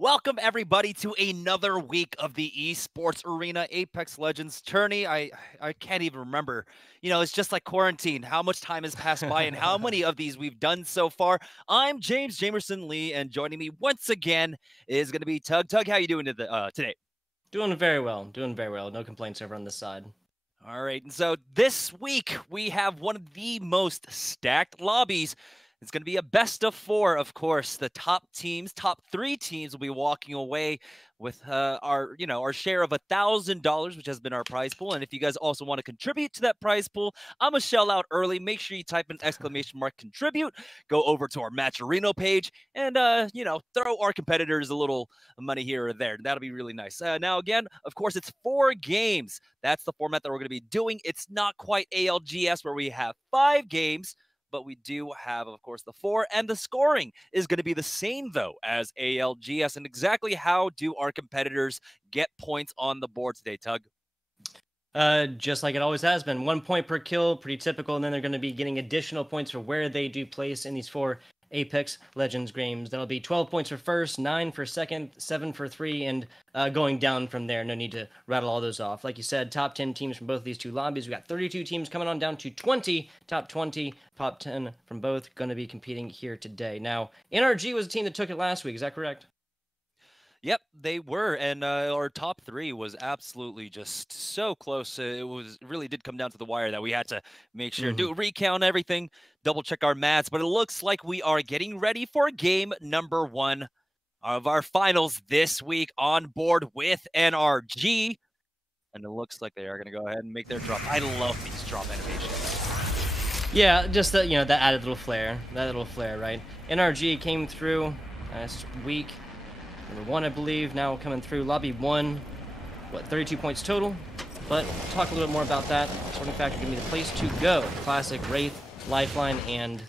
Welcome everybody to another week of the Esports Arena Apex Legends tourney. I can't even remember. It's just like quarantine. How much time has passed by and how many of these we've done so far. I'm James Jamerson Lee, and joining me once again is going to be Tug. Tug, how you doing today? Doing very well. Doing very well. No complaints over on this side. All right, and so this week we have one of the most stacked lobbies. It's going to be a best of four, of course. The top three teams will be walking away with our share of $1,000, which has been our prize pool. And if you guys also want to contribute to that prize pool, I'm gonna shell out early. Make sure you type in !contribute. Go over to our Matcherino page, and throw our competitors a little money here or there. That'll be really nice. Now, again, of course, it's 4 games. That's the format that we're going to be doing. It's not quite ALGS where we have 5 games, but we do have, of course, the 4, and the scoring is going to be the same, though, as ALGS. And exactly how do our competitors get points on the board today, Tug? Just like it always has been. 1 point per kill, pretty typical, and then they're going to be getting additional points for where they do place in these 4 Apex Legends games. That'll be 12 points for first, 9 for second, 7 for 3, and going down from there. No need to rattle all those off. Like you said, top 10 teams from both of these 2 lobbies. We got 32 teams coming on down to 20. Top 20, top 10 from both going to be competing here today. Now, NRG was a team that took it last week. Is that correct? Yep, they were, and our top 3 was absolutely just so close. It really did come down to the wire that we had to make sure do recount everything, double check our maths. But it looks like we are getting ready for game number 1 of our finals this week on board with NRG, and it looks like they are going to go ahead and make their drop. I love these drop animations. Yeah, just that that added little flair, right? NRG came through last week. Number 1, I believe, now coming through. Lobby 1, 32 points total. But we'll talk a little bit more about that. Sorting Factory gonna be the place to go. Classic, Wraith, Lifeline, and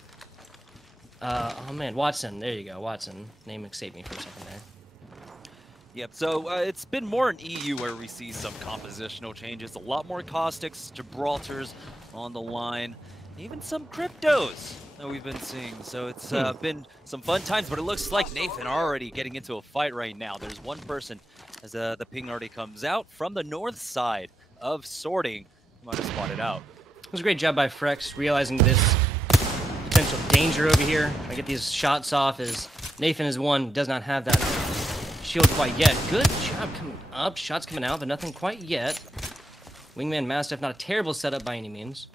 oh man, Watson. There you go, Watson. Name escaped me for a second there. Yep, so it's been more in EU where we see some compositional changes. A lot more Caustics, Gibraltars on the line, even some Cryptos that we've been seeing. So it's been some fun times, but it looks like Nathan already getting into a fight right now. There's one person as the ping already comes out from the north side of Sorting. You might have spotted out. It was a great job by Frex realizing this potential danger over here. I get these shots off as Nathan is one, does not have that shield quite yet. Good job coming up. Shots coming out, but nothing quite yet. Wingman Mastiff, not a terrible setup by any means.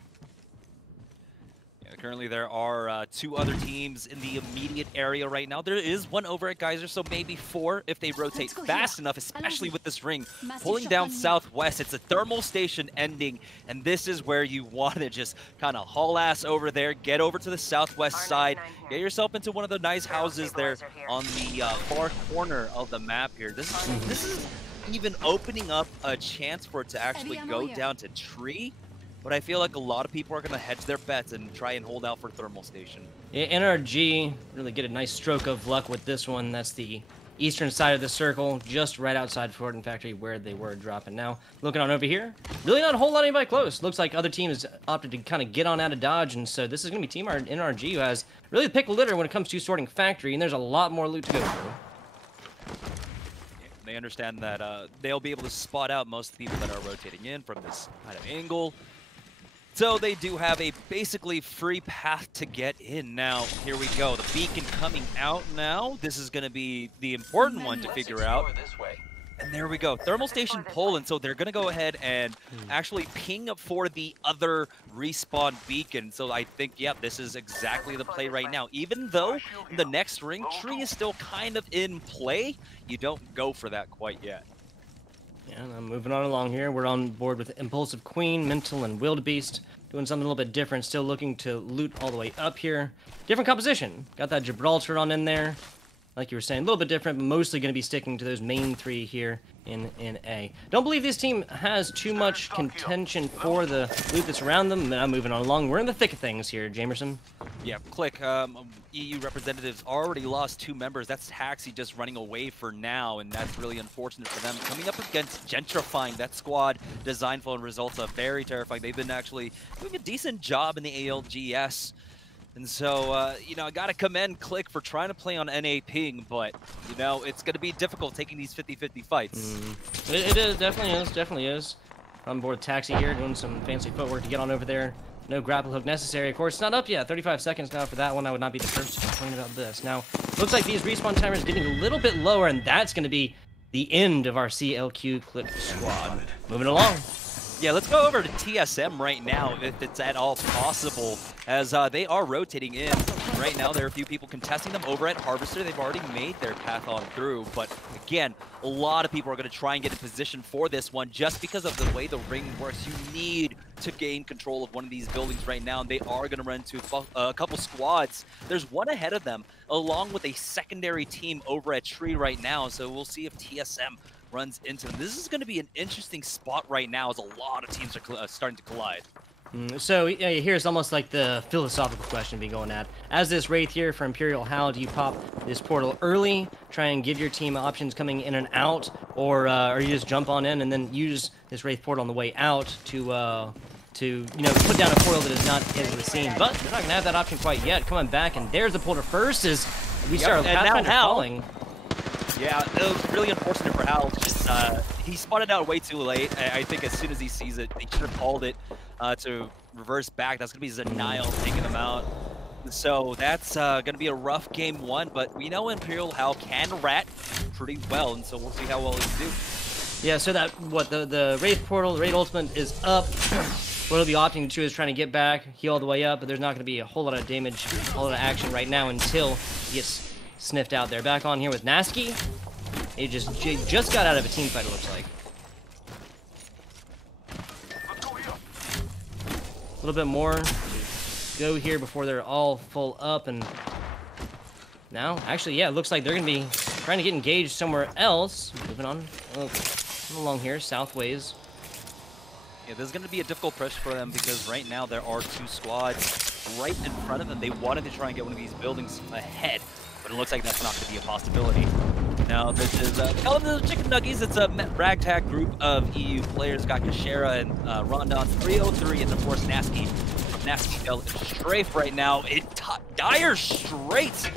Currently, there are 2 other teams in the immediate area right now. There is one over at Geyser, so maybe 4 if they rotate fast enough, especially with this ring. Pulling down southwest, it's a thermal station ending, and this is where you want to just kind of haul ass over there, get over to the southwest side, get yourself into one of the nice houses there on the far corner of the map here. This is even opening up a chance for it to actually go down to tree. But I feel like a lot of people are going to hedge their bets and try and hold out for thermal station. Yeah, NRG really get a nice stroke of luck with this one. That's the eastern side of the circle, just right outside Fortin Factory where they were dropping. Now, looking on over here, really not a whole lot of anybody close. Looks like other teams opted to kind of get on out of dodge, and so this is going to be Team NRG who has really the pick of litter when it comes to Sorting Factory, and there's a lot more loot to go through. They understand that they'll be able to spot out most of the people that are rotating in from this kind of angle. So they do have a basically free path to get in. Now, here we go. The beacon coming out now. This is going to be the important one to figure out. And there we go. Thermal station Poland. So they're going to go ahead and actually ping up for the other respawn beacon. So I think, yeah, this is exactly the play right now. Even though the next ring tree is still kind of in play, you don't go for that quite yet. Yeah, and I'm moving on along here. We're on board with Impulsive Queen, Mental, and Wildebeest. Doing something a little bit different. Still looking to loot all the way up here. Different composition. Got that Gibraltar on in there. Like you were saying, a little bit different, but mostly going to be sticking to those main 3 here in A. Don't believe this team has too much contention for the loot that's around them. Now moving on along. We're in the thick of things here, Jamerson. Yeah, Click. EU representatives already lost 2 members. That's Taxi just running away for now, and that's really unfortunate for them. Coming up against Gentrifying, that squad, Designful and Results are very terrifying. They've been actually doing a decent job in the ALGS. And so, you know, I got to commend Click for trying to play on NA ping, but, you know, it's going to be difficult taking these 50-50 fights. It is, definitely is. On board Taxi here, doing some fancy footwork to get on over there. No grapple hook necessary. Of course, it's not up yet. 35 seconds now for that one. I would not be the first to complain about this. Now, looks like these respawn timers getting a little bit lower, and that's going to be the end of our CLQ Click squad. Moving along. Yeah, let's go over to TSM right now, if it's at all possible, as they are rotating in. Right now, there are a few people contesting them over at Harvester. They've already made their path on through, but again, a lot of people are going to try and get in position for this one just because of the way the ring works. You need to gain control of one of these buildings right now, and they are going to run into a couple squads. There's one ahead of them, along with a secondary team over at Tree right now, so we'll see if TSM runs into them. This is going to be an interesting spot right now as a lot of teams are starting to collide. So here's almost like the philosophical question being going at. As this Wraith here for Imperial, how do you pop this portal early, try and give your team options coming in and out, or you just jump on in and then use this Wraith portal on the way out to you know, put down a portal that is not into the scene? But they're not going to have that option quite yet. Coming back, and there's the portal first as we start Pathfinder falling. Yeah, it was really unfortunate for Hal. Just he spotted out way too late. I think as soon as he sees it, he should have called it to reverse back. That's going to be Zenile taking him out. So that's going to be a rough game one, but we know Imperial Hal can rat pretty well, and so we'll see how well he do. Yeah, so that, the Wraith portal, the Wraith ultimate is up. What he'll be opting to do is trying to get back, heal all the way up, but there's not going to be a whole lot of damage, a whole lot of action right now until he gets sniffed out there. Back on here with Nasky. He just got out of a team fight, it looks like. A little bit more to go here before they're all full up, and now, actually, yeah, it looks like they're going to be trying to get engaged somewhere else. Moving on along here, southways. Yeah, this is going to be a difficult push for them because right now there are two squads right in front of them. They wanted to try and get one of these buildings ahead, but it looks like that's not going to be a possibility. Now, this is call them the Chicken Nuggies. It's a ragtag group of EU players. Got Kashera and Rondon 303, and of course Nasky from Nasky Strafe right now. Dire Straits.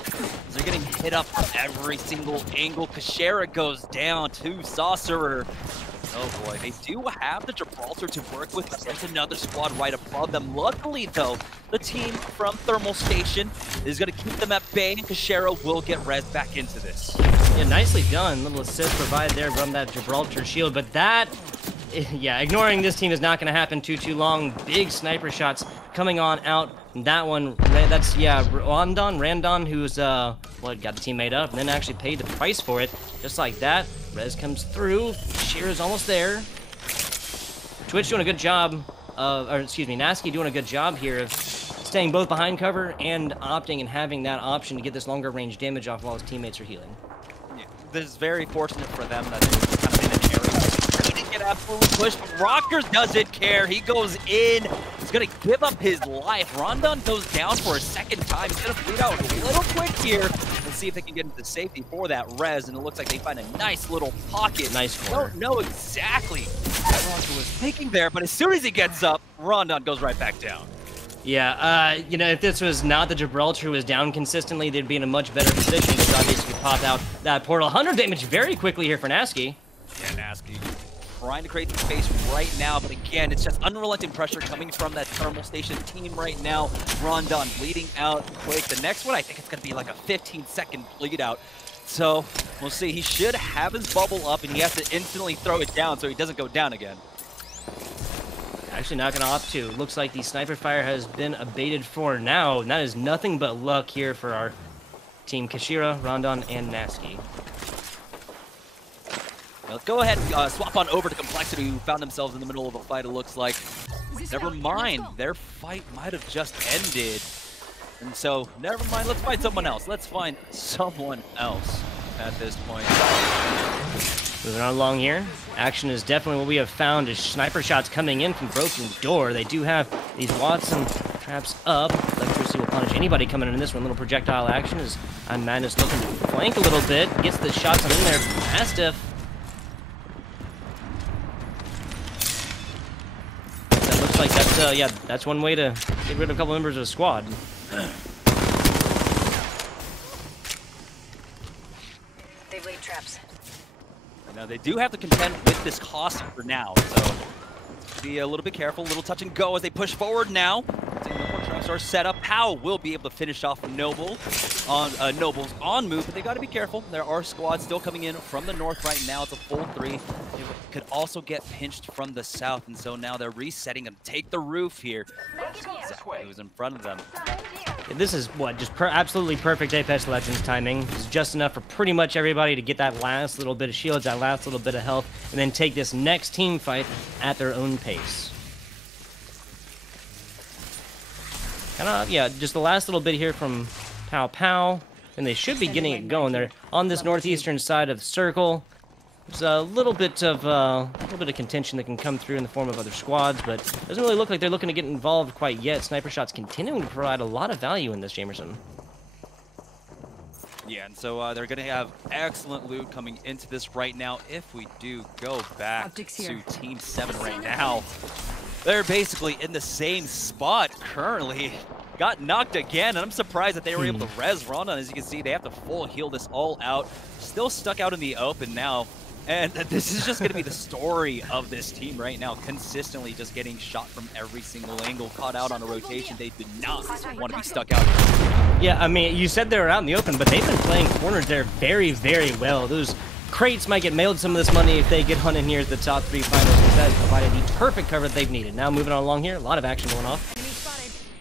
They're getting hit up from every single angle. Kashera goes down to Sorcerer. Oh boy, they do have the Gibraltar to work with, but there's another squad right above them. Luckily though, the team from Thermal Station is going to keep them at bay, and Kashera will get res back into this. Yeah, nicely done. Little assist provided there from that Gibraltar shield, but that, yeah, ignoring this team is not going to happen too long. Big sniper shots coming on out. That one, that's, yeah, Randon, who's, got the team made up, and then actually paid the price for it. Just like that, res comes through. Shearer's almost there. Twitch doing a good job, Nasky doing a good job here of staying both behind cover and opting and having that option to get this longer range damage off while his teammates are healing. Yeah, this is very fortunate for them that they're kind of in an area. He didn't get absolutely pushed, but Rockers doesn't care. He goes in. He's going to give up his life. Rondon goes down for a second time. He's going to bleed out a little quick here and see if they can get into safety for that res. And it looks like they find a nice little pocket. Nice corner. Don't know exactly what Rondon was thinking there, but as soon as he gets up, Rondon goes right back down. Yeah, you know, if this was not the Gibraltar who was down consistently, they'd be in a much better position to obviously pop out that portal. 100 damage very quickly here for Nasky. Yeah, Nasky trying to create the space right now, but again, it's just unrelenting pressure coming from that Thermal Station team right now. Rondon bleeding out quick. The next one, I think it's going to be like a 15-second bleed out. So we'll see. He should have his bubble up, and he has to instantly throw it down so he doesn't go down again. Actually not going to opt to. Looks like the sniper fire has been abated for now, and that is nothing but luck here for our team Kashira, Rondon, and Nasky. Let's go ahead and swap on over to Complexity, who found themselves in the middle of a fight, it looks like. Never mind, their fight might have just ended. And so, never mind, let's find someone else. Let's find someone else at this point. Moving on along here. Action is definitely what we have found is sniper shots coming in from Broken Door. They do have these Watson traps up. Electricity will punish anybody coming in this one. Little projectile action as I'm Madness looking to flank a little bit. Gets the shots on in there. Mastiff. That looks like that's, yeah, that's one way to get rid of a couple members of the squad. Now they do have to contend with this cost for now, so be a little bit careful, a little touch and go as they push forward now. No more traps are set up. Pow will be able to finish off Noble's on move, but they got to be careful. There are squads still coming in from the north right now. It's a full 3. They could also get pinched from the south, and so now they're resetting and take the roof here. Exactly who's in front of them. This is what, just absolutely perfect Apex Legends timing. It's just enough for pretty much everybody to get that last little bit of shields, that last little bit of health, and then take this next team fight at their own pace. Yeah, just the last little bit here from Pow Pow, and they should be getting it going. They're on this northeastern side of the circle. There's a little bit of contention that can come through in the form of other squads, but it doesn't really look like they're looking to get involved quite yet. Sniper shots continuing to provide a lot of value in this, Jamerson. Yeah, and so they're going to have excellent loot coming into this right now. If we do go back to Team 7 right now, they're basically in the same spot currently. Got knocked again, and I'm surprised that they were able to res Ronda. As you can see, they have to full heal this all out. Still stuck out in the open now. And this is just going to be the story of this team right now. Consistently just getting shot from every single angle. Caught out on a rotation. They did not want to be stuck out. Yeah, I mean, you said they were out in the open, but they've been playing corners there very, very well. Those crates might get mailed some of this money if they get on in here at the top 3 finals, because that has provided the perfect cover that they've needed. Now moving on along here, a lot of action going off.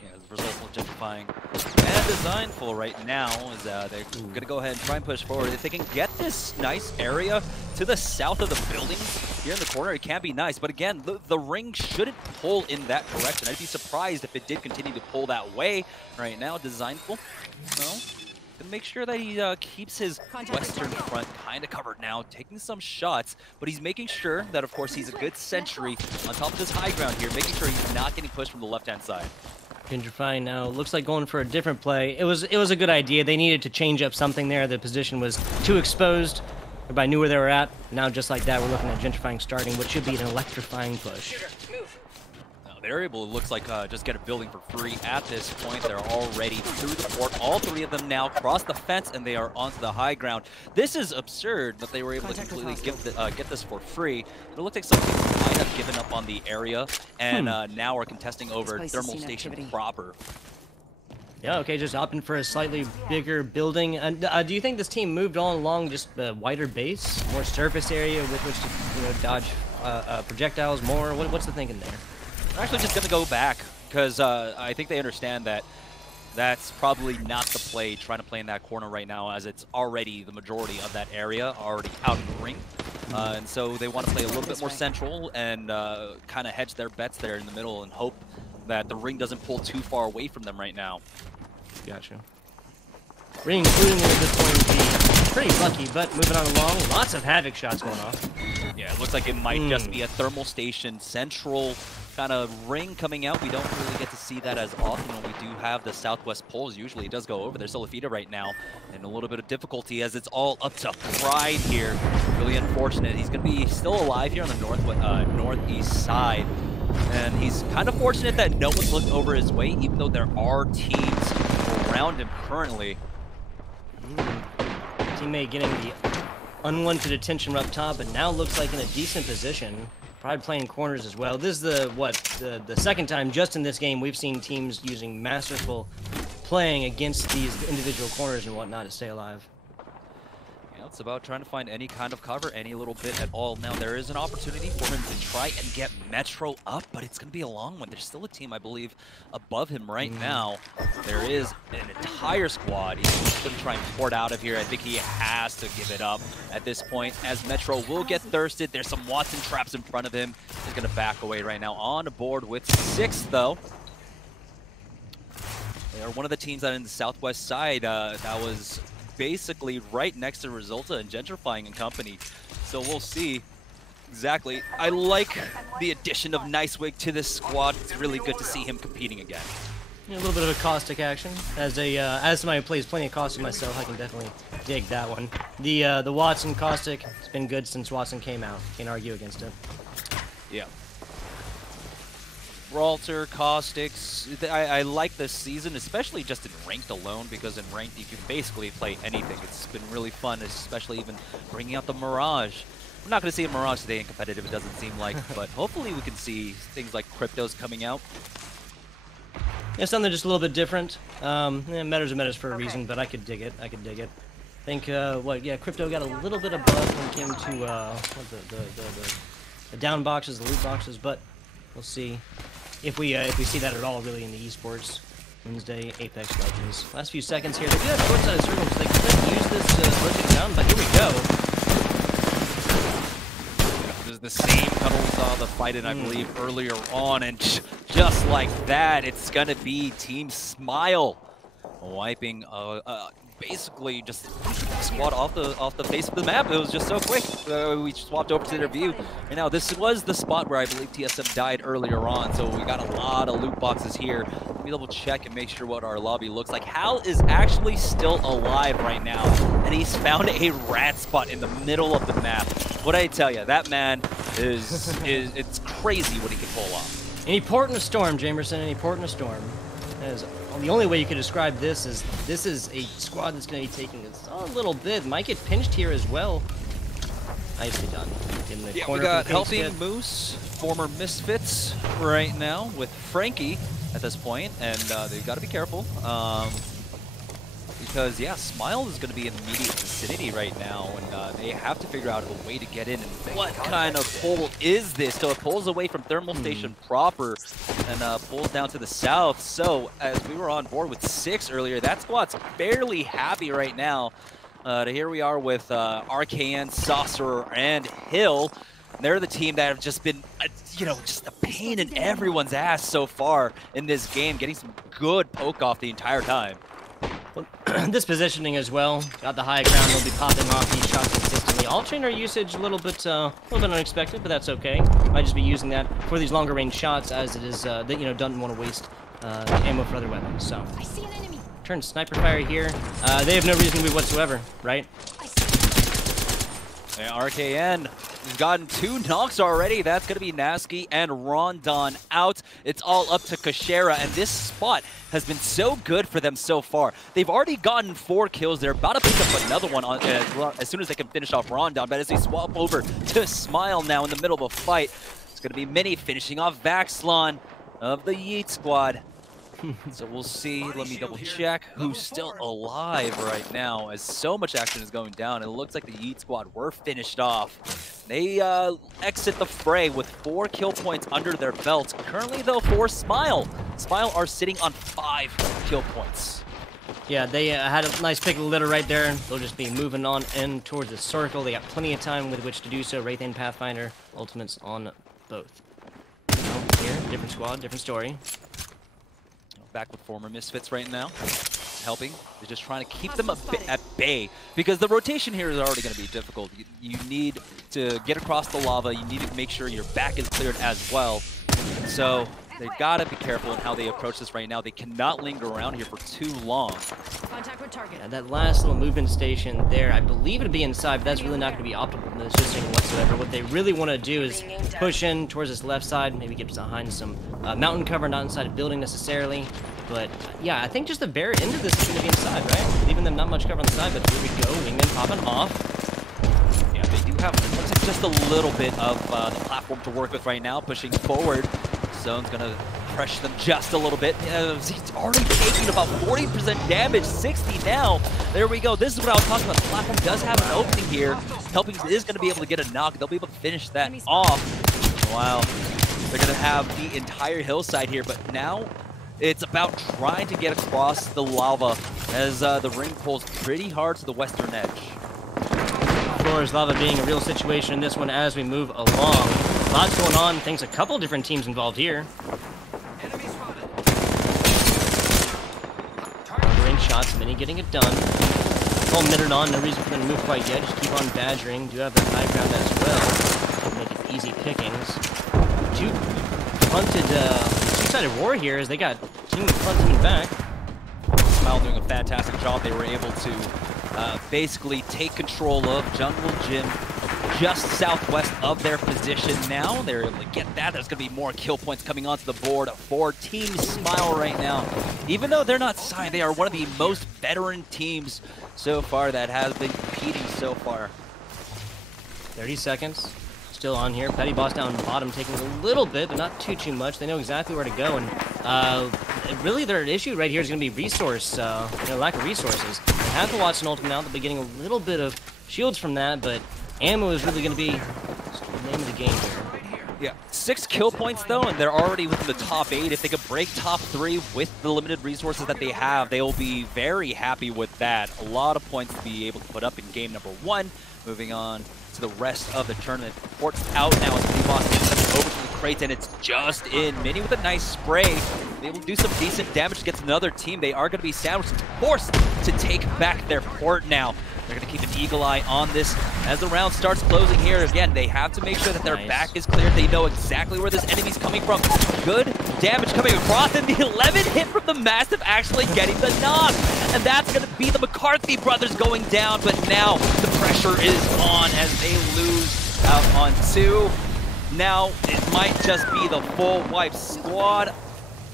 Yeah, the results will gentrifying and Designful right now is they're going to go ahead and try and push forward. If they can get this nice area to the south of the buildings here in the corner, it can be nice. But again, the ring shouldn't pull in that direction. I'd be surprised if it did continue to pull that way right now. Designful, no. Gonna make sure that he keeps his western front kind of covered now, taking some shots, but he's making sure that, of course, he's a good sentry on top of this high ground here, making sure he's not getting pushed from the left-hand side. Gentrifying now. Looks like going for a different play. It was a good idea. They needed to change up something there. The position was too exposed. Everybody knew where they were at. Now, just like that, we're looking at Gentrifying starting, what should be an electrifying push. They're able, it looks like, just get a building for free at this point. They're already through the fort. All 3 of them now cross the fence, and they are onto the high ground. This is absurd that they were able to completely get this for free. But it looks like some people might have given up on the area, and now are contesting over Thermal Station proper. Yeah, okay, just opting for a slightly bigger building. And do you think this team moved all along just a wider base, more surface area with which to dodge projectiles more? What's the thinking there? They're actually just going to go back because I think they understand that that's probably not the play, trying to play in that corner right now, as it's already the majority of that area already out of the ring. And so they want to play a little bit more central and kind of hedge their bets there in the middle and hope that the ring doesn't pull too far away from them right now. Gotcha. Ring including at this point would be pretty lucky, but moving on along, lots of Havoc shots going off. Yeah, it looks like it might just be a Thermal Station central kind of ring coming out. We don't really get to see that as often when we do have the southwest poles. Usually it does go over. There's Solifita right now, and a little bit of difficulty as it's all up to Pride here. Really unfortunate. He's going to be still alive here on the northeast side, and he's kind of fortunate that no one's looked over his way, even though there are teams around him currently. Teammate getting the unwanted attention up top, but now looks like in a decent position. Pride playing corners as well. This is the second time just in this game we've seen teams using masterful playing against these individual corners and whatnot to stay alive. Yeah, it's about trying to find any kind of cover, any little bit at all. Now there is an opportunity for him to try and get Metro up, but it's going to be a long one. There's still a team, I believe, above him right now. There is an entire squad. He's going to try and port out of here. I think he has to give it up at this point, as Metro will get thirsted. There's some Watson traps in front of him. He's going to back away right now. On board with 6, though. They are one of the teams that in the southwest side that was basically right next to Resulta and Gentrifying and company. So we'll see exactly. I like the addition of Nicewig to this squad. It's really good to see him competing again. Yeah, a little bit of a caustic action. As somebody who plays plenty of caustic myself, I can definitely dig that one. The Watson caustic, it's been good since Watson came out. Can't argue against it. Yeah. Gibraltar, Caustics. I like this season, especially just in ranked alone, because in ranked you can basically play anything. It's been really fun, especially even bringing out the Mirage. I'm not going to see a Mirage today in competitive, it doesn't seem like, but hopefully we can see things like Cryptos coming out. Yeah, something just a little bit different. Metas are metas for a reason, but I could dig it. I could dig it. I think, Crypto got a little bit of buzz when it came to the down boxes, the loot boxes, but we'll see if we see that at all, really, in the esports. Wednesday, Apex Legends. Last few seconds here. They do have short side of circles. They could use this to look it down, but here we go. There's the same Cuddle saw the fight in, I believe, earlier on, and just like that, it's gonna be Team Smile wiping basically just squad off the face of the map. It was just so quick. We swapped over to their view. And now this was the spot where I believe TSM died earlier on, so we got a lot of loot boxes here. Let me double check and make sure what our lobby looks like. Hal is actually still alive right now, and he's found a rat spot in the middle of the map. What I tell you, that man it's crazy what he can pull off. Any port in a storm, Jamerson, any port in a storm. That is the only way you could describe this is a squad that's going to be taking a little bit. Might get pinched here as well. Nicely done. In the corner we got Healthy Moose, former Misfits right now with Frankie at this point, and they've got to be careful. Because, yeah, Smile is going to be in the immediate vicinity right now, and they have to figure out a way to get in. And what kind of pull is this? So it pulls away from Thermal Station proper and pulls down to the south. So, as we were on board with 6 earlier, that squad's barely happy right now. Here we are with RKN, Saucerer, and Hill. They're the team that have just been, just a pain in everyone's ass so far in this game, getting some good poke off the entire time. This positioning as well. Got the high ground. They'll be popping off these shots consistently. All trainer usage a little bit unexpected, but that's okay. Might just be using that for these longer range shots, as it is that doesn't want to waste ammo for other weapons. So I see an enemy. Turn sniper fire here. They have no reason to move whatsoever, right? Yeah, RKN has gotten 2 knocks already. That's going to be Nasky and Rondon out. It's all up to Kashera, and this spot has been so good for them so far. They've already gotten 4 kills. They're about to pick up another one as soon as they can finish off Rondon, but as they swap over to Smile now in the middle of a fight, it's going to be Mini finishing off Vaxlon of the Yeet squad. So we'll see. Let me double check who's still alive right now, as so much action is going down. It looks like the Yeet squad were finished off. They exit the fray with 4 kill points under their belts. Currently, though, for Smile are sitting on 5 kill points. Yeah, they had a nice pick of the litter right there. They'll just be moving on in towards the circle. They got plenty of time with which to do so. Wraith and Pathfinder, ultimates on both. Here, different squad, different story. Back with former Misfits right now, helping. They're just trying to keep them at bay, because the rotation here is already going to be difficult. You need to get across the lava. You need to make sure your back is cleared as well. So they've got to be careful in how they approach this right now. They cannot linger around here for too long. Contact with target. Yeah, that last little movement station there, I believe it'd be inside, but that's really not going to be optimal positioning whatsoever. What they really want to do is push in towards this left side, maybe get behind some mountain cover, not inside a building necessarily. But yeah, I think just the bare end of this is going to be inside, right? Leaving them not much cover on the side, but here we go, wingman popping off. Yeah, they do have just a little bit of the platform to work with right now, pushing forward. Zone's going to pressure them just a little bit. He's already taking about 40% damage, 60 now. There we go. This is what I was talking about. The platform does have an opening here. Helping is going to be able to get a knock. They'll be able to finish that off. Wow. They're going to have the entire hillside here, but now it's about trying to get across the lava as the ring pulls pretty hard to the western edge. Floor's lava being a real situation in this one as we move along. Lots going on. Things a couple different teams involved here. Range shots, Mini getting it done. Full minute on, no reason for them to move quite yet. Just keep on badgering. Do have that high ground as well. Make it easy pickings. Two-sided war here as they got team front team back. Smile doing a fantastic job. They were able to basically take control of Jungle Gym, of just southwest of their position now. They're able to get that. There's going to be more kill points coming onto the board for Team Smile right now. Even though they're not signed, they are one of the most veteran teams so far that has been competing so far. 30 seconds. Still on here. Petty Boss down bottom, taking a little bit, but not too much. They know exactly where to go, and really their issue right here is going to be resource, lack of resources. They have to watch an ultimate now. They'll be getting a little bit of shields from that, but ammo is really going to be the name of the game here. Yeah, 6 kill points though, and they're already within the top 8. If they could break top 3 with the limited resources that they have, they will be very happy with that. A lot of points to be able to put up in game number 1. Moving on to the rest of the tournament. Port's out now as Petty Boss gets them over to the crates, and it's just in. Mini with a nice spray. They will do some decent damage against another team. They are going to be sandwiched and forced to take back their port now. They're going to keep an eagle eye on this as the round starts closing here. Again, they have to make sure that their back is clear. They know exactly where this enemy's coming from. Good damage coming across, and the 11 hit from the Mastiff actually getting the knock. And that's going to be the McCarthy brothers going down, but now the pressure is on as they lose out on 2. Now it might just be the full wipe squad.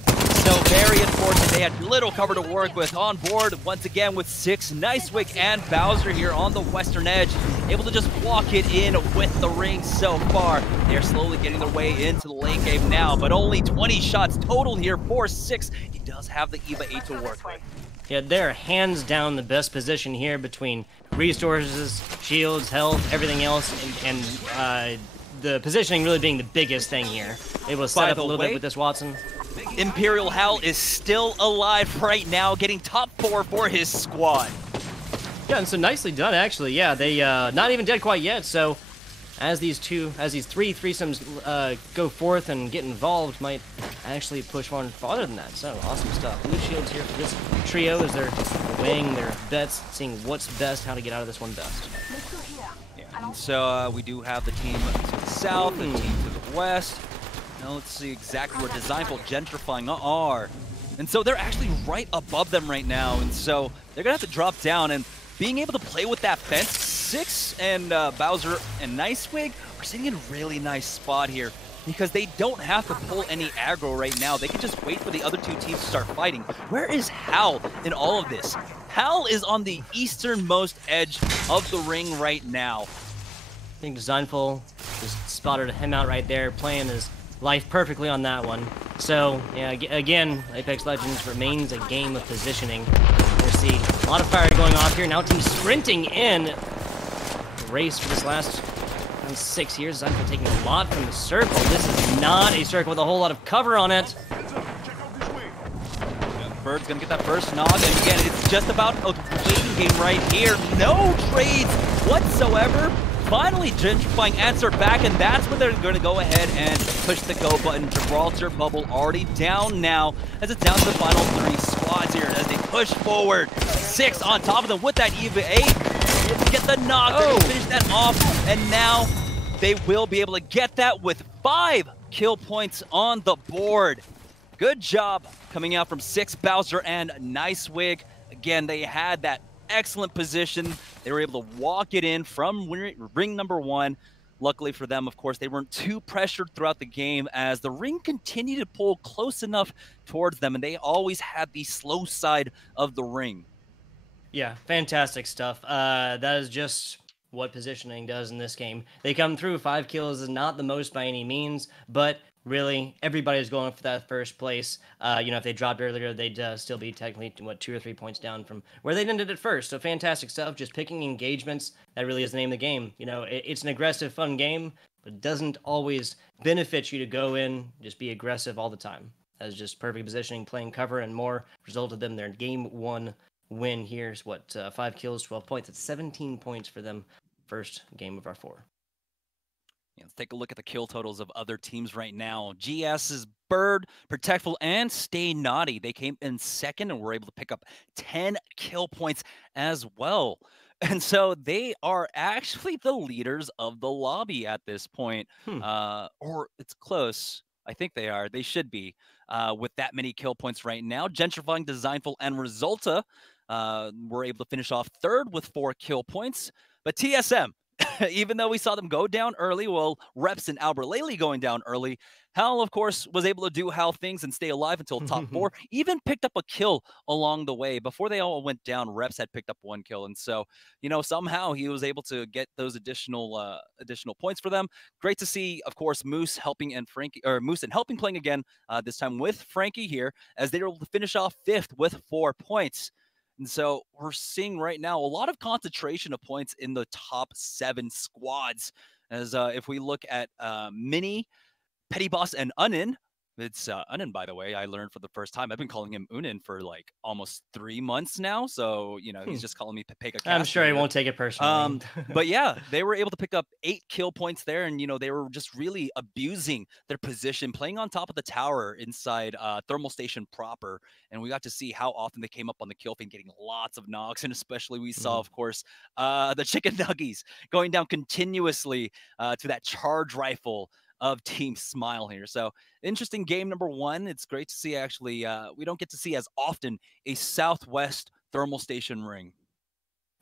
So very unfortunate. They had little cover to work with. On board once again with 6, Nicewig and Bowser here on the western edge, able to just walk it in with the ring so far. They're slowly getting their way into the late game now, but only 20 shots total here for 6. He does have the EVA 8 to work with. Yeah, they're hands down the best position here between resources, shields, health, everything else, and the positioning really being the biggest thing here. Able to set up a little bit with this Watson. Imperial Hal is still alive right now, getting top 4 for his squad. Yeah, and so nicely done, actually. Yeah, they not even dead quite yet. So as these three threesomes go forth and get involved, might actually push one farther than that. So awesome stuff. Blue shields here for this trio as they're weighing their bets, seeing what's best, how to get out of this one best. Yeah, and so we do have the team to the south, the team to the west. Now let's see exactly where Designful Gentrifying are. And so they're actually right above them right now, and so they're gonna have to drop down, and being able to play with that fence, 6 and Bowser and Nicewig are sitting in a really nice spot here because they don't have to pull any aggro right now. They can just wait for the other 2 teams to start fighting. Where is Hal in all of this? Hal is on the easternmost edge of the ring right now. I think Designful just spotted him out right there, playing his life perfectly on that one. So, yeah, again, Apex Legends remains a game of positioning. We'll see a lot of fire going off here. Now team sprinting in. The race for this last 6 years. Designful taking a lot from the circle. This is not a circle with a whole lot of cover on it. Bird's gonna get that first knock, and again, it's just about a waiting game right here. No trades whatsoever. Finally, Gentrifying answered back, and that's when they're going to go ahead and push the go button. Gibraltar Bubble already down now, as it's down to the final 3 squads here as they push forward. 6 on top of them with that EVA 8. Get the knock, they're going to finish that off, and now they will be able to get that with 5 kill points on the board. Good job coming out from 6, Bowser and Nicewig. Again, they had that excellent position. They were able to walk it in from ring number 1. Luckily for them, of course, they weren't too pressured throughout the game as the ring continued to pull close enough towards them, and they always had the slow side of the ring. Yeah, fantastic stuff. That is just what positioning does in this game. They come through. 5 kills is not the most by any means, but really, everybody's going for that first place. If they dropped earlier, they'd still be technically, 2 or 3 points down from where they ended at first. So fantastic stuff. Just picking engagements. That really is the name of the game. It's an aggressive, fun game, but it doesn't always benefit you to go in, just be aggressive all the time. That's just perfect positioning, playing cover, and more resulted them their game 1 win. Here's 5 kills, 12 points. It's 17 points for them. First game of our 4. Yeah, let's take a look at the kill totals of other teams right now. GS's Bird, Protectful, and Stay Naughty. They came in second and were able to pick up 10 kill points as well. And so they are actually the leaders of the lobby at this point. Or it's close. I think they are. They should be with that many kill points right now. Gentrifying, Designful, and Resulta were able to finish off third with 4 kill points. But TSM, Even though we saw them go down early, well, Reps and Albert Laley going down early, Hal, of course, was able to do Hal things and stay alive until top four, even picked up a kill along the way. Before they all went down, Reps had picked up one kill. And so, somehow he was able to get those additional points for them. Great to see, of course, Moose and helping playing again, this time with Frankie here, as they were able to finish off fifth with 4 points. And so we're seeing right now a lot of concentration of points in the top 7 squads. As if we look at Mini, Petty Boss, and Unin. It's Unin, by the way. I learned for the first time. I've been calling him Unin for like almost 3 months now. So, he's just calling me Pepega I'm Caster sure he here. won't take it personally. But yeah, they were able to pick up 8 kill points there. And, they were just really abusing their position, playing on top of the tower inside Thermal Station proper. And we got to see how often they came up on the kill feed, getting lots of knocks. And especially we saw, of course, the Chicken Nuggies going down continuously to that charge rifle of Team Smile here. So interesting game number 1. It's great to see, actually. We don't get to see as often a Southwest thermal station ring.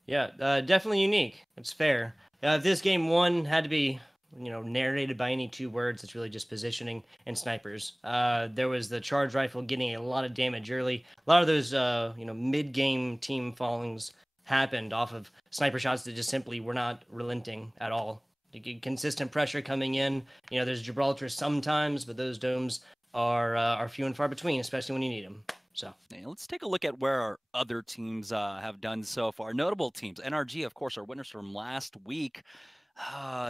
Yeah, definitely unique. It's fair. If this game 1 had to be, narrated by any 2 words, it's really just positioning and snipers. There was the charge rifle getting a lot of damage early. A lot of those, mid-game team fallings happened off of sniper shots that just simply were not relenting at all. Consistent pressure coming in. There's Gibraltar sometimes, but those domes are few and far between, especially when you need them. So let's take a look at where our other teams have done so far. Notable teams. NRG, of course, our winners from last week.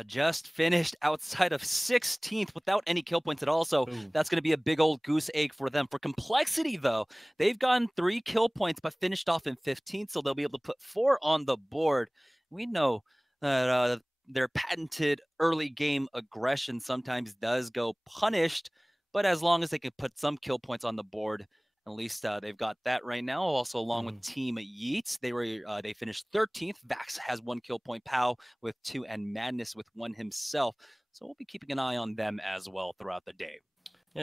Just finished outside of 16th without any kill points at all. So that's going to be a big old goose egg for them. For Complexity, though, they've gotten 3 kill points but finished off in 15th. So they'll be able to put 4 on the board. We know that their patented early game aggression sometimes does go punished. But as long as they can put some kill points on the board, at least they've got that right now. Also, along with Team Yeats, they finished 13th. Vax has 1 kill point, Pow with 2, and Madness with 1 himself. So we'll be keeping an eye on them as well throughout the day.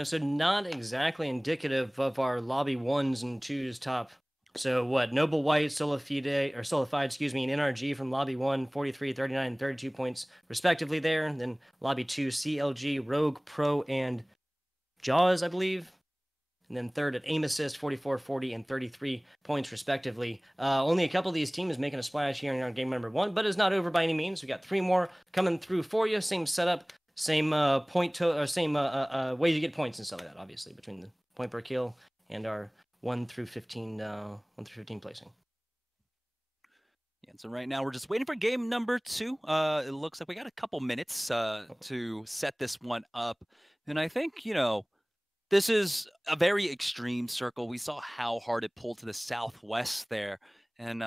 So not exactly indicative of our lobby 1s and 2s top. So what? Noble White, Solidified, and NRG from lobby 1, 43, 39, 32 points respectively there. And then lobby 2, CLG, Rogue, Pro, and Jaws, I believe. And then third at Aim Assist, 44, 40, and 33 points respectively. Only a couple of these teams making a splash here in our game number 1, but it's not over by any means. We got 3 more coming through for you. Same setup, same same way to get points and stuff like that. Obviously, between the point per kill and our 1 through 15 placing. Yeah, so right now we're just waiting for game number 2. It looks like we got a couple minutes to set this one up, and I think this is a very extreme circle. We saw how hard it pulled to the southwest there, and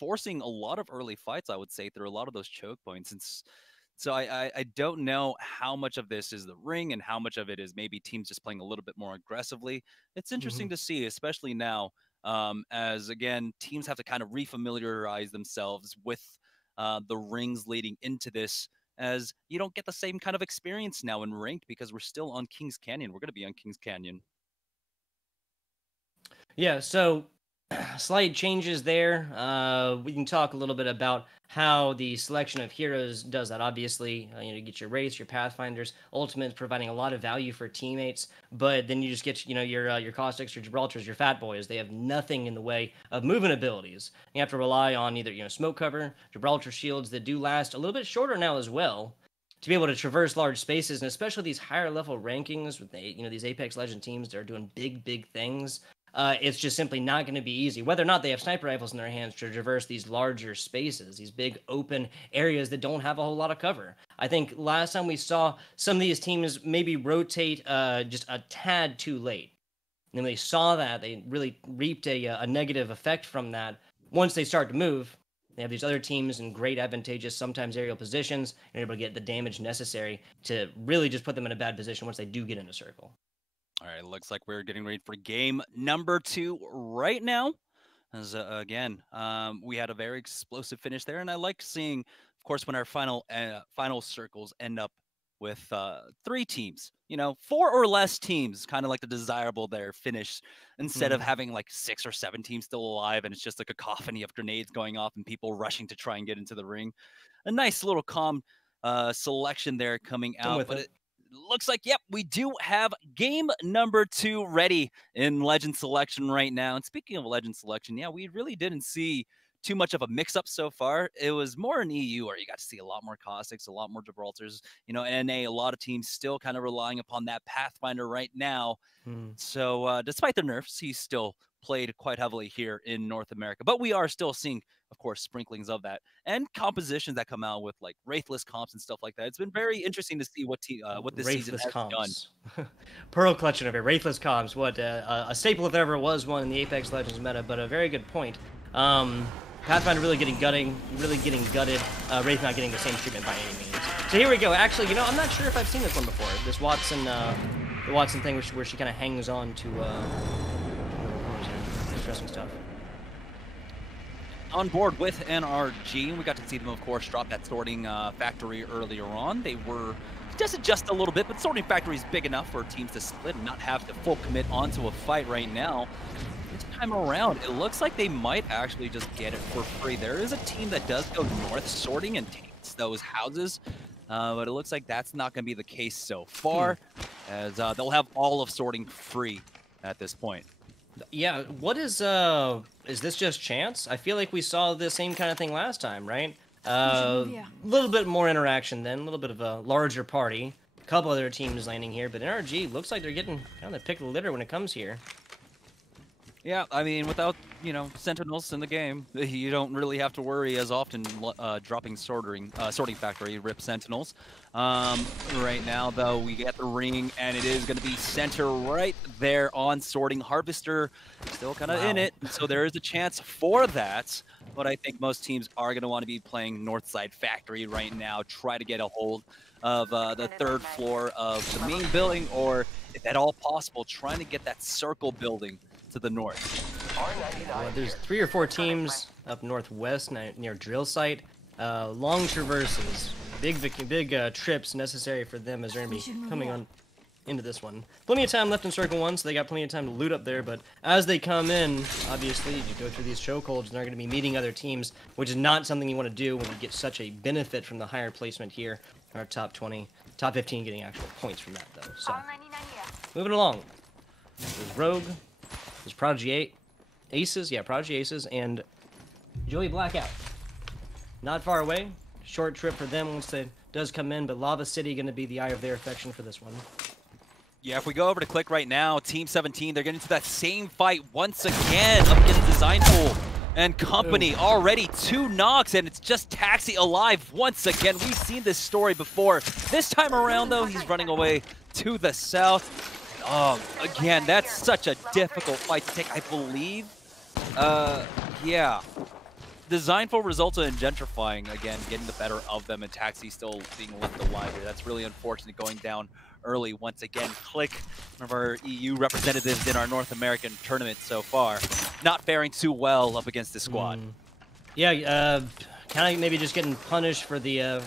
forcing a lot of early fights, I would say, through a lot of those choke points. And so I don't know how much of this is the ring and how much of it is maybe teams just playing a little bit more aggressively. It's interesting to see, especially now, as, again, teams have to kind of refamiliarize themselves with the rings leading into this, as you don't get the same kind of experience now in ranked because we're still on Kings Canyon. We're going to be on Kings Canyon. Yeah, so slight changes there. We can talk a little bit about how the selection of heroes does that. Obviously, you get your Wraiths, your Pathfinders, Ultimates, providing a lot of value for teammates. But then you just get your Caustics, your Gibraltars, your Fat Boys. They have nothing in the way of movement abilities. You have to rely on either smoke cover, Gibraltar shields that do last a little bit shorter now as well, to be able to traverse large spaces, and especially these higher level rankings with these Apex Legend teams that are doing big things. It's just simply not going to be easy, whether or not they have sniper rifles in their hands, to traverse these larger spaces, these big open areas that don't have a whole lot of cover. I think last time we saw some of these teams maybe rotate just a tad too late. And when they saw that, they really reaped a negative effect from that. Once they start to move, they have these other teams in great advantageous, sometimes aerial positions, and are able to get the damage necessary to really just put them in a bad position once they do get in a circle. All right, looks like we're getting ready for game number 2 right now. As again, we had a very explosive finish there, and I like seeing, of course, when our final circles end up with 3 teams. You know, 4 or less teams, kind of like the desirable there finish, instead of having like 6 or 7 teams still alive, and it's just a cacophony of grenades going off and people rushing to try and get into the ring. A nice little calm selection there coming I'm out, with but it. it looks like, yep, we do have game number 2 ready in Legend Selection right now. And speaking of Legend Selection, yeah, we really didn't see too much of a mix-up so far. It was more in EU where you got to see a lot more Caustics, a lot more Gibraltars. You know, NA, a lot of teams still kind of relying upon that Pathfinder right now. So despite the nerfs, he's still played quite heavily here in North America. But we are still seeing, of course, sprinklings of that and compositions that come out with like Wraithless comps and stuff like that. It's been very interesting to see what this season Wraithless has done. comps. Pearl clutching over here. Wraithless comps. What a staple if there ever was one in the Apex Legends meta, but a very good point. Pathfinder really getting gutted. Wraith not getting the same treatment by any means. So here we go. Actually, you know, I'm not sure if I've seen this one before. This Watson, the Watson thing where she kind of hangs on to interesting stuff. On board with NRG, we got to see them, of course, drop that sorting factory earlier on. They were just adjust a little bit, but sorting factory is big enough for teams to split and not have to full commit onto a fight right now. This time around, it looks like they might actually just get it for free. There is a team that does go north sorting and takes those houses, but it looks like that's not going to be the case so far, as they'll have all of sorting free at this point. Yeah, what is this just chance? I feel like we saw the same kind of thing last time, right? A little bit more interaction then, a little bit of a larger party. A couple other teams landing here, but NRG looks like they're getting kind of the pick of the litter when it comes here. Yeah, I mean, without, you know, Sentinels in the game, you don't really have to worry as often dropping sorting factory, rip Sentinels. Right now, though, we get the ring, and it is going to be center right there on sorting. Harvester still kind of in it, so there is a chance for that. But I think most teams are going to want to be playing Northside Factory right now, try to get a hold of the 3rd floor of the main building, or if at all possible, trying to get that circle building to the north. Well, there's 3 or 4 teams up northwest near drill site. Long traverses, big trips necessary for them as they're gonna be coming on into this one. Plenty of time left in circle 1, so they got plenty of time to loot up there. But as they come in, obviously you go through these chokeholds and they're gonna be meeting other teams, which is not something you want to do when you get such a benefit from the higher placement here. Our top 20, top 15 getting actual points from that though. So moving along, there's Rogue. There's Prodigy Aces, Prodigy Aces, and Joey Blackout. Not far away. Short trip for them once it does come in, but Lava City going to be the eye of their affection for this one. Yeah, if we go over to Click right now, Team 17, they're getting into that same fight once again up against Design Pool and company. Already 2 knocks, and it's just Taxi alive once again. We've seen this story before. This time around, though, he's running away to the south. Again, that's such a difficult fight to take, I believe. Yeah. Designful results in gentrifying, again, getting the better of them, and Taxi still being left alive here. That's really unfortunate, going down early once again. Click, one of our EU representatives in our North American tournament so far, not faring too well up against this squad. Yeah, kind of maybe just getting punished for the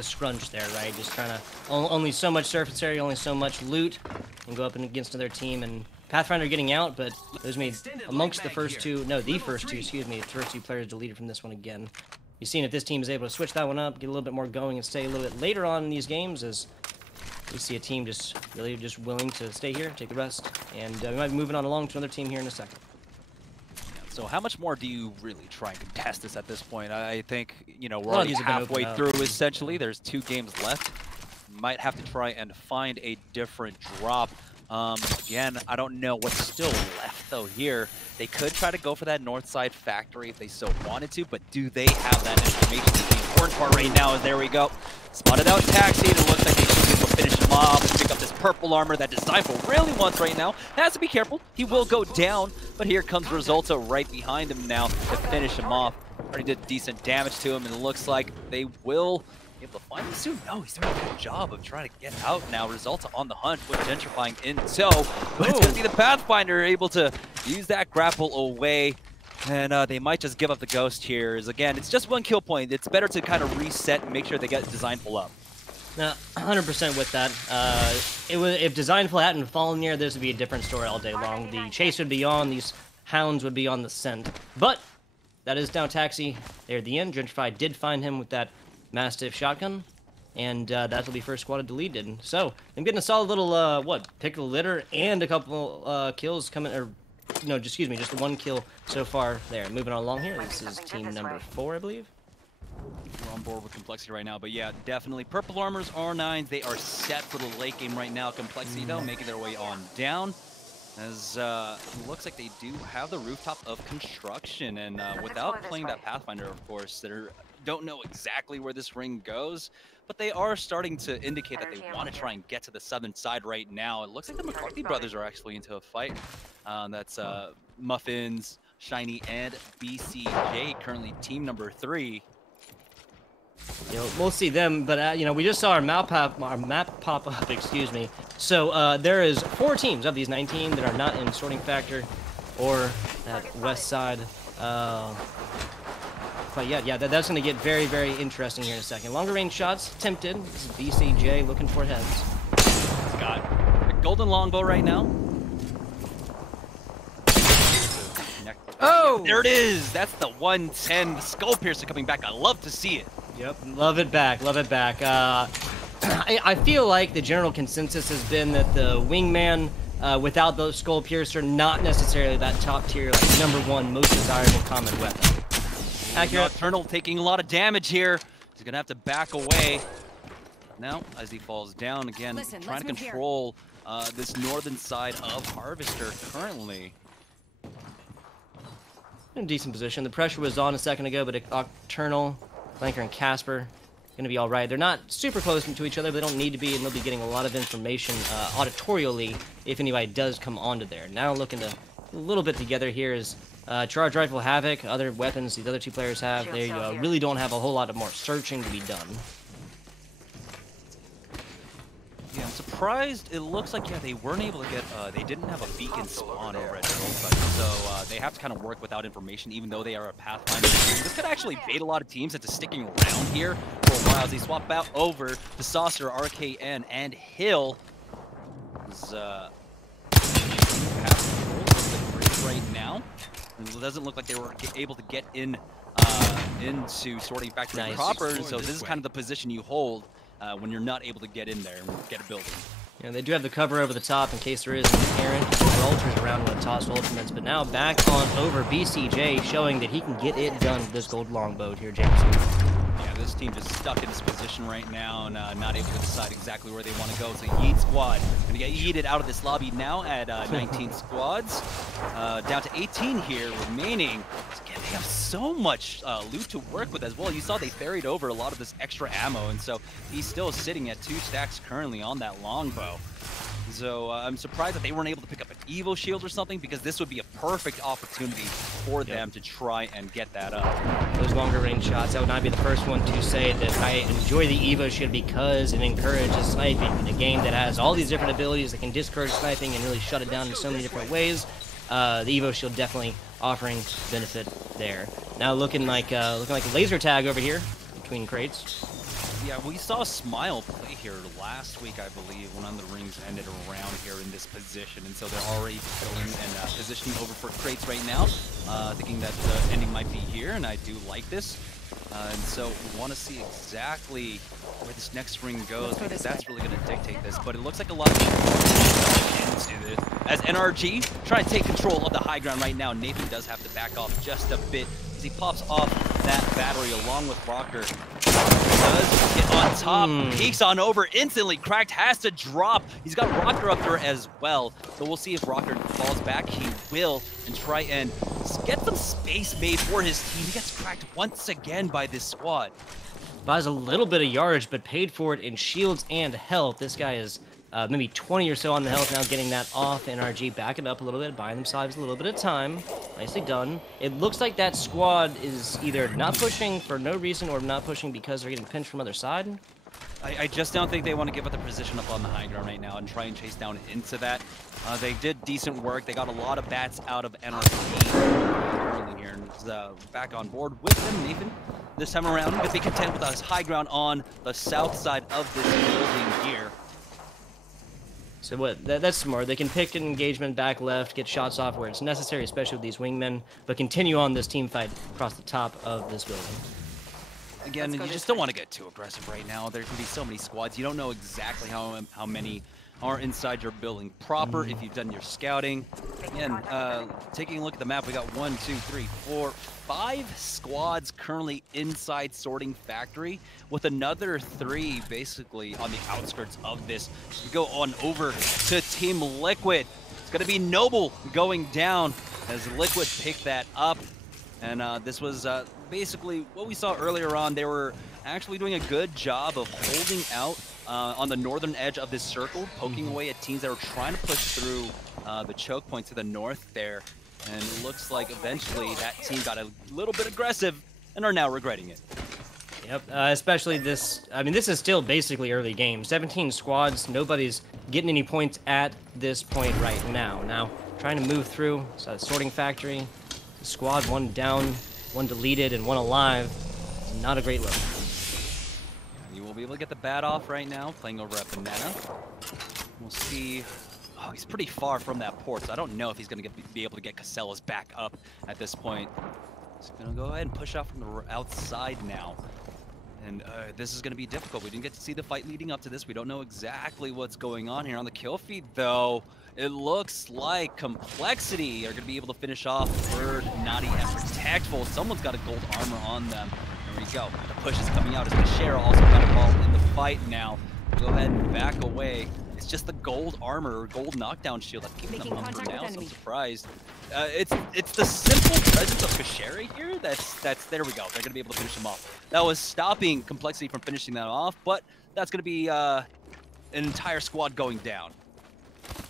scrunch there, right? Just trying to only so much surface area, only so much loot, and go up against another team. And Pathfinder getting out, but there's me amongst the first two players deleted from this one again. You've seen if this team is able to switch that one up, get a little bit more going, and stay a little bit later on in these games, as we see a team just really just willing to stay here, take the rest, and we might be moving on along to another team here in a second. So how much more do you really try and contest this at this point? I think, you know, we're already halfway through, essentially. There's 2 games left. Might have to try and find a different drop. Again, I don't know what's still left, though, here. They could try to go for that Northside Factory if they so wanted to, but do they have that information? The important part right now is, there we go. Spotted out Taxi, and it looks like they should be able to finish him off, pick up this purple armor that Designful really wants right now. Has to be careful. He will go down, but here comes Resulta right behind him now to finish him off. Already did decent damage to him, and it looks like they will be able to find him soon. No, he's doing a good job of trying to get out now. Resulta on the hunt with gentrifying in tow, but it's going to be the Pathfinder able to use that grapple away. And they might just give up the ghost here. Again, it's just 1 kill point. It's better to kind of reset and make sure they get Designful up. No, 100% with that. If Designful hadn't fallen here, this would be a different story all day long. The chase would be on, these hounds would be on the scent. But that is now Taxi there at the end. Gentrify did find him with that Mastiff shotgun, and that'll be first squad deleted. So I'm getting a solid little pick of the litter and a couple kills coming, or no, excuse me, just the one kill so far there. Moving on along here, this is team number 4, I believe. We're on board with Complexity right now, but yeah, definitely. Purple Armors, R9s, they are set for the late game right now. Complexity, though, making their way on down. As it looks like they do have the rooftop of construction, and without playing that Pathfinder, of course, they don't know exactly where this ring goes, but they are starting to indicate that they want to try and get to the southern side right now. It looks like the McCarthy brothers are actually into a fight. That's Muffins, Shiny, and BCJ, currently team number 3. You know, we'll see them, but you know, we just saw our map pop up, excuse me. So there is 4 teams of these 19 that are not in sorting factor or that west side. But yeah, that's going to get very, very interesting here in a second. Longer range shots attempted. This is BCJ looking for heads. He's got a golden longbow right now. Oh, there it is. That's the 110. The Skull Piercer coming back. I love to see it. Yep, love it back, love it back. I feel like the general consensus has been that the Wingman, without the Skull Piercer, not necessarily that top tier, like #1 most desirable common weapon. Accurate. Nocturnal taking a lot of damage here. He's gonna have to back away. Now, as he falls down again, trying to control this northern side of Harvester currently. In a decent position. The pressure was on a second ago, but Nocturnal, Flanker, and Casper going to be all right. They're not super close to each other, but they don't need to be, and they'll be getting a lot of information auditorially if anybody does come onto there. Now looking to a little bit together here is Charge Rifle, Havoc, other weapons these other 2 players have. They really don't have a whole lot of more searching to be done. Yeah, I'm surprised. It looks like, yeah, they weren't able to get, they didn't have a beacon spawn over at Hillside, so they have to kind of work without information, even though they are a Pathfinder. This could actually bait a lot of teams into sticking around here for a while as they swap out over to Saucer, RKN, and Hill. Right now, it doesn't look like they were able to get in into sorting factory proper, so this is kind of the position you hold when you're not able to get in there and get a building. Yeah, they do have the cover over the top in case there is an inherent ultras around with tossed ultimates, but now back on over BCJ, showing that he can get it done with this gold longbow here, Jameson. Yeah, this team just stuck in this position right now and not able to decide exactly where they want to go. So Yeet squad going to get yeeted out of this lobby now at 19 squads. Down to 18 here remaining. Again, they have so much loot to work with as well. You saw they ferried over a lot of this extra ammo, and so he's still sitting at 2 stacks currently on that longbow. So I'm surprised that they weren't able to pick up an Evo shield or something, because this would be a perfect opportunity for them to try and get that up. Those longer range shots, I would not be the first one to say that I enjoy the Evo shield because it encourages sniping. In a game that has all these different abilities that can discourage sniping and really shut it down in so many different ways, the Evo shield definitely offering benefit there. Now looking like a laser tag over here between crates. Yeah, we saw Smile play here last week, I believe, when the rings ended around here in this position, and so they're already filling and positioning over for crates right now, thinking that the ending might be here, and I do like this. And so we want to see exactly where this next ring goes, because that's really going to dictate this. But it looks like a lot of into this. As NRG trying to take control of the high ground right now, Nathan does have to back off just a bit as he pops off that battery along with Rocker. Does get on top, peeks on over, instantly cracked, has to drop. He's got Rocker up there as well, so we'll see if Rocker falls back. He will, and try and get some space made for his team. He gets cracked once again by this squad. Buys a little bit of yardage, but paid for it in shields and health. This guy is maybe 20 or so on the health now, getting that off. NRG backing up a little bit, buying themselves a little bit of time. Nicely done. It looks like that squad is either not pushing for no reason or not pushing because they're getting pinched from other side. I just don't think they want to give up the position up on the high ground right now and try and chase down into that. They did decent work. They got a lot of bats out of NRG early here. here and is back on board with them. Nathan, this time around, going to be content with us high ground on the south side of this building here. So what? That's smart. They can pick an engagement back left, get shots off where it's necessary, especially with these wingmen, but continue on this team fight across the top of this building. Again, you just don't want to get too aggressive right now. There can be so many squads. You don't know exactly how many are inside your building proper if you've done your scouting. Again, taking a look at the map, we got 1, 2, 3, 4, 5 squads currently inside Sorting Factory, with another 3 basically on the outskirts of this. We go on over to Team Liquid. It's going to be Noble going down as Liquid picked that up. And this was basically what we saw earlier on. They were actually doing a good job of holding out on the northern edge of this circle, poking away at teams that were trying to push through the choke point to the north there. And it looks like eventually that team got a little bit aggressive and are now regretting it. Yep, especially this, I mean, this is still basically early game. 17 squads, nobody's getting any points at this point right now. Now, trying to move through, so Sorting Factory, squad, 1 down, 1 deleted, and 1 alive. Not a great look. You will be able to get the bat off right now, playing over at Banana. We'll see. Oh, he's pretty far from that port, so I don't know if he's going to be able to get Casella's back up at this point. He's going to go ahead and push out from the outside now. And this is going to be difficult. We didn't get to see the fight leading up to this. We don't know exactly what's going on here on the kill feed, though. It looks like Complexity are going to be able to finish off Bird, Naughty, and Protectful. Someone's got a gold armor on them. There we go. The push is coming out as Kashera also got involved in the fight now. Go ahead and back away. It's just the gold armor or gold knockdown shield that's keeping them up for now, so I'm surprised. It's the simple presence of Kashera here that's there we go. They're gonna be able to finish him off. That was stopping Complexity from finishing that off, but that's gonna be an entire squad going down.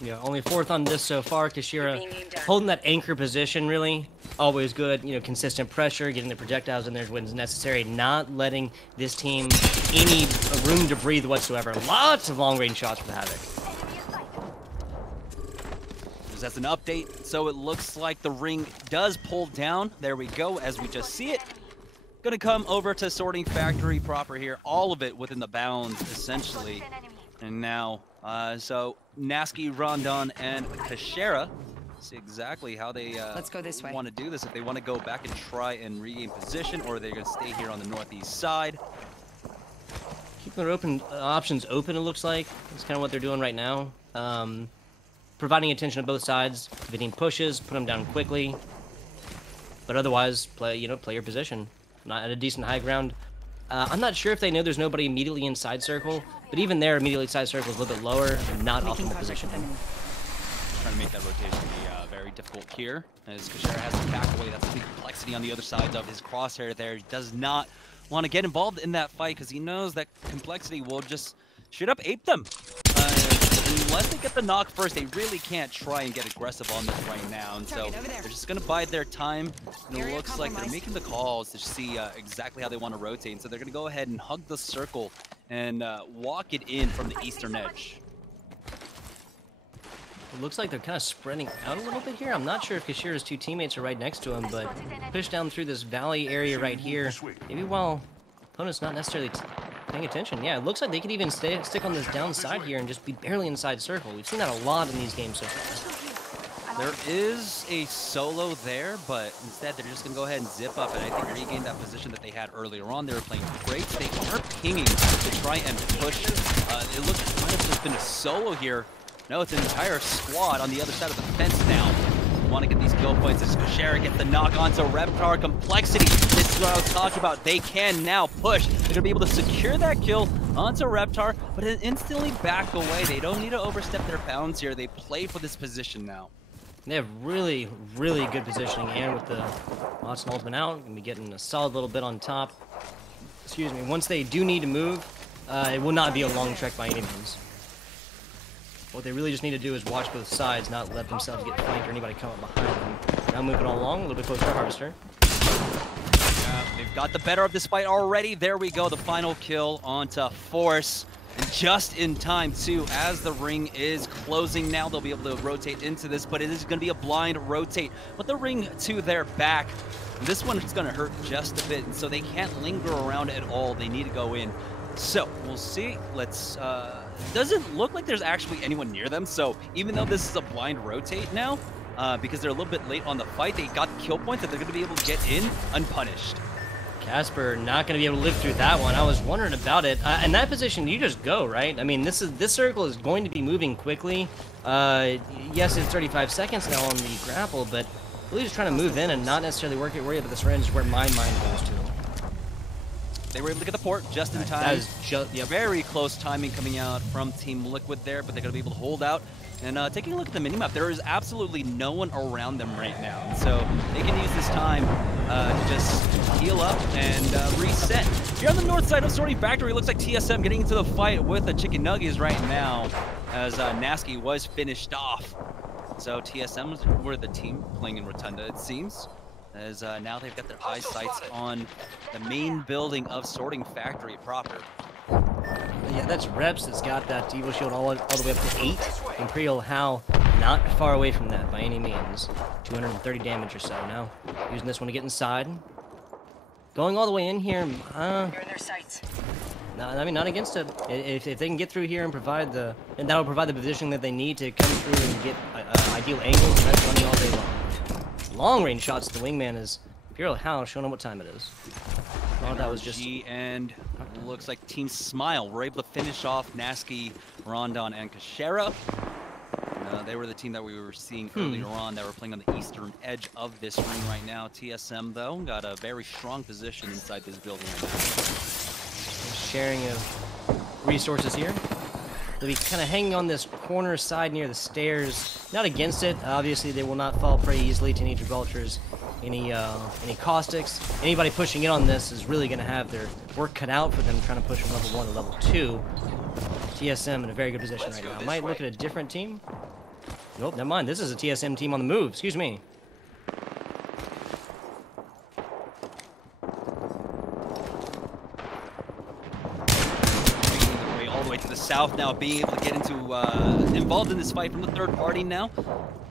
Yeah, only 4th on this so far. Kashera holding that anchor position, really. Always good, you know, consistent pressure, getting the projectiles in there when it's necessary, not letting this team any room to breathe whatsoever. Lots of long-range shots for the Havoc. That's an update, so it looks like the ring does pull down. There we go, as we just see it. Gonna come over to Sorting Factory proper here, all of it within the bounds, essentially. And now, so Nasky, Rondon, and Kashera see exactly how they Let's go this way. want to do this. If they want to go back and try and regain position, or they're going to stay here on the northeast side. Keeping their options open, it looks like. That's kind of what they're doing right now. Providing attention to both sides, hitting pushes, put them down quickly. But otherwise, play your position. Not at a decent high ground. I'm not sure if they know there's nobody immediately inside circle, but even there, immediately inside circle is a little bit lower and not optimal position. Trying to make that rotation be very difficult here, as Kashera has to back away. That's the Complexity on the other side of his crosshair there. He does not want to get involved in that fight because he knows that Complexity will just straight up ape them. Unless they get the knock first, they really can't try and get aggressive on this right now. And so they're just going to bide their time. And it looks like they're making the calls to see exactly how they want to rotate. And so they're going to go ahead and hug the circle and walk it in from the eastern edge. It looks like they're kind of spreading out a little bit here. I'm not sure if Kashira's 2 teammates are right next to him, but push down through this valley area right here. Maybe while opponent's not necessarily paying attention. Yeah, it looks like they could even stick on this downside here and just be barely inside circle. We've seen that a lot in these games so far. There is a solo there, but instead they're just going to go ahead and zip up and I think regain that position that they had earlier on. They were playing great. They are pinging to try and push. It looks like it might have just been a solo here. No, it's an entire squad on the other side of the fence now. Want to get these kill points as Kashera gets the knock onto Reptar. Complexity, this is what I was talking about. They can now push. They're going to be able to secure that kill onto Reptar, but then instantly back away. They don't need to overstep their bounds here. They play for this position now. They have really, really good positioning, and with the Watson ultimate out, going to be getting a solid little bit on top. Excuse me. Once they do need to move, it will not be a long trek by any means. What they really just need to do is watch both sides, not let themselves get flanked or anybody come up behind them. Now moving on along, a little bit closer to Harvester. They've got the better of this fight already. There we go, the final kill onto Force. And just in time, too, as the ring is closing now, they'll be able to rotate into this, but it is going to be a blind rotate with the ring to their back. And this one is going to hurt just a bit, and so they can't linger around at all. They need to go in. So we'll see. Let's. Doesn't look like there's actually anyone near them. So even though this is a blind rotate now, because they're a little bit late on the fight, they got the kill points that they're going to be able to get in unpunished. Casper not going to be able to live through that one. I was wondering about it. In that position, you just go, right? I mean, this circle is going to be moving quickly. Yes, it's 35 seconds now on the grapple, but really just trying to move in and not necessarily worry about the syringe where my mind goes to. They were able to get the port just in time. That is just, yep. Very close timing coming out from Team Liquid there, but they're going to be able to hold out. And taking a look at the minimap, there is absolutely no one around them right now. And so they can use this time to just heal up and reset. Here on the north side of Sorting Factory, looks like TSM getting into the fight with the Chicken Nuggies right now, as Nasky was finished off. So TSM were the team playing in Rotunda, it seems, as now they've got their eyesights on the main building of Sorting Factory proper. Yeah, that's Reps that's got that Devo Shield all the way up to 8. Imperial Hal not far away from that by any means. 230 damage or so. Now using this one to get inside. Going all the way in here. You're in their sights. No, I mean, not against it. If they can get through here and that'll provide the position that they need to come through and get ideal angles, and that's running all day long. Long range shots to the wingman is Imperial Hal showing them what time it is. Well, that was just... And looks like Team Smile were able to finish off Nasky, Rondon, and Kashera. They were the team that we were seeing earlier on that were playing on the eastern edge of this ring right now. TSM, though, got a very strong position inside this building right now. Sharing of resources here. They'll be kind of hanging on this corner side near the stairs. Not against it. Obviously, they will not fall prey easily to any Gibraltars, any caustics. Anybody pushing in on this is really going to have their work cut out for them trying to push from level 1 to level 2. TSM in a very good position right now. Might look at a different team. Nope, never mind. This is a TSM team on the move. Excuse me. All the way to the south now, being able to get into involved in this fight from the third party now.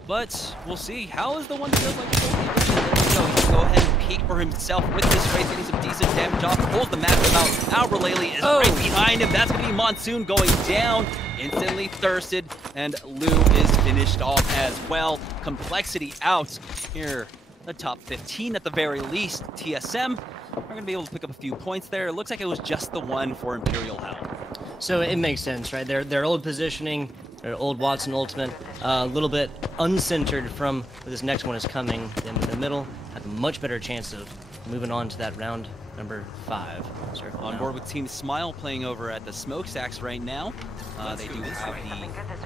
But we'll see. How is the one feels like there we go. He can go ahead and peek for himself with this race, getting some decent damage off. Pulls the map out. Albralele is right behind him. That's going to be Monsoon going down. Instantly thirsted, and Lou is finished off as well. Complexity out here. The top 15 at the very least. TSM are going to be able to pick up a few points there. It looks like it was just the one for Imperial Hell. So it makes sense, right? Their old positioning, their old Watson Ultimate, a little bit uncentered from where this next one is coming. In the middle, have a much better chance of moving on to that round number 5. On board with Team Smile playing over at the Smokestacks right now. They do have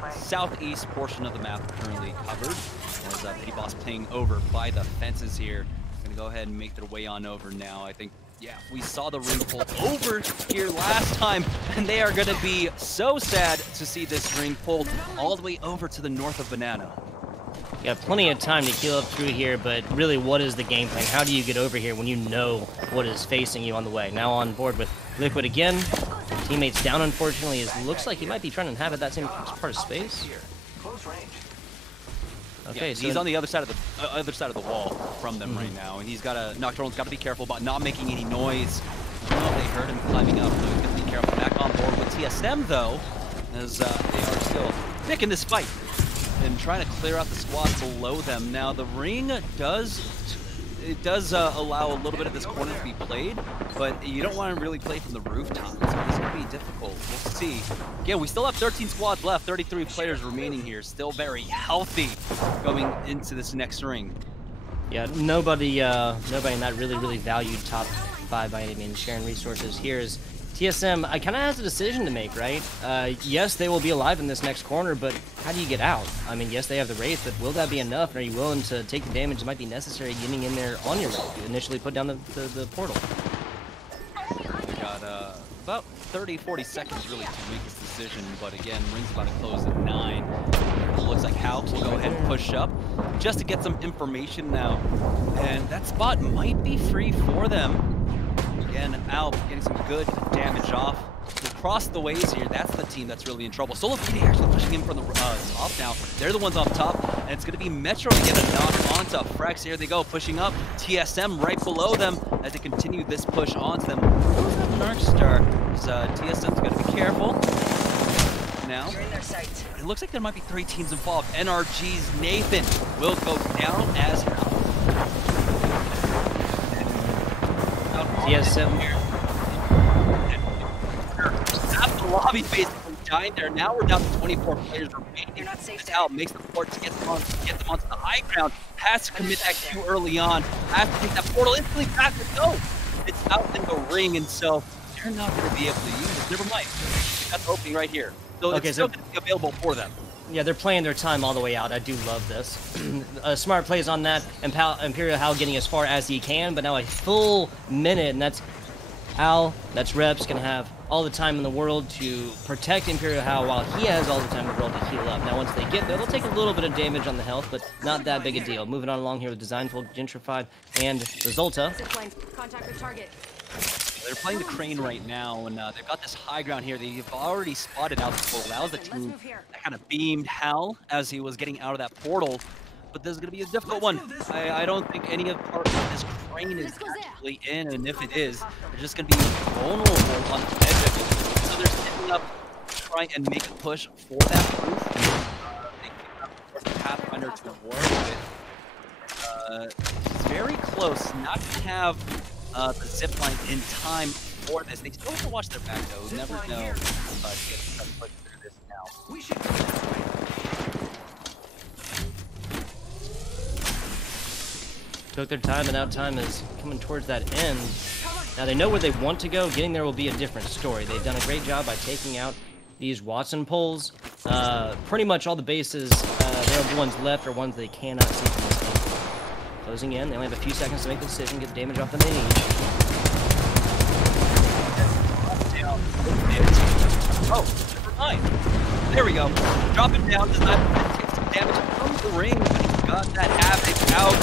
the southeast portion of the map currently covered. As Pity Boss playing over by the fences here. Gonna go ahead and make their way on over now. I think, yeah, we saw the ring pulled over here last time, and they are gonna be so sad to see this ring pulled all the way over to the north of Banana. You have plenty of time to heal up through here, but really, what is the game plan? How do you get over here when you know what is facing you on the way? Now on board with Liquid again. Teammates down, unfortunately. It looks like he might be trying to inhabit that same part of space. Okay, yeah, so he's on the other side of the wall from them right now, and he's got a Nocturnal's got to be careful about not making any noise. Oh, they heard him climbing up, so he's got to be careful. Back on board with TSM though, as they are still thick in this fight and trying to clear out the squad below them. Now the ring does allow a little bit of this corner to be played, but you don't want to really play from the rooftop, so this could be difficult. We'll see. Again, we still have 13 squads left, 33 players remaining here, still very healthy going into this next ring. Yeah, nobody in that really valued top 5 by any means. Sharing resources here is TSM. I kind of has a decision to make, right? Yes, they will be alive in this next corner, but how do you get out? I mean, yes, they have the Wraith, but will that be enough? And are you willing to take the damage that might be necessary getting in there on your Wraith? You initially put down the portal. We got about 30-40 seconds really to make this decision, but again, ring's about to close at 9. It looks like Hal will go ahead and push up just to get some information now, and that spot might be free for them. Again, Al getting some good damage off. across the ways here, that's the team that's really in trouble. Solo PD actually pushing him from the top now. They're the ones up top, and it's going to be Metro to get a knock onto Frex. Here they go, pushing up. TSM right below them as they continue this push onto them. Who's that Narcstar? TSM's going to be careful. Now, it looks like there might be 3 teams involved. NRG's Nathan will go down as TSM here. The lobby basically dying there. Now we're down to 24 players remaining. Al makes the port to get them onto the high ground. Has to commit that Q early on. Has to take that portal instantly back to go. It's out in the ring, and so they're not going to be able to use it. Never mind. Got the opening right here. So it's still going to be available for them. Yeah, they're playing their time all the way out. I do love this. Smart plays on that. Imperial Hal getting as far as he can, but now a full minute, and that's Al, that's Reps, going to have all the time in the world to protect Imperial Hal while he has all the time in the world to heal up. Now, once they get there, they'll take a little bit of damage on the health, but not that big a deal. Moving on along here with Designful, Gentrified, and Resulta. Contact with target. They're playing the Crane right now, and they've got this high ground here. They've already spotted out the portal. That was the team that kind of beamed Hal as he was getting out of that portal. But this is going to be a difficult one. I don't think any of part of this Crane is actually in, and if it is, they're just going to be vulnerable on the edge of it. So they're setting up to try and make a push for that roof. They can have, of course, the Pathfinder to war with. It's very close not to have the zip line in time for this. They still have to watch their back, though. Never know to get put through this now. We should go this way. Took their time, and now time is coming towards that end. Now they know where they want to go. Getting there will be a different story. They've done a great job by taking out these Watson poles. Pretty much all the bases, they're the ones left are ones they cannot see from this game. Closing in, they only have a few seconds to make the decision, get the damage off the mage. Oh, never mind. There we go. Drop him down, does not take some damage from the ring, but he's got that Havoc out.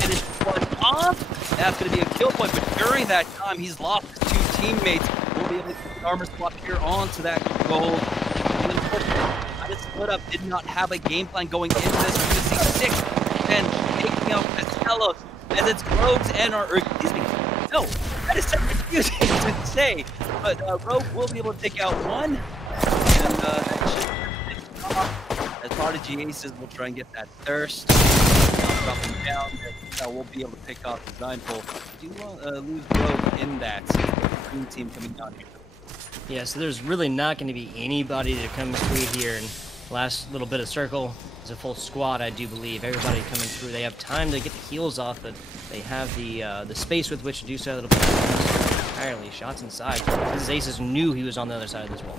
Finish one off. That's going to be a kill point, but during that time, he's lost his 2 teammates. We'll be able to get the armor swap here onto that gold. And unfortunately, this split up did not have a game plan going into this. We're going to see 6 and taking out Castellos, and it's Rogues and or excuse me. No, that is so confusing to say. But Rogue will be able to take out 1, and that should off. As Prodigy Aces will try and get that thirst. Drop him down. We'll be able to pick off Designful. Do lose Rogue in that green team coming down here. Yeah, so there's really not going to be anybody to come through here. And last little bit of circle is a full squad, I do believe. Everybody coming through. They have time to get the heals off, but they have the space with which to do so. That'll be entirely shots inside. This Aces knew he was on the other side of this wall.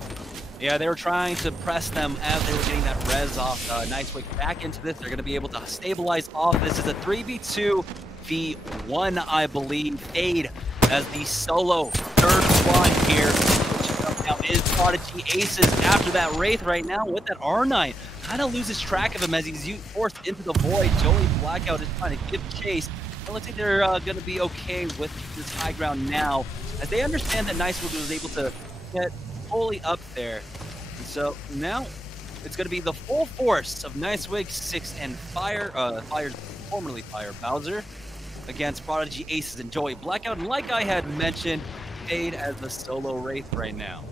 Yeah, they were trying to press them as they were getting that res off. Nightwing back into this. They're going to be able to stabilize off. This is a 3v2 v1, I believe. Fade as the solo third squad here. Which now is Prodigy Aces after that Wraith right now with that R9. Kind of loses track of him as he's forced into the void. Joey Blackout is trying to give chase. It looks like they're going to be okay with this high ground now, as they understand that Nicewood was able to get fully up there. And so now it's going to be the full force of Nicewig, 6 and Fire's formerly Fire Bowser against Prodigy Aces and Joey Blackout. And like I had mentioned, Fade as the solo Wraith right now.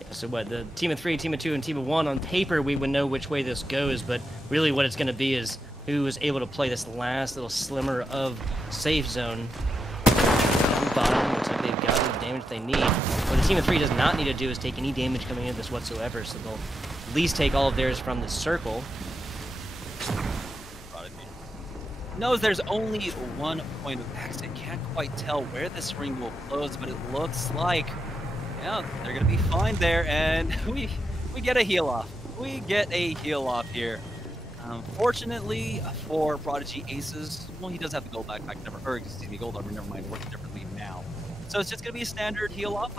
Yeah, so what, the team of 3, team of 2, and team of 1 on paper, we would know which way this goes, but really what it's going to be is who is able to play this last little slimmer of safe zone. Bottom, looks like they've got the damage they need. What the team of 3 does not need to do is take any damage coming into this whatsoever, so they'll at least take all of theirs from the circle. Knows there's only one point of exit. Can't quite tell where this ring will close, but it looks like, yeah, they're gonna be fine there, and we get a heal off. We get a heal off here. Fortunately for Prodigy Aces, well, he does have the gold backpack, gold armor, never mind, working differently now. So it's just going to be a standard heal off.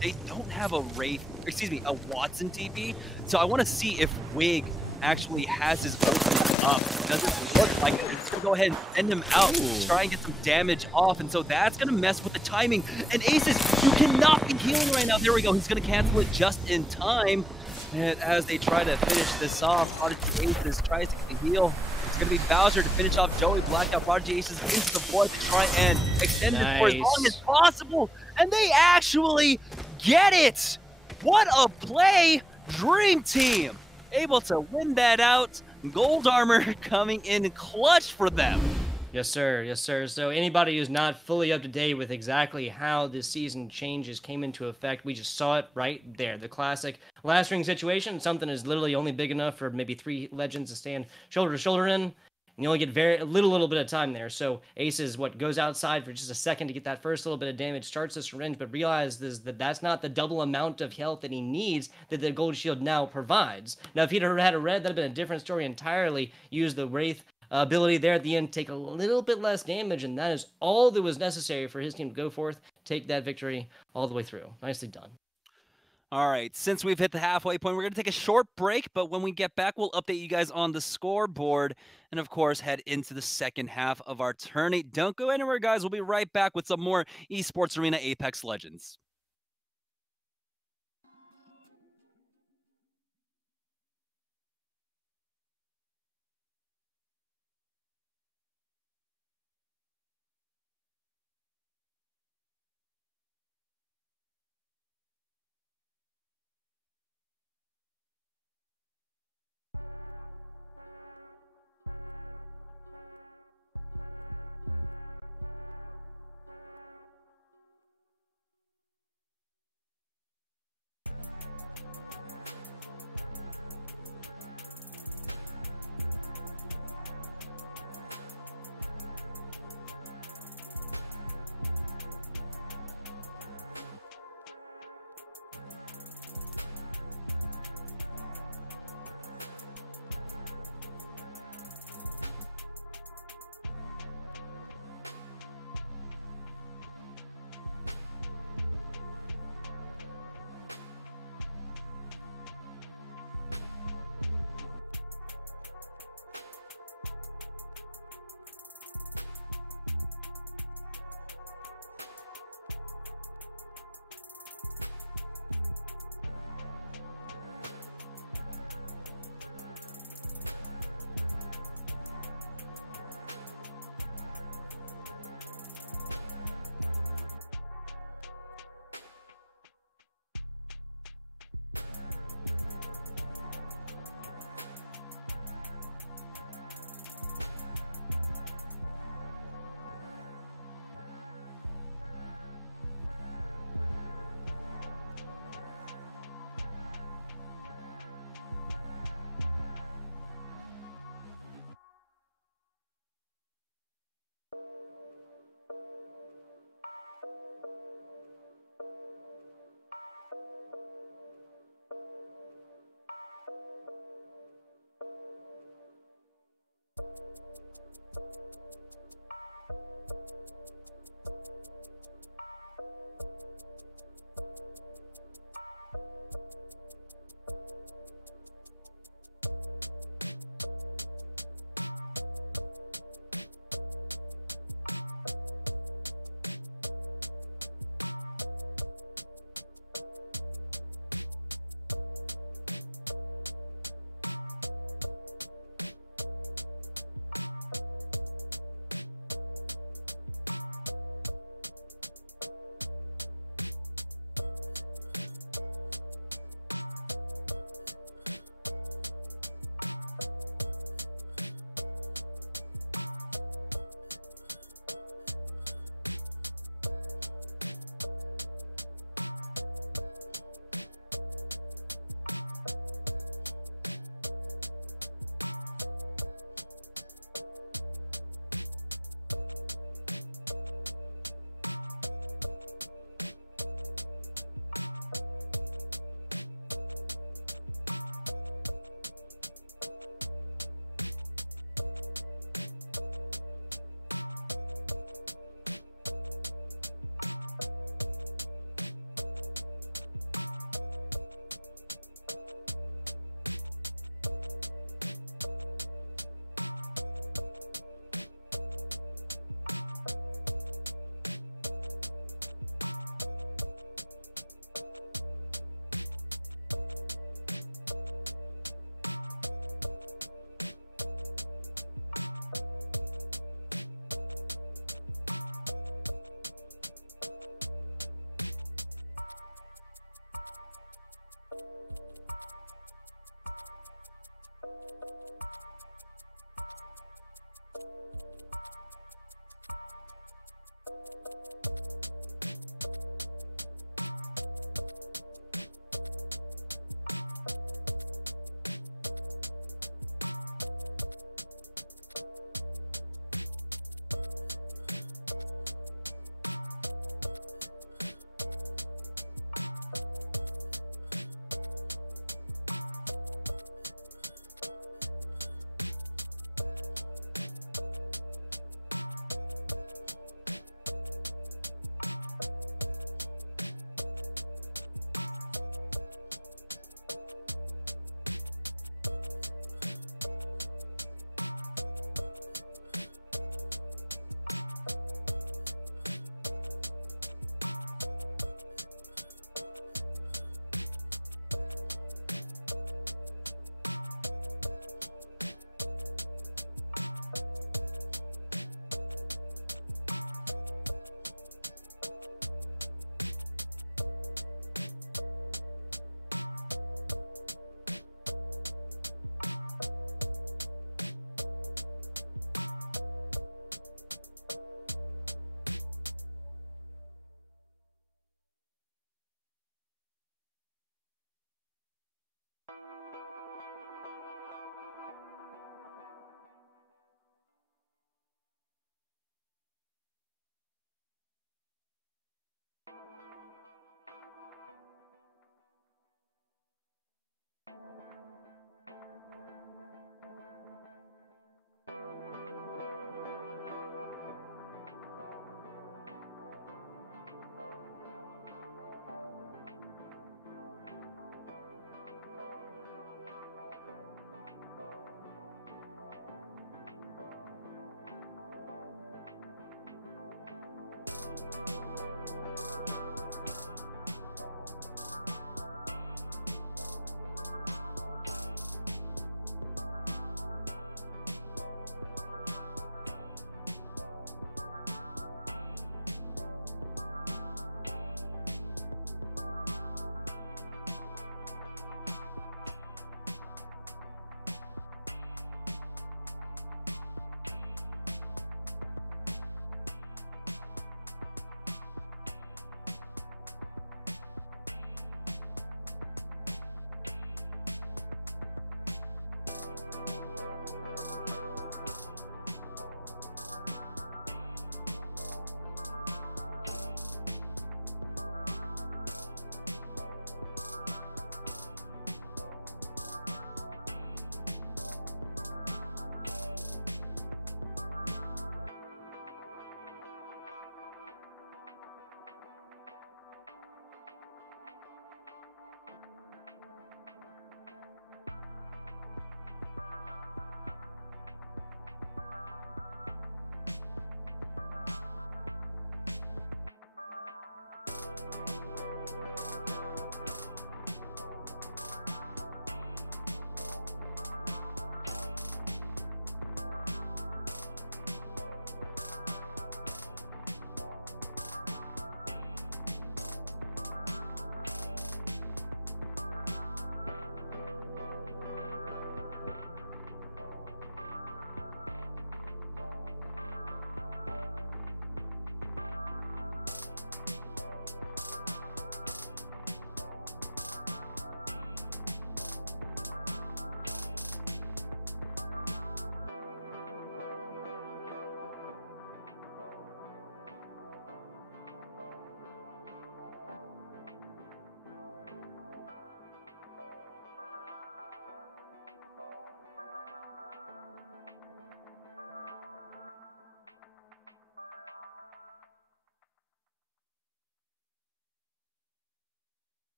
They don't have a Watson TP, so I want to see if Wig actually has his ultimate up. Doesn't look like it. It's gonna go ahead and send him out to Ooh. try and get some damage off, and so that's gonna mess with the timing. And Aces, you cannot be healing right now. There we go. He's gonna cancel it just in time. And as they try to finish this off, Prodigy Aces tries to get the heal. It's going to be Bowser to finish off Joey Blackout. Prodigy Aces into the void to try and extend it for as long as possible. And they actually get it. What a play. Dream Team able to win that out. Gold Armor coming in clutch for them. Yes, sir. Yes, sir. So anybody who's not fully up to date with exactly how this season changes came into effect, we just saw it right there. The classic last ring situation, something is literally only big enough for maybe 3 legends to stand shoulder to shoulder in, and you only get a little bit of time there. So Aces, goes outside for just a second to get that first little bit of damage, starts the syringe, but realizes that that's not the double amount of health that he needs that the gold shield now provides. Now, if he'd had a red, that'd have been a different story entirely. Use the Wraith ability there at the end, take a little bit less damage, and that is all that was necessary for his team to go forth, take that victory all the way through. Nicely done. All right, since we've hit the halfway point, we're going to take a short break, but when we get back, we'll update you guys on the scoreboard and, of course, head into the second half of our tourney. Don't go anywhere, guys. We'll be right back with some more Esports Arena Apex Legends.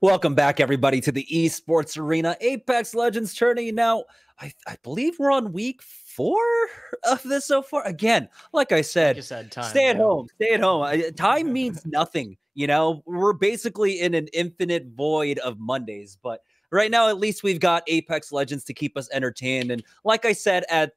Welcome back, everybody, to the Esports Arena Apex Legends tourney. Now, I believe we're on week 4 of this so far. Again, like I said, stay at home. Stay at home. Time means nothing. You know, we're basically in an infinite void of Mondays. But right now, at least we've got Apex Legends to keep us entertained. And like I said at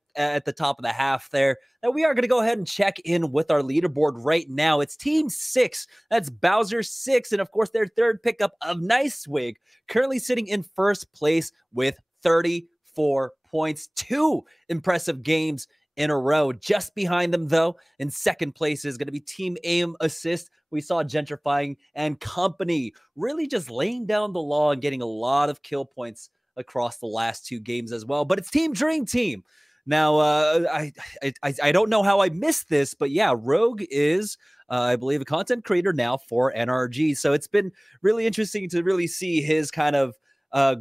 the top of the half there, that we are going to go ahead and check in with our leaderboard right now. It's Team 6. That's Bowser 6. And of course, their third pickup of Nicewig, currently sitting in first place with 34 points. 2 impressive games in a row. Just behind them, though, in second place is going to be Team Aim Assist. We saw Gentrifying and company really just laying down the law and getting a lot of kill points across the last 2 games as well. But it's Team Dream Team. Now, I don't know how I missed this, but yeah, Rogue is, I believe, a content creator now for NRG. So it's been really interesting to really see his kind of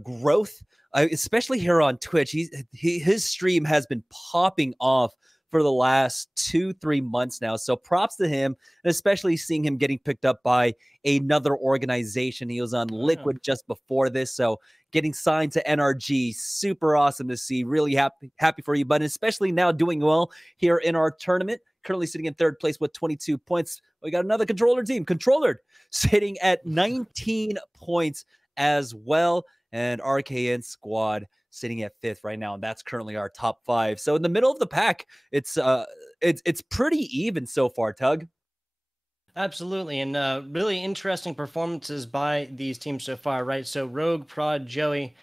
growth, especially here on Twitch. His stream has been popping off for the last 2-3 months now. So props to him, and especially seeing him getting picked up by another organization. He was on Liquid just before this. So getting signed to NRG, super awesome to see. Really happy for you, but especially now doing well here in our tournament. Currently sitting in third place with 22 points. We got another controller team, Controller, sitting at 19 points as well. And RKN Squad sitting at 5th right now, and that's currently our top 5. So in the middle of the pack, it's pretty even so far, Tug. Absolutely, and really interesting performances by these teams so far, right? So Rogue, Prod, Joey,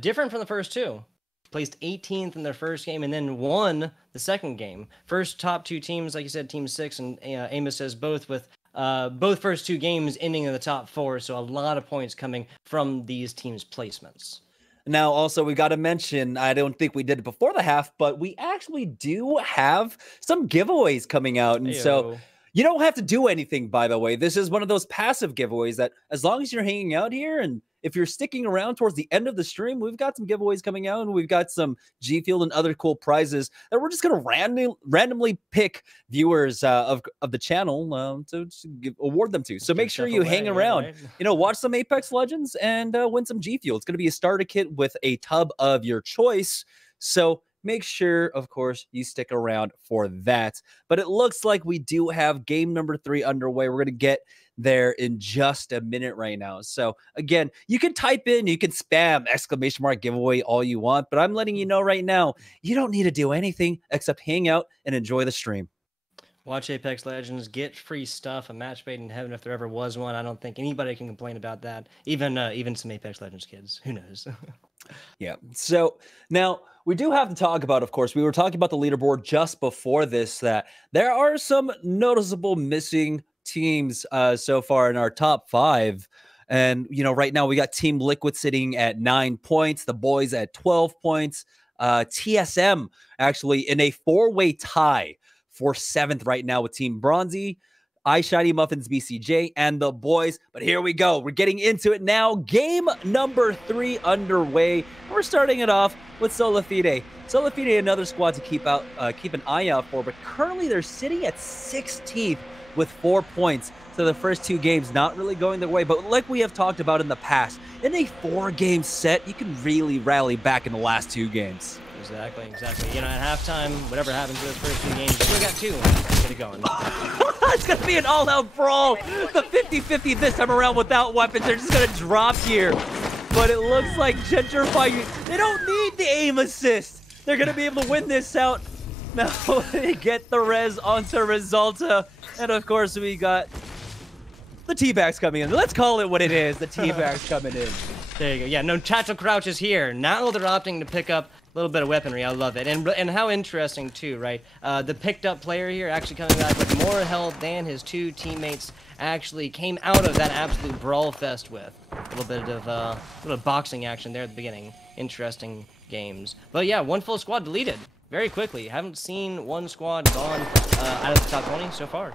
different from the first 2. Placed 18th in their first game and then won the second game. First top 2 teams, like you said, Team 6 and Amos says both with both first 2 games ending in the top 4. So a lot of points coming from these teams' placements. Now, also, we got to mention, I don't think we did it before the half, but we actually do have some giveaways coming out. And so you don't have to do anything, by the way. This is one of those passive giveaways that as long as you're hanging out here and if you're sticking around towards the end of the stream, we've got some giveaways coming out, and we've got some G Fuel and other cool prizes that we're just going to randomly pick viewers of the channel to award them to. So make sure you hang around, right? You know, watch some Apex Legends and win some G Fuel. It's going to be a starter kit with a tub of your choice. So make sure, of course, you stick around for that. But it looks like we do have game number 3 underway. We're going to get there in just a minute right now. So again, you can type in, you can spam !! giveaway all you want, but I'm letting you know right now, you don't need to do anything except hang out and enjoy the stream. Watch Apex Legends, get free stuff, a match made in heaven if there ever was one. I don't think anybody can complain about that. Even some Apex Legends kids. Who knows? Yeah. So now we do have to talk about, of course, we were talking about the leaderboard just before this, that there are some noticeable missing teams so far in our top 5. And, you know, right now we got Team Liquid sitting at 9 points, the boys at 12 points, TSM actually in a 4-way tie for 7th right now with Team Bronzy, iShiny Muffins BCJ, and the boys. But here we go. We're getting into it now. Game number 3 underway. We're starting it off with Solafide. Solafide, another squad to keep an eye out for, but currently they're sitting at 16th with 4 points. So the first 2 games not really going their way, but like we have talked about in the past, in a 4-game set, you can really rally back in the last 2 games. Exactly. You know, at halftime, whatever happens to those first 2 games, we got 2. Let's get it going. It's going to be an all-out brawl. The 50-50 this time around without weapons. They're just going to drop here. But it looks like Gentrifying, they don't need the aim assist. They're going to be able to win this out. Now they get the res onto Resulta. And of course, we got the T-Bags coming in. Let's call it what it is. The T-Bags coming in. There you go. Yeah, no Chattel Crouch is here. Now they're opting to pick up a little bit of weaponry. I love it. And how interesting, too, right? The picked up player here actually coming back with more health than his two teammates actually came out of that absolute brawl fest with. A little bit of boxing action there at the beginning. Interesting games. But yeah, one full squad deleted very quickly. Haven't seen one squad gone out of the top 20 so far.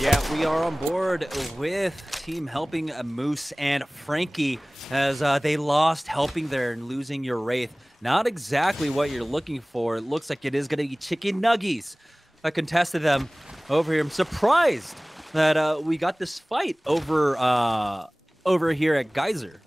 Yeah, we are on board with team helping Moose and Frankie as they lost helping there and losing your Wraith. Not exactly what you're looking for. It looks like it is going to be Chicken Nuggies. I contested them over here. I'm surprised that we got this fight over here at Geyser.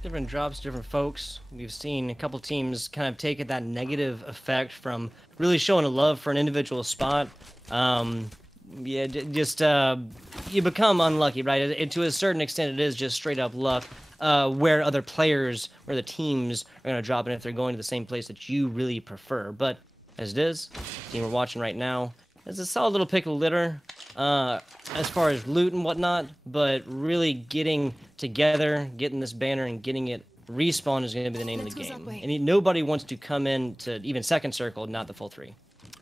Different drops, different folks. We've seen a couple teams kind of take that negative effect from really showing a love for an individual spot. Yeah, just you become unlucky, right? To a certain extent, it is just straight up luck. Where other players, where the teams are going to drop in if they're going to the same place that you really prefer. But as it is, the team we're watching right now is a solid little pick of litter as far as loot and whatnot, but really getting together, getting this banner and getting it respawn is going to be the name of the game. And nobody wants to come in to even second circle, not the full 3.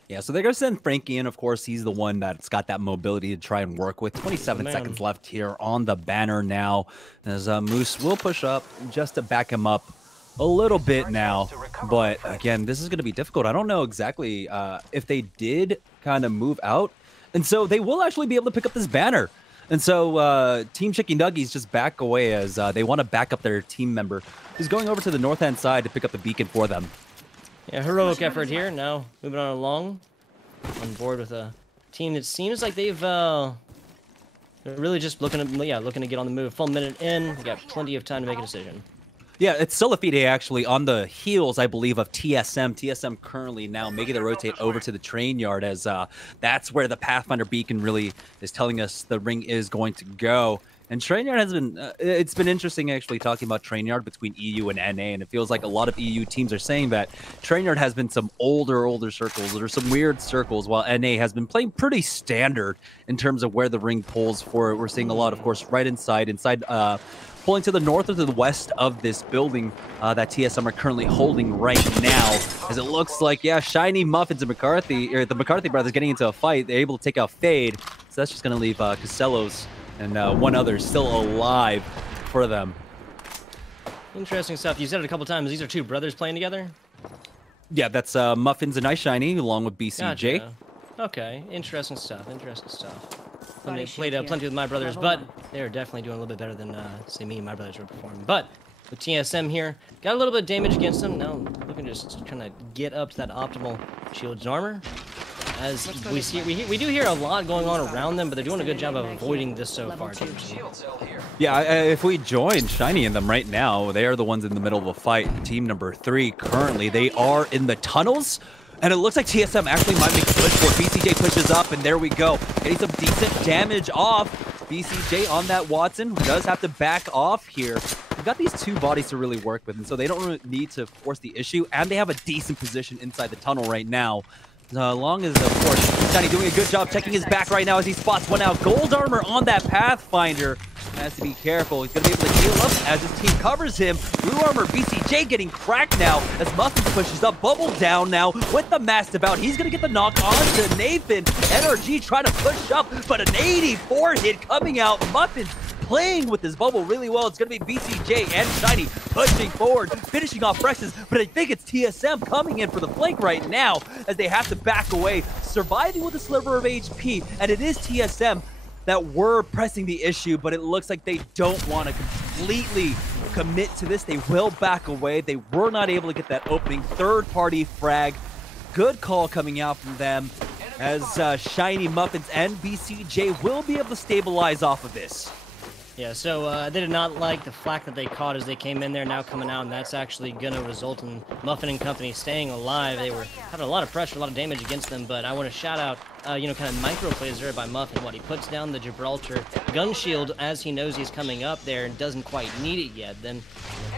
Yeah, so they're going to send Frankie in. Of course, he's the one that's got that mobility to try and work with. 27 seconds left here on the banner now. As Moose will push up just to back him up a little bit now. But again, this is going to be difficult. I don't know exactly if they did kind of move out. And so they will actually be able to pick up this banner. And so Team Chicken Nuggies just back away as they want to back up their team member who's going over to the north-hand side to pick up the beacon for them. Yeah, heroic effort here. Now moving on along, on board with a team that seems like they're really just looking to get on the move. Full minute in, we got plenty of time to make a decision. Yeah, it's Solafide actually on the heels, I believe, of TSM. TSM currently now making the rotate over to the train yard as that's where the Pathfinder beacon really is telling us the ring is going to go. And Trainyard has been, it's been interesting actually talking about Trainyard between EU and NA, and it feels like a lot of EU teams are saying that Trainyard has been some older circles, or some weird circles, while NA has been playing pretty standard in terms of where the ring pulls for it. We're seeing a lot, of course, right inside, pulling to the north or to the west of this building that TSM are currently holding right now. As it looks like, yeah, Shiny, Muffins, and McCarthy, or the McCarthy brothers getting into a fight. They're able to take out Fade, so that's just going to leave Casellos and one other still alive for them. Interesting stuff. You said it a couple times. These are two brothers playing together? Yeah, that's Muffins and Ice Shiny along with BCJ. Gotcha. Okay, interesting stuff. I played plenty with my brothers, but they're definitely doing a little bit better than, say, me and my brothers were performing. But with TSM here, got a little bit of damage against them. Now looking to just trying to get up to that optimal shields and armor. As we see, we do hear a lot going on around them, but they're doing a good job of avoiding this so far. Yeah, if we join Shiny in them right now, they are the ones in the middle of a fight. Team number 3 currently, they are in the tunnels. And it looks like TSM actually might make a push for it. BCJ pushes up, and there we go. Getting some decent damage off. BCJ on that Watson does have to back off here. We've got these two bodies to really work with, and so they don't really need to force the issue, and they have a decent position inside the tunnel right now. As long as, of course, Shiny doing a good job checking his back right now as he spots one out. Gold armor on that Pathfinder. Has to be careful. He's going to be able to heal up as his team covers him. Blue armor, BCJ getting cracked now as Muffins pushes up. Bubble down now with the Mastabout. He's going to get the knock on to Nathan. NRG trying to push up, but an 84 hit coming out. Muffins playing with this bubble really well. It's going to be BCJ and Shiny pushing forward, finishing off Frexes, but I think it's TSM coming in for the flank right now as they have to back away, surviving with a sliver of HP, and it is TSM that were pressing the issue, but it looks like they don't want to completely commit to this. They will back away. They were not able to get that opening third-party frag. Good call coming out from them as Shiny, Muffins, and BCJ will be able to stabilize off of this. Yeah, so they did not like the flak that they caught as they came in there, now coming out, and that's actually going to result in Muffin and company staying alive. They were having a lot of pressure, a lot of damage against them, but I want to shout out, kind of micro plays there by Muffin. What he puts down the Gibraltar gun shield as he knows he's coming up there and doesn't quite need it yet. Then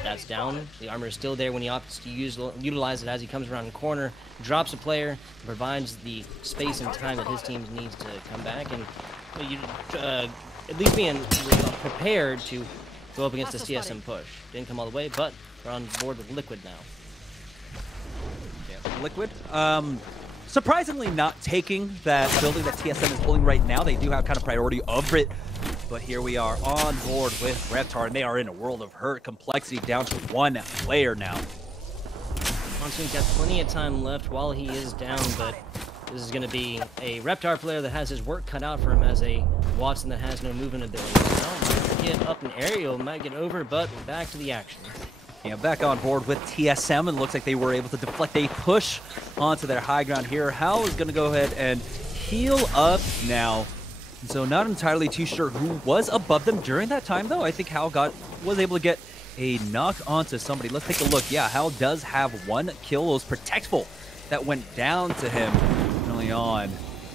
That's down. The armor is still there when he opts to utilize it as he comes around the corner, drops a player, provides the space and time that his team needs to come back, and at least being prepared to go up against the TSM push. Didn't come all the way, but we're on board with Liquid now. Yeah, Liquid. Surprisingly not taking that building that TSM is pulling right now. They do have kind of priority over it. But here we are on board with Reptar, and they are in a world of hurt. Complexity down to one player now. Monsoon's got plenty of time left while he is down, but this is going to be a Reptar player that has his work cut out for him as a Watson that has no movement ability. So might get up an aerial, might get over, but back to the action. Yeah, back on board with TSM, and it looks like they were able to deflect a push onto their high ground here. Hal is going to go ahead and heal up now. So not entirely too sure who was above them during that time, though. I think Hal was able to get a knock onto somebody. Let's take a look. Yeah, Hal does have one kill. It was Protectful that went down to him early on.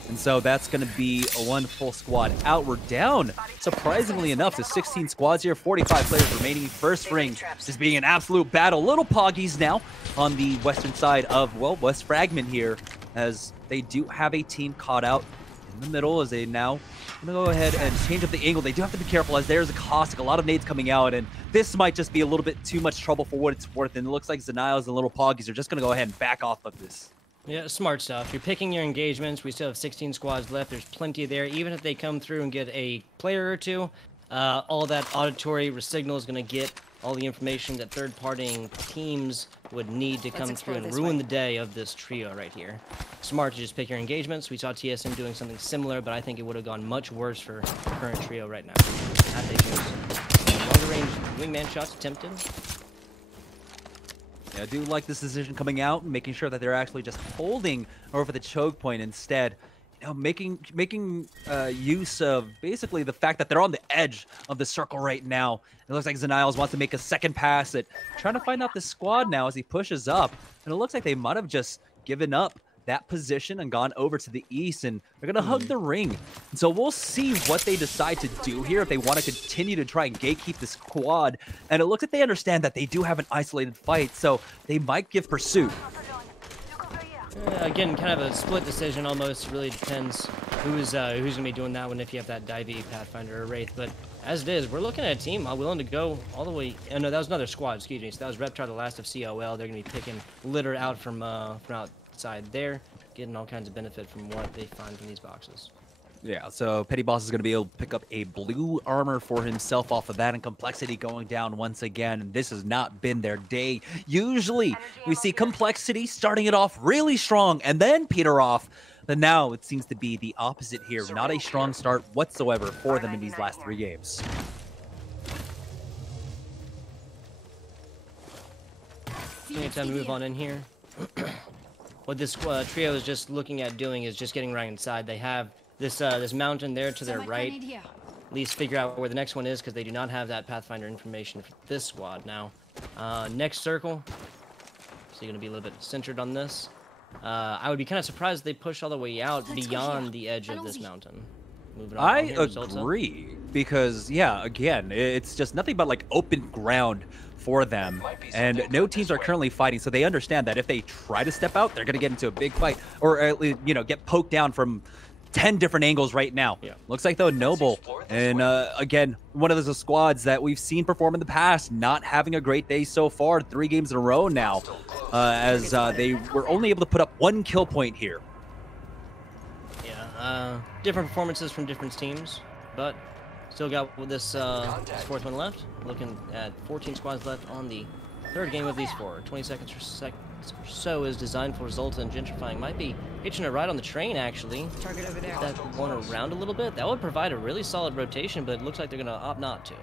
And so that's going to be a one full squad out. We're down, surprisingly enough, to 16 squads here, 45 players remaining. First ring is being an absolute battle. Little Poggies now on the western side of, well, West Fragment here, as they do have a team caught out in the middle as they now going to go ahead and change up the angle. They do have to be careful as there's a caustic, a lot of nades coming out, and this might just be a little bit too much trouble for what it's worth. And it looks like Zaniles and Little Poggies are just going to go ahead and back off of this. Yeah, smart stuff. You're picking your engagements. We still have 16 squads left. There's plenty there. Even if they come through and get a player or two, all that auditory signal is going to get all the information that third-party teams would need to come through and ruin the day of this trio right here. Smart to just pick your engagements. We saw TSM doing something similar, but I think it would have gone much worse for the current trio right now. Had they chosen. Longer-range wingman shots attempted. Yeah, I do like this decision coming out and making sure that they're actually just holding over the choke point instead. You know, making use of basically the fact that they're on the edge of the circle right now. It looks like Zaniles wants to make a second pass at trying to find out the squad now as he pushes up. And it looks like they might have just given up that position and gone over to the east, and they're going to hug the ring. And so we'll see what they decide to do here, if they want to continue to try and gatekeep this squad. And it looks like they understand that they do have an isolated fight, so they might give pursuit. Again, kind of a split decision almost. Really depends who's going to be doing that one if you have that Divey, Pathfinder, or Wraith. But as it is, we're looking at a team willing to go all the way. Oh, no, that was another squad, excuse me. So that was Reptar, the last of COL. They're going to be picking litter out from outside there, getting all kinds of benefit from what they find from these boxes. Yeah, so Petty Boss is going to be able to pick up a blue armor for himself off of that, and Complexity going down once again. And this has not been their day. Usually, we see Complexity starting it off really strong and then peter off. But now it seems to be the opposite here. Not a strong start whatsoever for them in these last 3 games. Plenty of time to move on in here. What this trio is just looking at doing is just getting right inside. They have this this mountain there to their right. At least figure out where the next one is, because they do not have that Pathfinder information for this squad now. Next circle. So you're going to be a little bit centered on this. I would be kind of surprised if they push all the way out beyond the edge of this mountain. Moving on I here, agree, because, yeah, again, it's just nothing but, like, open ground for them, and no teams are currently fighting, so they understand that if they try to step out, they're going to get into a big fight, or at least, you know, get poked down from 10 different angles right now. Yeah. Looks like, though, Noble, and again, one of those squads that we've seen perform in the past, not having a great day so far, 3 games in a row now, as they were only able to put up 1 kill point here. Yeah, different performances from different teams, but still got this 4th one left. Looking at 14 squads left on the 3rd game of these 4. 20 seconds or so is designed for Zolta, and gentrifying might be hitching a ride on the train, actually. Target over there. That one around a little bit. That would provide a really solid rotation, but it looks like they're going to opt not to.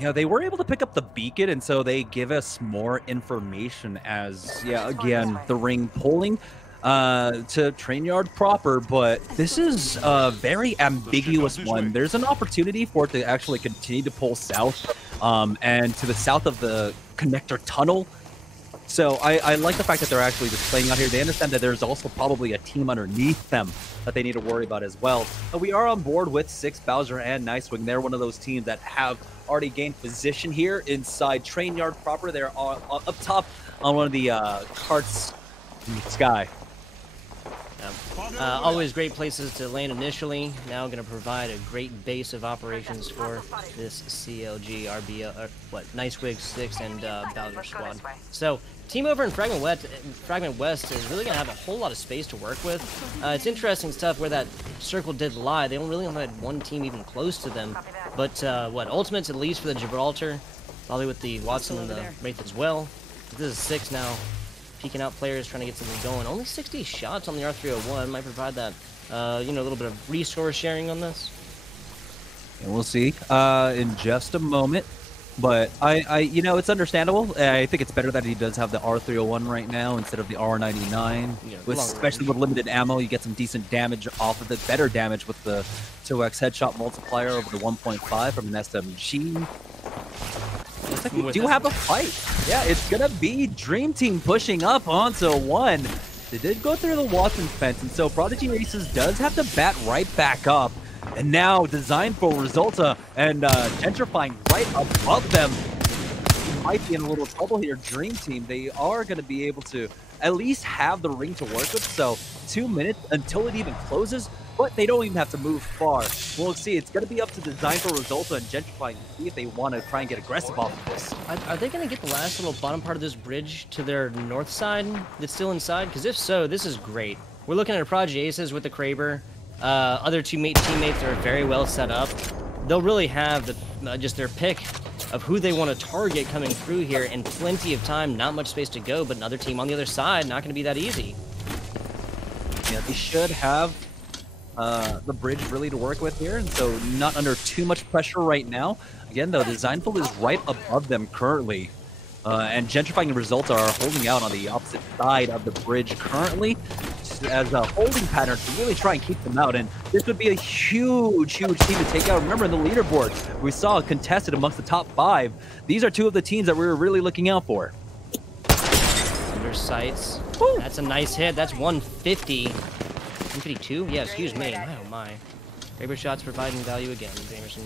Yeah, they were able to pick up the beacon, and so they give us more information as, yeah, again, the ring pulling to train yard proper, but this is a very ambiguous one. There's an opportunity for it to actually continue to pull south, and to the south of the connector tunnel. So I like the fact that they're actually just playing out here. They understand that there's also probably a team underneath them that they need to worry about as well. But we are on board with 6 Bowser and Nicewing. They're one of those teams that have already gained position here inside train yard proper. They're up top on one of the carts in the sky. Always great places to land initially. Now going to provide a great base of operations for this CLG, Nice Wig 6 and Bowser squad. So team over in Fragment West is really going to have a whole lot of space to work with. It's interesting stuff where that circle did lie. They don't really only had one team even close to them. But Ultimates at least for the Gibraltar, probably with the Watson and the Wraith as well. This is 6 now. Peeking out players, trying to get something going. Only 60 shots on the R301 might provide that, a little bit of resource sharing on this. And we'll see in just a moment. But it's understandable. I think it's better that he does have the R301 right now instead of the R99. Yeah, especially with limited ammo, you get some decent damage off of it. Better damage with the 2x headshot multiplier over the 1.5 from an SMG. Looks like we do have a fight. Yeah, it's gonna be Dream Team pushing up onto 1. They did go through the Watson fence, and so Prodigy Aces does have to bat right back up. And now Designful, Resulta, and Gentrifying right above them. Might be in a little trouble here. Dream Team, they are going to be able to at least have the ring to work with. So 2 minutes until it even closes, but they don't even have to move far. We'll see. It's going to be up to Designful, Resulta, and Gentrifying to see if they want to try and get aggressive off of this. Are they going to get the last little bottom part of this bridge to their north side that's still inside? Because if so, this is great. We're looking at Prodigy Aces with the Kraber. Other teammates are very well set up. They'll really have just their pick of who they want to target coming through here, and plenty of time, not much space to go, but another team on the other side, not going to be that easy. Yeah, they should have the bridge really to work with here, and so not under too much pressure right now. Again, though, Designful is right above them currently. And Gentrifying and Results are holding out on the opposite side of the bridge currently as a holding pattern to really try and keep them out. And this would be a huge team to take out. Remember, in the leaderboard, we saw contested amongst the top 5. These are 2 of the teams that we were really looking out for. Under sights. Woo. That's a nice hit. That's 150. 152? Yeah, excuse me. My oh my. Kraber shots providing value again, Jamerson.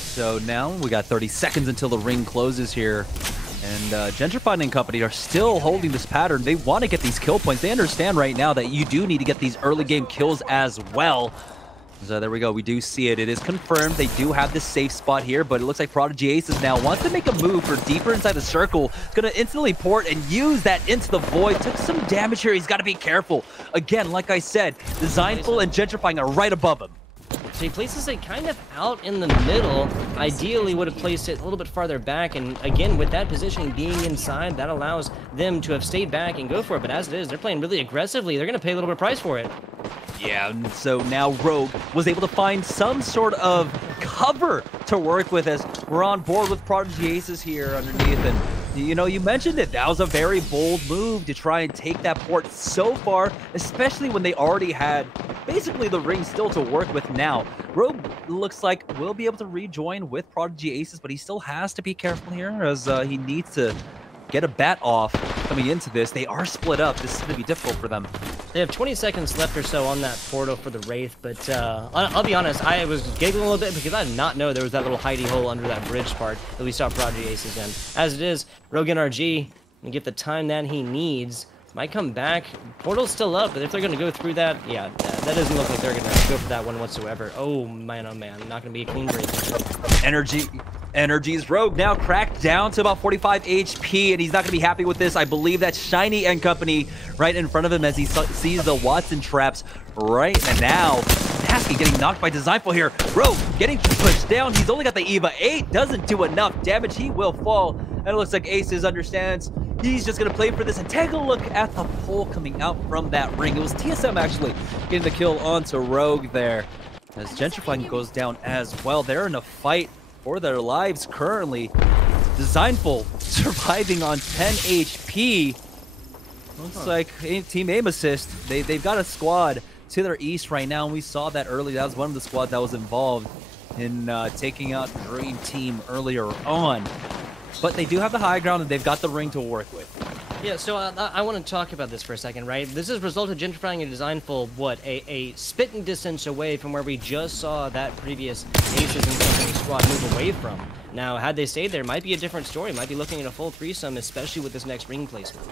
So now we got 30 seconds until the ring closes here. And Gentrifying and company are still holding this pattern. They want to get these kill points. They understand right now that you do need to get these early game kills as well. So there we go. We do see it. It is confirmed. They do have this safe spot here, but it looks like Prodigy Aces now wants to make a move for deeper inside the circle. Going to instantly port and use that into the void. Took some damage here. He's got to be careful. Again, like I said, Designful and Gentrifying are right above him. So he places it kind of out in the middle. Ideally would have placed it a little bit farther back, and again, with that positioning being inside, that allows them to have stayed back and go for it. But as it is, they're playing really aggressively. They're going to pay a little bit of price for it. Yeah, and so now Rogue was able to find some sort of cover to work with as we're on board with Prodigy Aces here underneath. And you mentioned it. That was a very bold move to try and take that port so far, especially when they already had basically the ring still to work with now. Rogue looks like we'll be able to rejoin with Prodigy Aces, but he still has to be careful here as he needs to get a bat off coming into this. They are split up. This is going to be difficult for them. They have 20 seconds left or so on that portal for the Wraith, but I'll be honest, I was giggling a little bit because I did not know there was that little hidey hole under that bridge part that we saw Prodigy Aces in. As it is, Rogue NRG can get the time that he needs. Might come back. Portal's still up, but if they're going to go through that, yeah, that doesn't look like they're going to go for that one whatsoever. Oh man, not going to be a clean break. Energy's Rogue now cracked down to about 45 HP, and he's not going to be happy with this. I believe that's Shiny and company right in front of him as he sees the Watson traps right now. Nasty getting knocked by Designful here. Rogue getting pushed down. He's only got the EVA 8. Doesn't do enough damage. He will fall. And it looks like Aces understands. He's just going to play for this and take a look at the pole coming out from that ring. It was TSM actually getting the kill onto Rogue there. As Gentrifying goes down as well. They're in a fight for their lives currently. Designful surviving on 10 HP. Looks like Team Aim Assist. They've got a squad to their east right now, and we saw that early. That was one of the squads that was involved in taking out Dream Team earlier on. But they do have the high ground, and they've got the ring to work with. Yeah, so I want to talk about this for a second, right? This has resulted in gentrifying a design full, what, a spitting distance away from where we just saw that previous Aces and Company squad move away from. Now, had they stayed there, might be a different story. Might be looking at a full threesome, especially with this next ring placement.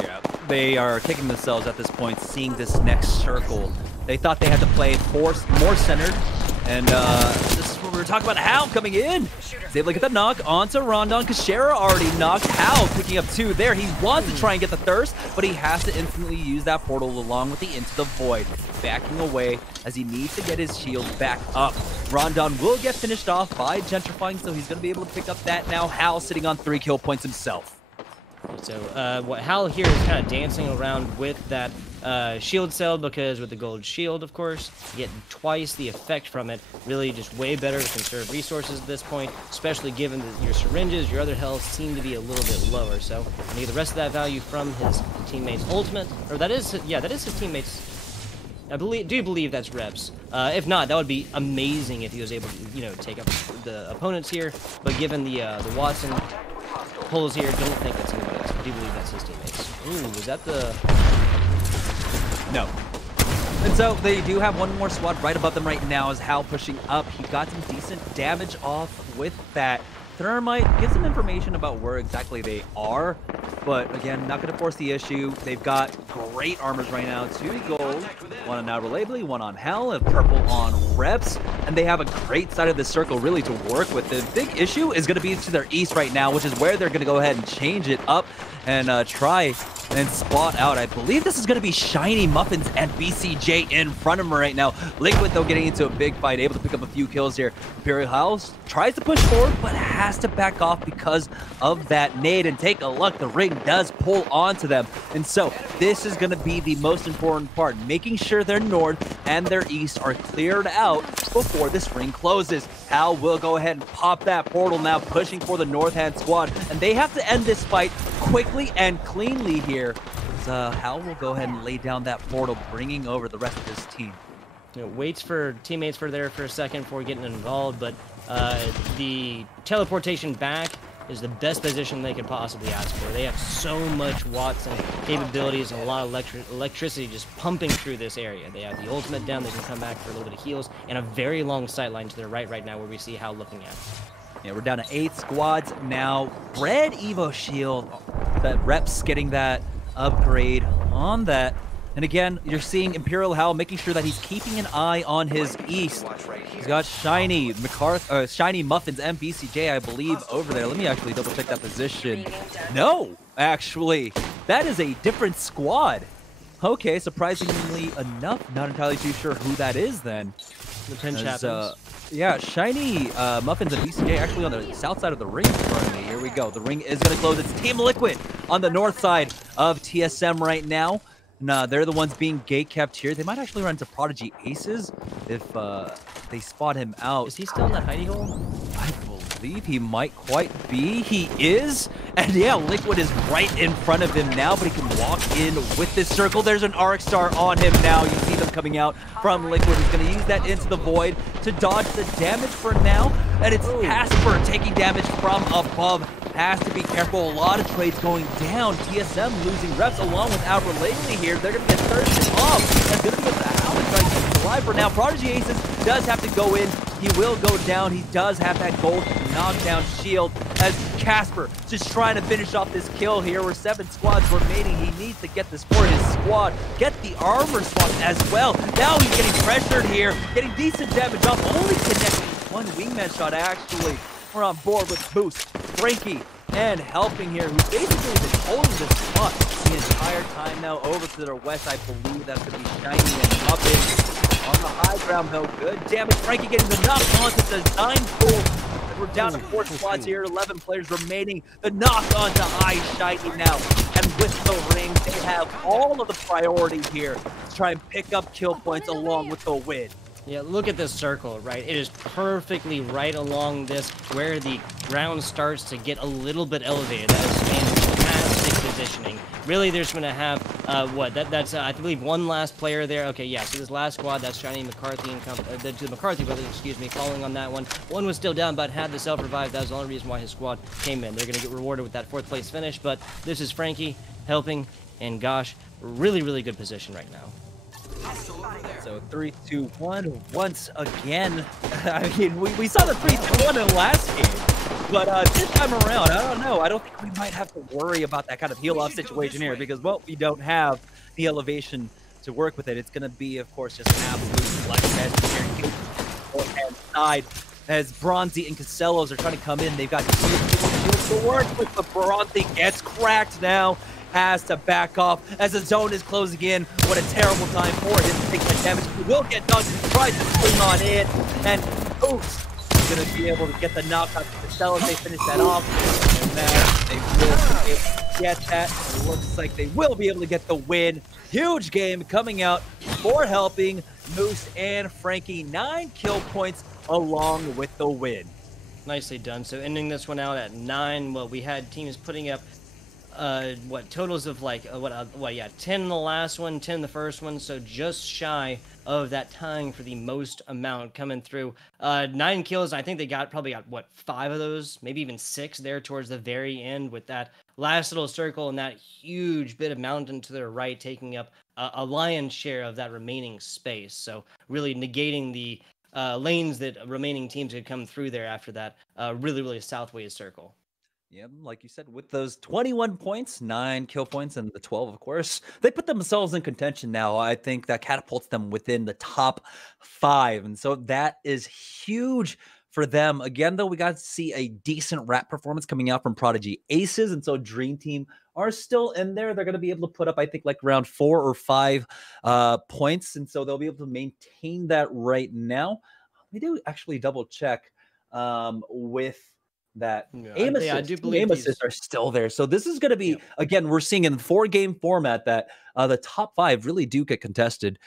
Yeah, they are kicking themselves at this point, seeing this next circle. They thought they had to play more centered, and this is what we were talking about. Hal coming in. He's able to get the knock onto Rondon. Kashera already knocked. Hal picking up 2 there. He wants to try and get the thirst, but he has to instantly use that portal along with the Into the Void, backing away as he needs to get his shield back up. Rondon will get finished off by gentrifying, so he's going to be able to pick up that now. Hal sitting on 3 kill points himself. So what Hal here is kind of dancing around with that shield cell, because with the gold shield, of course, you get twice the effect from it. Really just way better to conserve resources at this point, especially given that your syringes, your other health seem to be a little bit lower. So I need the rest of that value from his teammate's ultimate, or that is his teammate's. I do believe that's reps. If not, that would be amazing if he was able to, take up the opponents here. But given the Watson pulls here, don't think that's anybody else. I do believe that's his teammates. Ooh, was that the... No. And so they do have one more squad right above them right now as Hal pushing up. He got some decent damage off with that. Thermite gives some information about where exactly they are, but again, not going to force the issue. They've got great armors right now. 2 gold, 1 on Now Reliably, 1 on Hell, and purple on Reps, and they have a great side of the circle really to work with. The big issue is going to be to their east right now, which is where they're going to go ahead and change it up and try and spot out. I believe this is going to be Shiny Muffins and BCJ in front of him right now. Liquid, though, getting into a big fight, able to pick up a few kills here. Imperial House tries to push forward, but has to back off because of that nade. And take a look, the ring does pull onto them. And so this is going to be the most important part, making sure their north and their east are cleared out before this ring closes. Hal will go ahead and pop that portal now, pushing for the north hand squad. And they have to end this fight quickly and cleanly here. Hal will go ahead and lay down that portal, bringing over the rest of his team. Waits for teammates for a second before getting involved, but the teleportation back is the best position they could possibly ask for. They have so much watts and capabilities and a lot of electricity just pumping through this area. They have the ultimate down, they can come back for a little bit of heals, and a very long sight line to their right now where we see Hal looking at. Yeah, we're down to 8 squads now. Red Evo Shield, that Reps getting that upgrade on that. And again, you're seeing Imperial Hal making sure that he's keeping an eye on his east. He's got Shiny Shiny Muffins and BCJ, I believe, over there. Let me actually double check that position. No, actually, that is a different squad. Okay, surprisingly enough, not entirely too sure who that is then. The pinch happens. Yeah, Shiny Muffins and BCJ actually on the south side of the ring in front of me. Here we go. The ring is going to close. It's Team Liquid on the north side of TSM right now. Nah, they're the ones being gate kept here. They might actually run into Prodigy Aces if they spot him out. Is he still in that hidey hole? I believe he might quite be. He is. And yeah, Liquid is right in front of him now, but he can walk in with this circle. There's an Arc Star on him now. You see them coming out from Liquid. He's going to use that Into the Void to dodge the damage for now. And it's Casper taking damage from above. Has to be careful. A lot of trades going down. TSM losing reps along with Albert Lately here. They're going to get thirsted off. That's going to be the Howard trying to keep it alive for now. Prodigy Aces does have to go in. He will go down. He does have that gold knockdown shield as Casper just trying to finish off this kill here. We're 7 squads remaining. He needs to get this for his squad. Get the armor swap as well. Now he's getting pressured here. Getting decent damage off. Only connecting 1 wingman shot actually. We're on board with Boost, Frankie, and helping here, who's basically been holding this spot the entire time now. Over to their west, I believe that's going to be Shiny and Muppet. On the high ground, though, good damage. Frankie getting the knock onto the design pool. We're down to 4 squads here, 11 players remaining. The knock onto High Shiny now. And with the ring, they have all of the priority here to try and pick up kill points along with the win. Yeah, look at this circle, right? It is perfectly right along this where the ground starts to get a little bit elevated. That is fantastic positioning. Really, they're just going to have, that's I believe one last player there. Okay, yeah, so this last squad, that's Shiny McCarthy and the McCarthy brothers, excuse me, following on that one. One was still down, but had the self-revive. That was the only reason why his squad came in. They're going to get rewarded with that 4th place finish, but this is Frankie helping, and gosh, really, really good position right now. So 3, 2, 1 once again. I mean, we saw the 3, 2, 1 in the last game, but this time around, I don't know. I don't think we might have to worry about that kind of heal-off situation here because, well, we don't have the elevation to work with it. It's going to be, of course, just an absolute bloodfest here and side as Bronzy and Casellos are trying to come in. They've got shields to work with, but Bronzy gets cracked now. Has to back off as the zone is closing in. What a terrible time for him to take that damage. He will get done. He tries to swing on in, and Oops going to be able to get the knockout to Costello. They finish that off, and then they will be able to get that. It looks like they will be able to get the win. Huge game coming out for helping Moose and Frankie. 9 kill points along with the win. Nicely done. So ending this one out at 9. Well, we had teams putting up totals of like 10 in the last one, 10 in the first one, so just shy of that tying for the most amount coming through. 9 kills. I think they probably got 5 of those, maybe even 6 there towards the very end, with that last little circle and that huge bit of mountain to their right taking up a lion's share of that remaining space. So really negating the lanes that remaining teams could come through there after that really southways circle. Yeah, like you said, with those 21 points, 9 kill points, and the 12, of course, they put themselves in contention now. I think that catapults them within the top 5. And so that is huge for them. Again, though, we got to see a decent rap performance coming out from Prodigy Aces. And so Dream Team are still in there. They're going to be able to put up, I think, like around 4 or 5 points. And so they'll be able to maintain that right now. We do actually double check with that aim assist. I do believe aim assists are still there. So this is going to be, again, we're seeing in 4-game format that the top 5 really do get contested,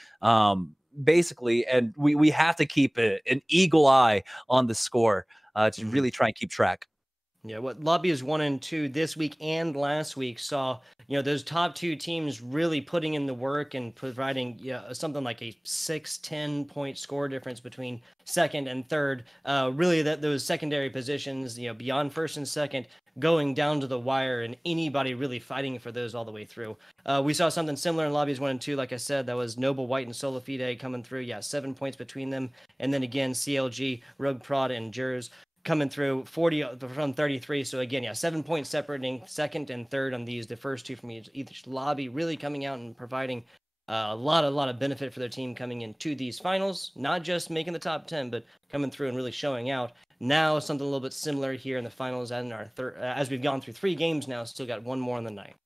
basically, and we have to keep an eagle eye on the score to really try and keep track. Yeah, what Lobbies 1 and 2 this week and last week saw, those top 2 teams really putting in the work and providing something like a 6-10 point score difference between second and third. Really, those secondary positions, beyond first and second, going down to the wire, and anybody really fighting for those all the way through. We saw something similar in Lobbies 1 and 2. Like I said, that was Noble White and Solo Fide coming through. Yeah, 7 points between them, and then again CLG, Rogue Prod, and Jers coming through 40 from 33. So again, 7 points separating second and third on these, the first 2 from each lobby, really coming out and providing a lot of benefit for their team coming into these finals, not just making the top 10, but coming through and really showing out. Now something a little bit similar here in the finals and in our third, as we've gone through 3 games now, still got 1 more on the night.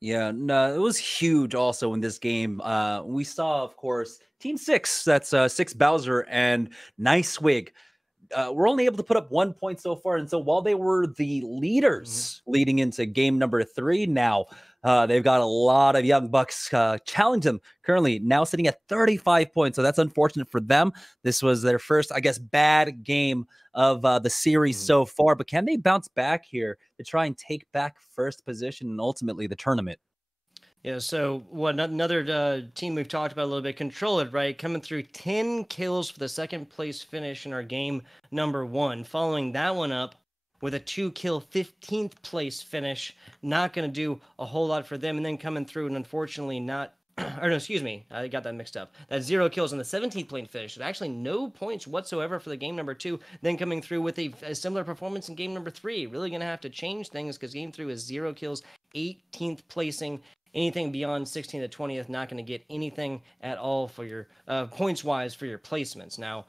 Yeah, no, it was huge also in this game. We saw, of course, Team 6, that's 6 Bowser and Nice Swig. We're only able to put up 1 point so far. And so while they were the leaders leading into game number 3, now they've got a lot of young bucks challenge them currently, now sitting at 35 points. So that's unfortunate for them. This was their first, I guess, bad game of the series so far. But can they bounce back here to try and take back first position and ultimately the tournament? Yeah, so another team we've talked about a little bit, Control It, right? Coming through 10 kills for the second place finish in our game number 1. Following that one up with a 2-kill 15th place finish. Not going to do a whole lot for them. And then coming through and unfortunately not, or no, excuse me, I got that mixed up. That 0 kills on the 17th place finish. So actually no points whatsoever for the game number 2. Then coming through with a similar performance in game number 3. Really going to have to change things because game 3 is 0 kills, 18th placing. Anything beyond 16th to 20th, not going to get anything at all for your points-wise for your placements. Now,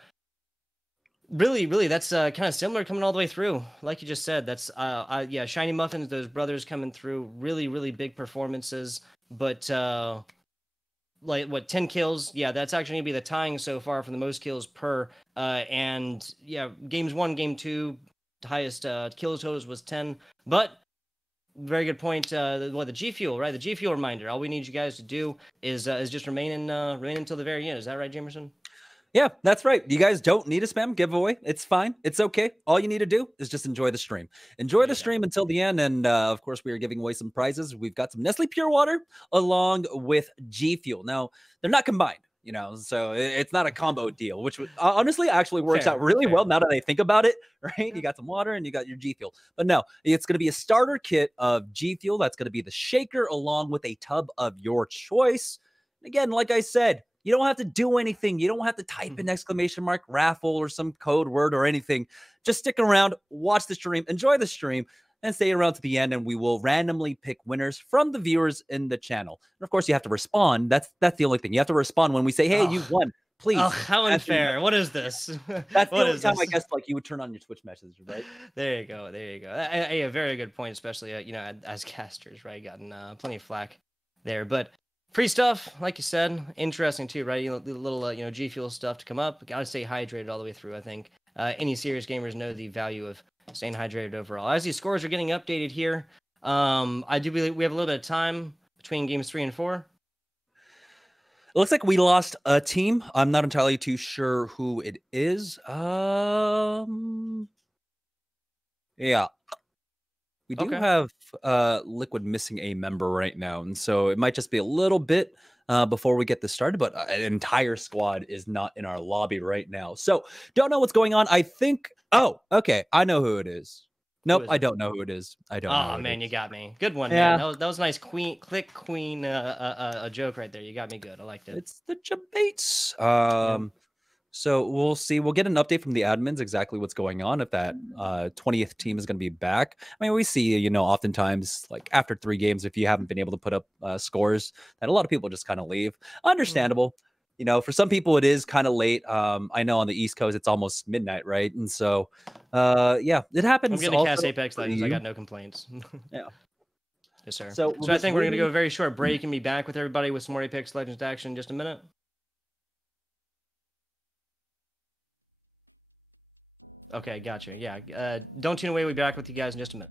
really, that's kind of similar coming all the way through. Like you just said, that's, Shiny Muffins, those brothers coming through, really big performances. But, 10 kills? Yeah, that's actually going to be the tying so far for the most kills per. And, games 1, game 2, highest kill totals was 10. But very good point. The G Fuel, right? The G Fuel reminder. All we need you guys to do is just remain until the very end. Is that right, Jamerson? Yeah, that's right. You guys don't need a spam giveaway. It's fine. It's okay. All you need to do is just enjoy the stream. Enjoy There the you go. stream until the end. And of course, we are giving away some prizes. We've got some Nestle Pure Water along with G Fuel. Now, they're not combined, so it's not a combo deal, which honestly actually works out really well now that I think about it, right? You got some water and you got your G Fuel. But no, it's going to be a starter kit of G Fuel. That's going to be the shaker along with a tub of your choice. Again, like I said, you don't have to do anything. You don't have to type in exclamation mark raffle or some code word or anything. Just stick around, watch the stream, enjoy the stream, and stay around to the end, and we will randomly pick winners from the viewers in the channel. And of course, you have to respond. That's the only thing. You have to respond when we say, "Hey, you won." Please. Oh, how unfair. What is this? That's the only time I guess like you would turn on your Twitch messages, right? There you go. There you go. A very good point, especially as casters, right? Gotten plenty of flack there, but free stuff, like you said, interesting too, right? The little G Fuel stuff to come up. Got to stay hydrated all the way through. I think any serious gamers know the value of staying hydrated overall. As these scores are getting updated here, I do believe we have a little bit of time between games 3 and 4. It looks like we lost a team. I'm not entirely too sure who it is. Yeah. We do have Liquid missing a member right now, and so it might just be a little bit before we get this started, but an entire squad is not in our lobby right now. So don't know what's going on. I think, oh, okay, I know who it is. Nope, I don't know who it is. I don't know. Oh, man, you got me. Good one, Yeah. man. That was a nice queen a joke right there. You got me good. I liked it. It's the Jabates. So we'll see. We'll get an update from the admins exactly what's going on, if that 20th team is going to be back. I mean, we see, oftentimes like after 3 games, if you haven't been able to put up scores, that a lot of people just kind of leave. Understandable. For some people it is kind of late. I know on the East Coast it's almost midnight, right? And so, yeah, it happens. I'm going to cast Apex Legends. I got no complaints. Yeah. Yes, sir. So I think we're going to go a very short break and be back with everybody with some more Apex Legends action in just a minute. Okay, gotcha. Yeah, don't tune away. We'll be back with you guys in just a minute.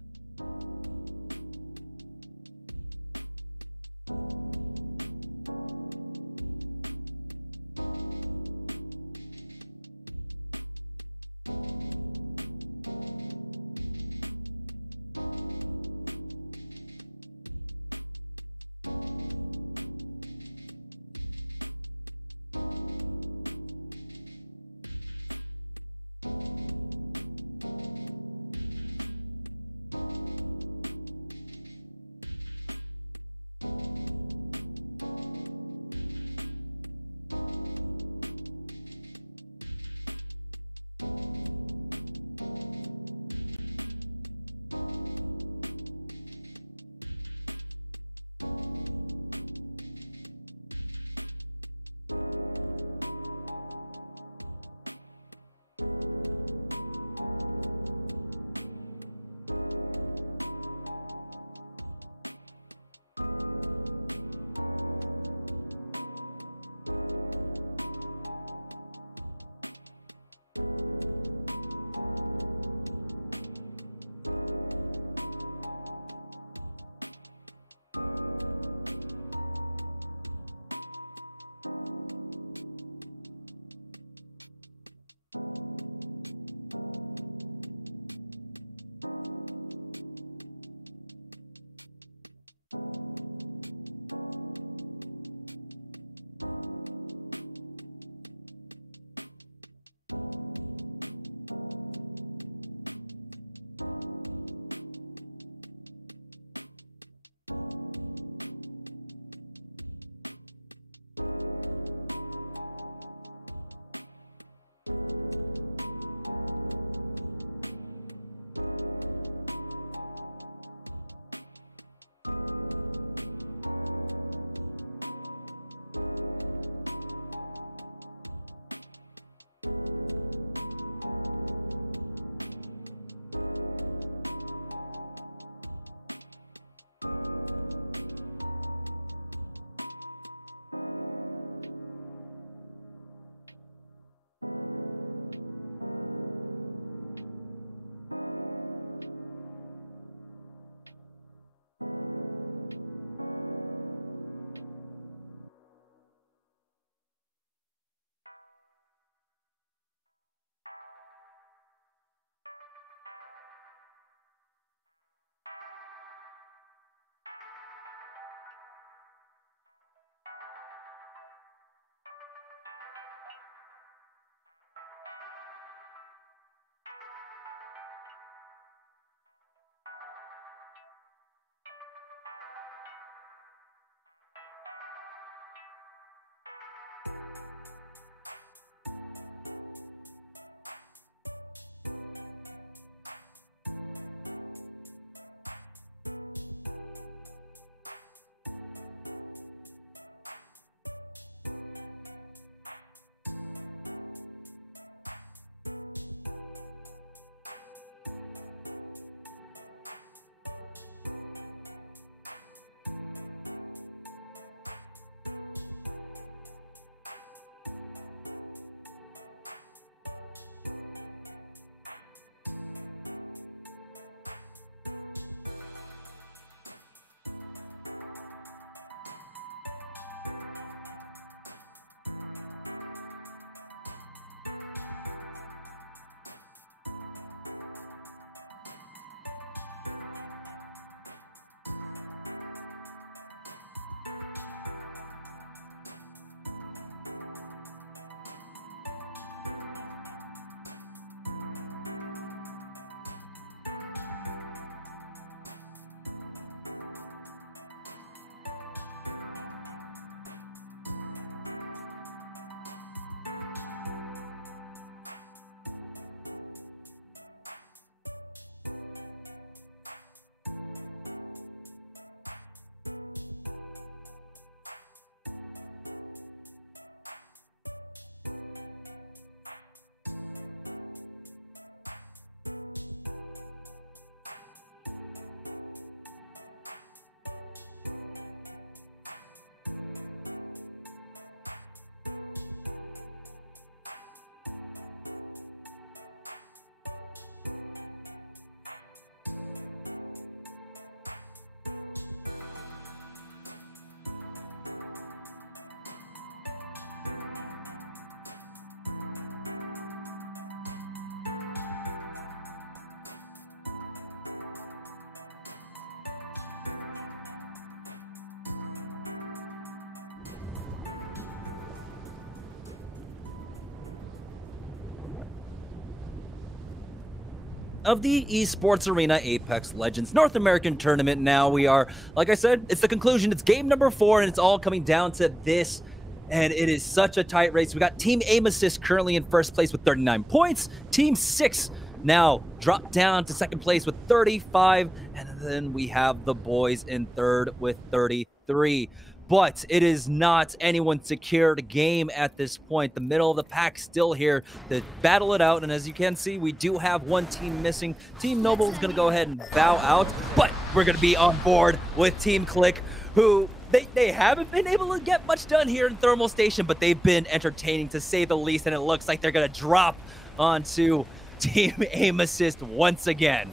of the Esports Arena Apex Legends North American Tournament. Now we are, like I said, it's the conclusion. It's game number 4, and it's all coming down to this. And it is such a tight race. We got Team Aim Assist currently in first place with 39 points. Team 6 now dropped down to second place with 35. And then we have the boys in third with 33. But it is not anyone's secured game at this point. The middle of the pack still here to battle it out. And as you can see, we do have one team missing. Team Noble is going to go ahead and bow out. But we're going to be on board with Team Click, who they haven't been able to get much done here in Thermal Station, but they've been entertaining to say the least. And it looks like they're going to drop onto Team Aim Assist once again.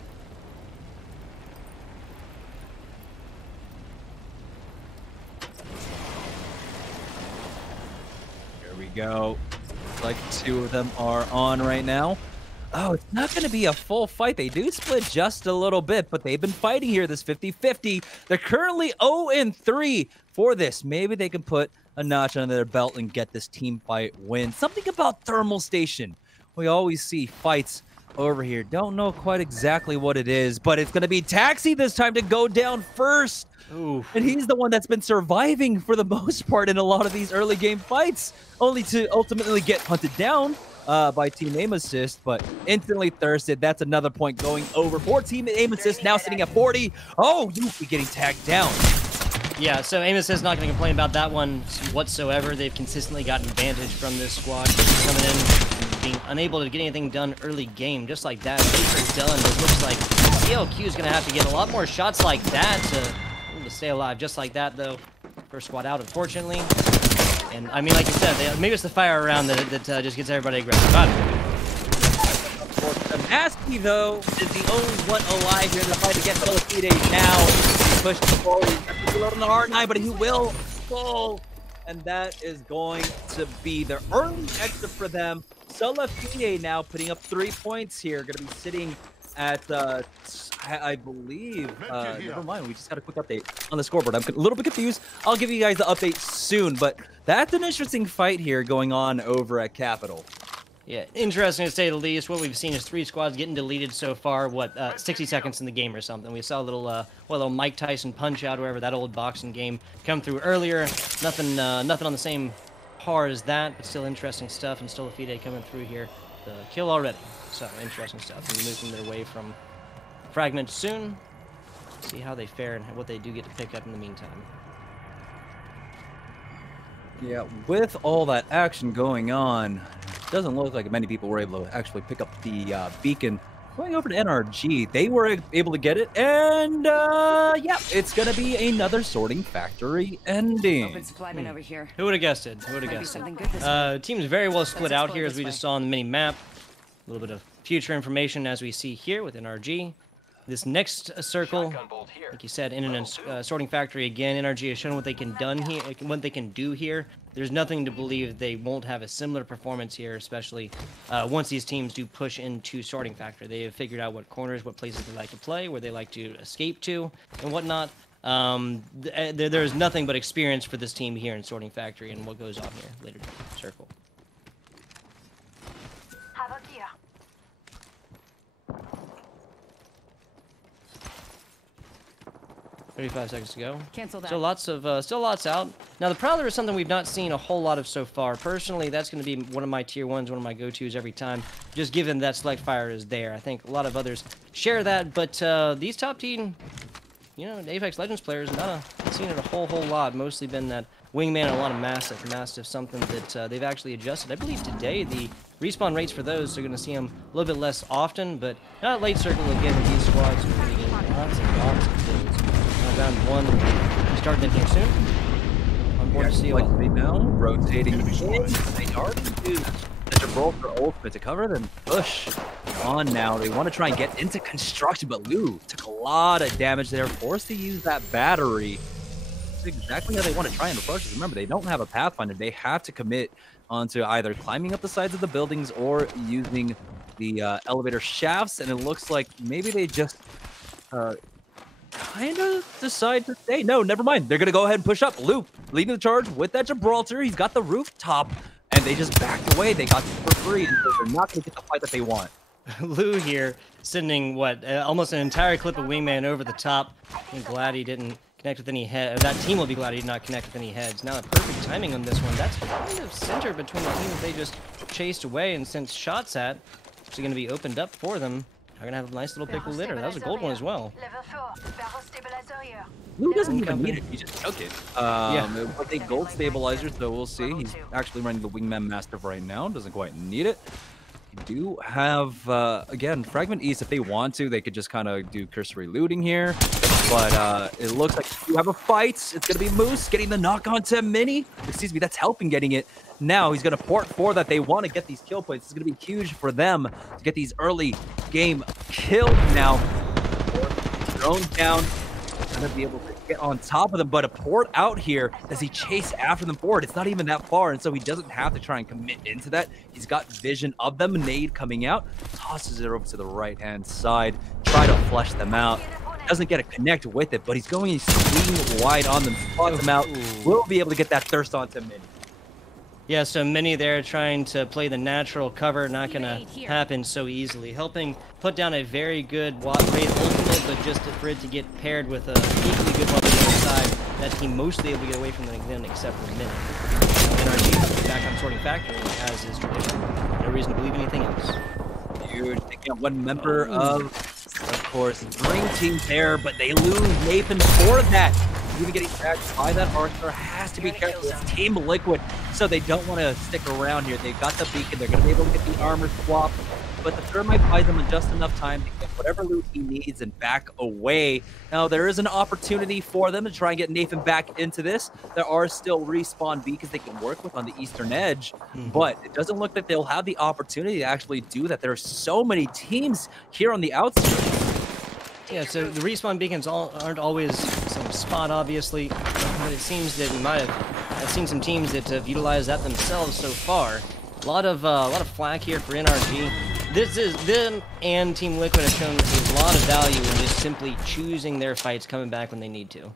Go. Looks like 2 of them are on right now. Oh, it's not going to be a full fight. They do split just a little bit, but they've been fighting here, this 50-50. They're currently 0-3 for this. Maybe they can put a notch under their belt and get this team fight win. Something about Thermal Station. We always see fights over here. Don't know quite exactly what it is, but it's going to be Taxi this time to go down first. Ooh. And he's the one that's been surviving for the most part in a lot of these early game fights, only to ultimately get hunted down by Team Aim Assist, but instantly thirsted. That's another point going over for Team Aim Assist, now sitting at 40. Oh, Yuki getting tagged down. Yeah, so Aim Assist is not going to complain about that one whatsoever. They've consistently gotten advantage from this squad coming in and being unable to get anything done early game. Just like that, Baker's done. It looks like CLQ is going to have to get a lot more shots like that to stay alive. Just like that, though. First squad out, unfortunately. And, I mean, like you said, maybe it's the fire around that just gets everybody aggressive. Asky, though, is the only one alive here in the fight against Solafide now. He pushed forward. He's a little on the hard eye, but he will fall. And that is going to be the early exit for them. Solafide now putting up 3 points here. Going to be sitting at, I believe, never mind, we just got a quick update on the scoreboard. I'm a little bit confused. I'll give you guys the update soon, but that's an interesting fight here going on over at Capital. Yeah, interesting to say the least. What we've seen is 3 squads getting deleted so far. 60 seconds in the game or something. We saw a little Mike Tyson punch out, wherever that old boxing game come through earlier. Nothing on the same par as that, but still interesting stuff. And still a Fide coming through here. The kill already. So interesting stuff. And moving their way from Fragment soon. See how they fare and what they do get to pick up in the meantime. Yeah, with all that action going on, it doesn't look like many people were able to actually pick up the beacon. Going over to NRG, they were able to get it, and yeah, it's gonna be another Sorting Factory ending. Over here. Who would have guessed it? Who would have guessed it? Teams very well split out here, as we just saw on the mini map. A little bit of future information as we see here with NRG. This next circle, like you said, in a Sorting Factory again. NRG has shown what they can do here. There's nothing to believe they won't have a similar performance here, especially once these teams do push into Sorting Factory. They have figured out what corners, what places they like to play, where they like to escape to, and whatnot. There's nothing but experience for this team here in Sorting Factory and what goes on here later in the circle. 35 seconds to go. Cancel that. Still lots out. Now the Prowler is something we've not seen a whole lot of so far. Personally, that's going to be one of my tier 1s, one of my go-tos every time. Just given that Select Fire is there. I think a lot of others share that, but these top team, you know, Apex Legends players, not seen it a whole lot. Mostly been that Wingman and a lot of Mastiff, something that they've actually adjusted. I believe today the respawn rates for those are going to see them a little bit less often, but not late circle again with these squads. Lots of kills. Round 1 starting in here soon. On board to see like right now, rotating in. They already used the Gibraltar ultimate to cover them. Push on now. They want to try and get into construction, but Lou took a lot of damage there, forced to use that battery. That's exactly how they want to try and approach this. Remember, they don't have a Pathfinder. They have to commit onto either climbing up the sides of the buildings or using the elevator shafts, and it looks like maybe they just kind of decide to stay. No, never mind. They're going to go ahead and push up. Loop leading the charge with that Gibraltar. He's got the rooftop, and they just backed away. They got it for free, and so they're not going to get the fight that they want. Lou here sending what almost an entire clip of Wingman over the top. I'm glad he didn't connect with any head. That team will be glad he did not connect with any heads. Now perfect timing on this one. That's kind of center between the teams they just chased away and sent shots at. Actually going to be opened up for them. They're going to have a nice little pickle litter. That was a gold one as well. Lou doesn't even need it. He just took it. But they gold stabilizer, so we'll see. He's actually running the Wingman Mastiff right now. Doesn't quite need it. Do have, again, Fragment East, if they want to, they could just kind of do cursory looting here. But it looks like you have a fight. It's going to be Moose getting the knock on to Mini. Excuse me, that's helping getting it. Now he's going to port for that. They want to get these kill points. It's going to be huge for them to get these early game killed now. Thrown down. Going to be able to get on top of them, but a port out here as he chase after them forward. It's not even that far, and so he doesn't have to try and commit into that. He's got vision of them. Nade coming out, tosses it over to the right-hand side, try to flush them out. Doesn't get a connect with it, but he's going swing wide on them, spot them out. Will be able to get that thirst onto Mini. Yeah, so Mini there trying to play the natural cover, not going to happen so easily. Helping put down a very good Wraith ultimate, but just for it to get paired with a equally good weapon on the side that he mostly able to get away from them except for Mini. NRG back on Sorting Factory, as is tradition. No reason to believe anything else. Huge. Taking out one member of course, Dream Team there, but they lose Nathan for that. Even getting backed by that Archer has to be careful. It's Team Liquid, so they don't want to stick around here. They've got the beacon. They're going to be able to get the armor swap, but the Thermite buys them just enough time to get whatever loot he needs and back away. Now, there is an opportunity for them to try and get Nathan back into this. There are still respawn beacons they can work with on the eastern edge, but it doesn't look like they'll have the opportunity to actually do that. There are so many teams here on the outskirts. Yeah, so the respawn beacons aren't always some spot, obviously, but it seems that we might have I've seen some teams that have utilized that themselves so far. A lot of flack here for NRG. This is them and Team Liquid have shown a lot of value in just simply choosing their fights, coming back when they need to.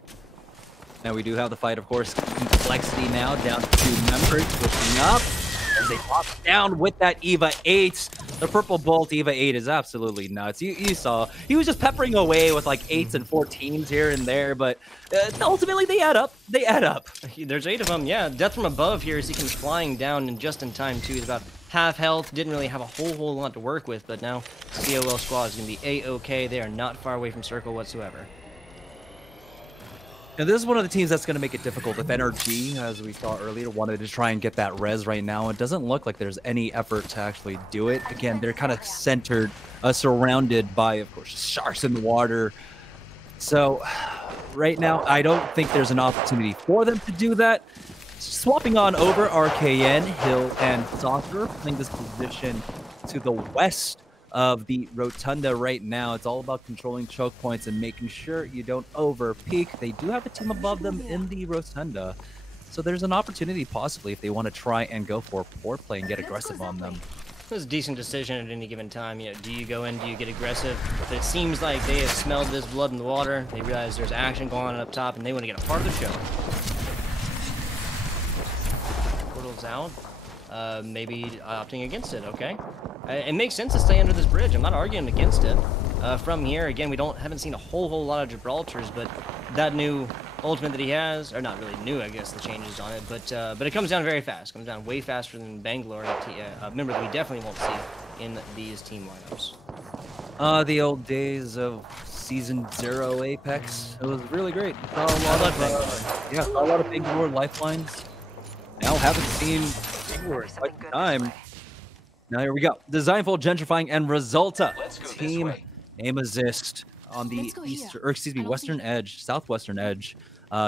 Now we do have the fight, of course. Complexity now down to 2 members, pushing up. As they pop down with that EVA 8. The purple bolt EVA 8 is absolutely nuts. You saw he was just peppering away with like 8s and 14s here and there, but ultimately they add up. They add up. There's 8 of them, yeah. Death from above here as he comes flying down and just in time too. He's about half health. Didn't really have a whole lot to work with, but now COL squad is going to be A-OK. They are not far away from circle whatsoever. Now, this is one of the teams that's going to make it difficult. If NRG, as we saw earlier, wanted to try and get that res right now, it doesn't look like there's any effort to actually do it. Again, they're kind of centered, surrounded by, of course, sharks in the water. So, right now, I don't think there's an opportunity for them to do that. Swapping on over RKN, Hill, and Soccer, playing this position to the west of the Rotunda right now. It's all about controlling choke points and making sure you don't over peak. They do have a team above them in the Rotunda, so there's an opportunity possibly if they want to try and go for port play and get aggressive on them. It was a decent decision at any given time. You know, do you go in, do you get aggressive? But it seems like they have smelled this blood in the water. They realize there's action going on up top and they want to get a part of the show. Portal's out. Maybe opting against it, okay. It makes sense to stay under this bridge. I'm not arguing against it. From here, again, we haven't seen a whole lot of Gibraltars, but that new ultimate that he has, or not really new, I guess, the changes on it, but it comes down very fast. Comes down way faster than Bangalore, a member that we definitely won't see in these team lineups. The old days of Season 0 Apex. It was really great. Saw a lot of Bangalore lifelines. Now haven't seen Bangalore in quite some time. Now here we go. Designful, Gentrifying, and Resulta. Team Aim Assist on the western edge, southwestern edge.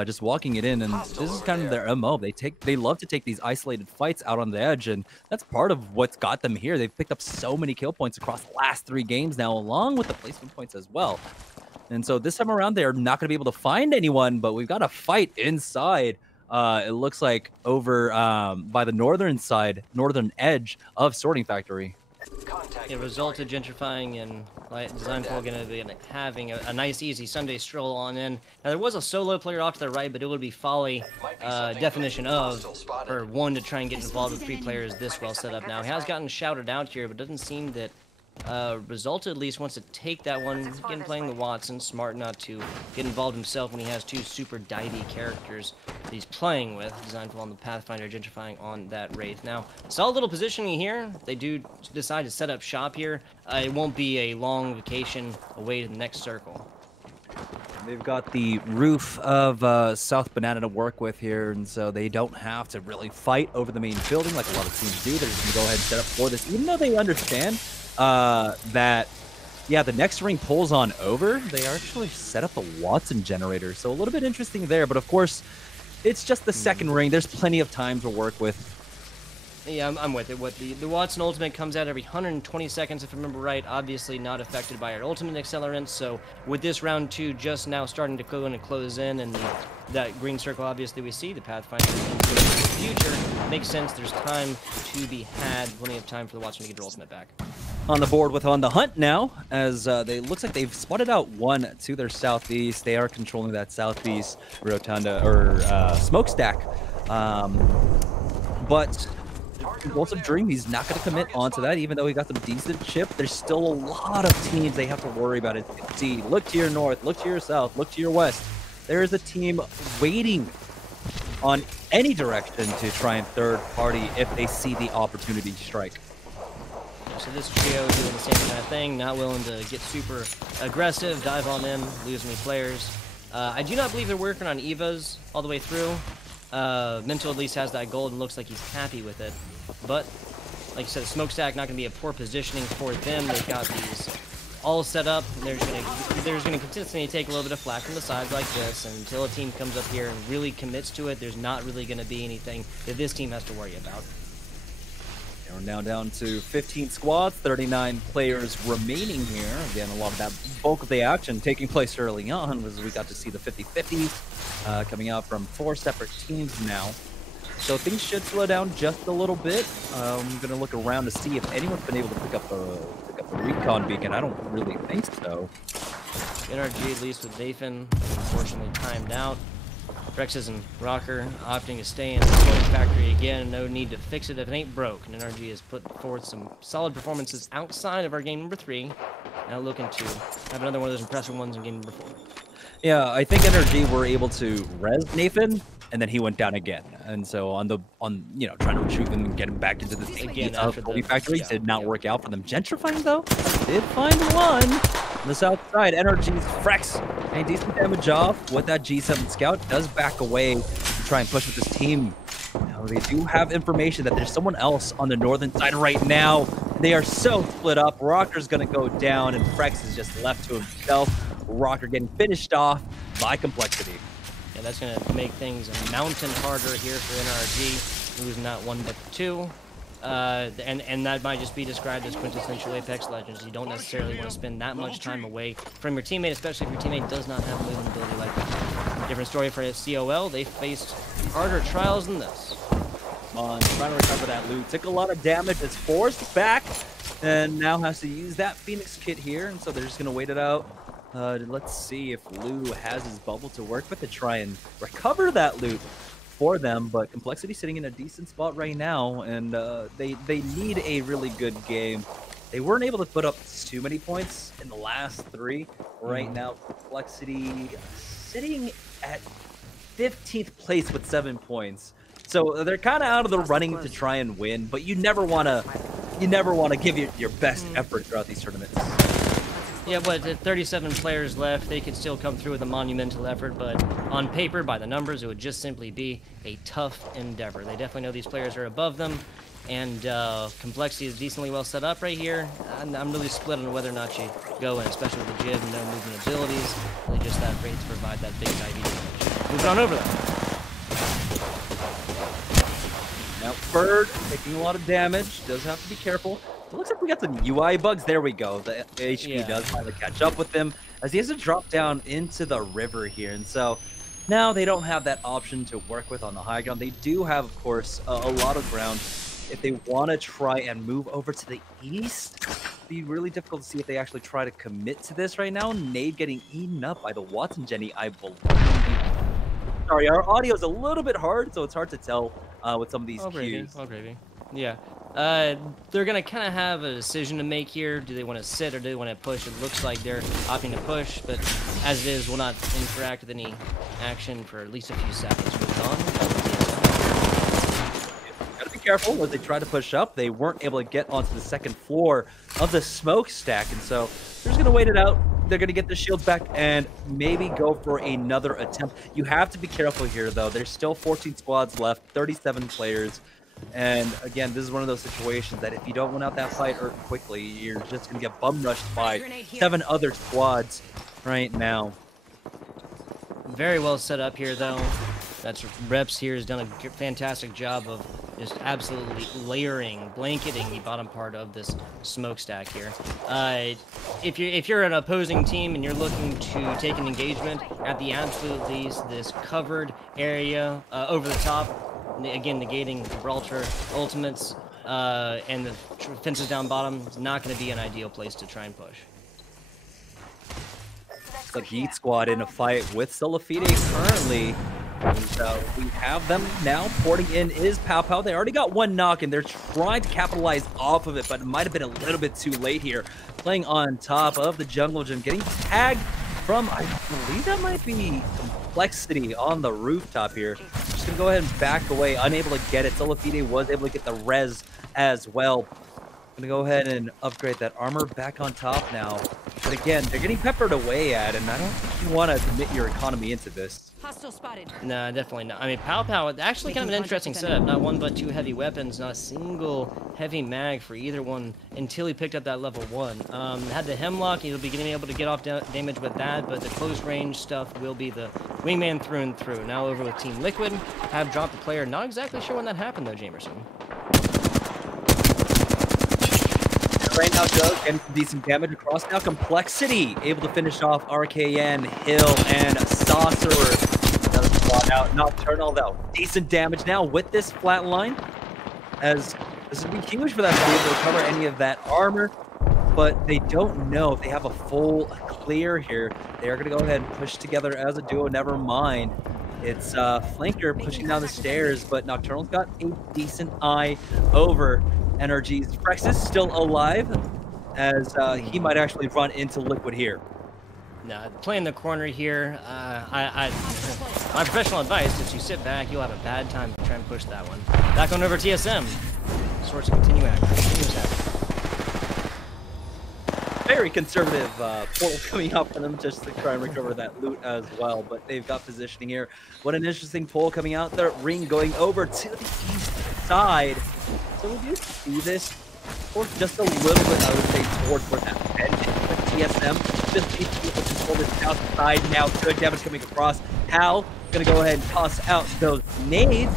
Just walking it in, and this is kind of their MO. They love to take these isolated fights out on the edge, and that's part of what's got them here. They've picked up so many kill points across the last 3 games now, along with the placement points as well. And so this time around, they're not going to be able to find anyone, but we've got a fight inside. It looks like over by the northern edge of Sorting Factory. It resulted Gentrifying and Designful going to be having a nice, easy Sunday stroll on in. Now, there was a solo player off to the right, but it would be folly, definition of, for one to try and get involved with 3 players this well set up now. He has gotten shouted out here, but doesn't seem that Result at least wants to take that one. Again, playing the Watson, smart not to get involved himself when he has two super divey characters that he's playing with, designed for on the Pathfinder, gentrifying on that Wraith. Now, solid little positioning here. They do decide to set up shop here. It won't be a long vacation away to the next circle. They've got the roof of South Banana to work with here, and so they don't have to really fight over the main building like a lot of teams do. They're just going to go ahead and set up for this, even though they understand that, yeah, the next ring pulls on over. They actually set up a Watson generator, so a little bit interesting there. But of course, it's just the second ring. There's plenty of time to work with. Yeah, I'm with it. What the Watson ultimate comes out every 120 seconds, if I remember right. Obviously not affected by our ultimate accelerant. So with this round 2 just now starting to go in and close in, and that green circle obviously we see the Pathfinder in the future, makes sense. There's time to be had, plenty of time for the Watson to get their ultimate back. On the board with On the Hunt now, as they looks like they've spotted out one to their southeast. They are controlling that southeast rotunda or smokestack, but Convulsive Dream, he's not going to commit onto that, even though he got some decent chip. There's still a lot of teams they have to worry about it. See, look to your north, look to your south, look to your west. There is a team waiting on any direction to try and third party if they see the opportunity to strike. So this trio doing the same kind of thing, not willing to get super aggressive, dive on in, lose any players. I do not believe they're working on Evas all the way through. Mental at least has that gold and looks like he's happy with it. But, like you said, the smokestack not going to be a poor positioning for them. They've got these all set up. And they're just going to consistently take a little bit of flack from the sides like this. And until a team comes up here and really commits to it, there's not really going to be anything that this team has to worry about. We're now down to 15 squads, 39 players remaining here. Again, a lot of that bulk of the action taking place early on as we got to see the 50-50s coming out from 4 separate teams now. So things should slow down just a little bit. I'm going to look around to see if anyone's been able to pick up the recon beacon. I don't really think so. NRG, at least with Nathan, unfortunately timed out. Rexes and Rocker opting to stay in the floating factory again. No need to fix it if it ain't broke. And NRG has put forth some solid performances outside of our game number 3. Now looking to have another one of those impressive ones in game number 4. Yeah, I think NRG were able to res Nathan, and then he went down again. And so on trying to retrieve him and get him back into the floating factory did not work out for them. Gentrifying though, did find one. On the south side, NRG's Frex, a decent damage off with that G7 scout, does back away to try and push with this team. Now, they do have information that there's someone else on the northern side right now. They are so split up. Rocker's going to go down, and Frex is just left to himself. Rocker getting finished off by Complexity. Yeah, that's going to make things a mountain harder here for NRG, losing not 1 but 2. And that might just be described as quintessential Apex Legends. You don't necessarily want to spend that much time away from your teammate, especially if your teammate does not have a movement ability like that. Different story for COL. They faced harder trials than this. Come on, trying to recover that loot. Took a lot of damage. It's forced back, and now has to use that Phoenix kit here, and so they're just going to wait it out. Let's see if Lou has his bubble to work with to try and recover that loot for them, but Complexity sitting in a decent spot right now, and they need a really good game. They weren't able to put up too many points in the last 3. Right now, Complexity sitting at 15th place with 7 points. So they're kind of out of the running to try and win, but you never want to give your best effort throughout these tournaments. Yeah, but 37 players left. They could still come through with a monumental effort, but on paper, by the numbers, it would just simply be a tough endeavor. They definitely know these players are above them, and Complexity is decently well set up right here. I'm really split on whether or not you go in, especially with the Jib and no movement abilities. They just that rate to provide that big IV damage. Moving on over them. Now, Bird taking a lot of damage. Does have to be careful. It looks like we got some UI bugs. There we go. The HP does finally catch up with him as he has to drop down into the river here. And so now they don't have that option to work with on the high ground. They do have, of course, a lot of ground. If they want to try and move over to the east, it'd be really difficult to see if they actually try to commit to this right now. Nade getting eaten up by the Watson Jenny, I believe. Sorry, our audio is a little bit hard, so it's hard to tell with some of these cues. Oh, gravy. Yeah. They're going to kind of have a decision to make here. Do they want to sit or do they want to push? It looks like they're opting to push, but as it is, will not interact with any action for at least a few seconds. Gotta be careful as they try to push up. They weren't able to get onto the second floor of the smokestack, and so they're just going to wait it out. They're going to get the shields back and maybe go for another attempt. You have to be careful here, though. There's still 14 squads left, 37 players. And again, this is one of those situations that if you don't win out that fight quickly, you're just going to get bum rushed by 7 other squads right now. Very well set up here, though. That's Reps here has done a fantastic job of just absolutely layering, blanketing the bottom part of this smokestack here. If you're an opposing team and you're looking to take an engagement at the absolute least, this covered area over the top, again negating Gibraltar ultimates and the fences down bottom, is not going to be an ideal place to try and push. The Heat squad in a fight with Solafide currently. So we have them now. Porting in is Pow Pow. They already got one knock, and they're trying to capitalize off of it, but it might have been a little bit too late here. Playing on top of the jungle gym, getting tagged from, I believe that might be Complexity on the rooftop here. Just gonna go ahead and back away, unable to get it. Solafide was able to get the res as well. Gonna go ahead and upgrade that armor back on top now. But again, they're getting peppered away at, and I don't think you want to commit your economy into this. Hostile spotted. No, definitely not. I mean, Pow Pow, actually kind of an interesting setup. Not one but 2 heavy weapons, not a single heavy mag for either one until he picked up that level 1. Had the Hemlock, he'll be getting able to get off damage with that, but the close range stuff will be the wingman through and through. Now over with Team Liquid, have dropped the player. Not exactly sure when that happened though, Jamerson. Right now, Joe, getting some decent damage across. Now, Complexity able to finish off RKN, Hill, and Sorcerer. Another squad out. Nocturnal, though. Decent damage now with this flatline, as this would be huge for them to be able to recover any of that armor. But they don't know if they have a full clear here. They are going to go ahead and push together as a duo. Never mind. It's Flanker pushing down the stairs, but Nocturnal's got a decent eye over Energies. Frex is still alive, as he might actually run into Liquid here. Nah, playing the corner here, my professional advice is you sit back, you'll have a bad time to try and push that one. Back on over TSM. Sorts of continuous action. Very conservative portal coming up for them just to try and recover that loot as well, but they've got positioning here. What an interesting pull coming out there. Ring going over to the east side. So we do see this, or just a little bit, I would say, towards where that bend is with TSM. Just able to control this south side now. Good damage coming across. Hal gonna go ahead and toss out those nades.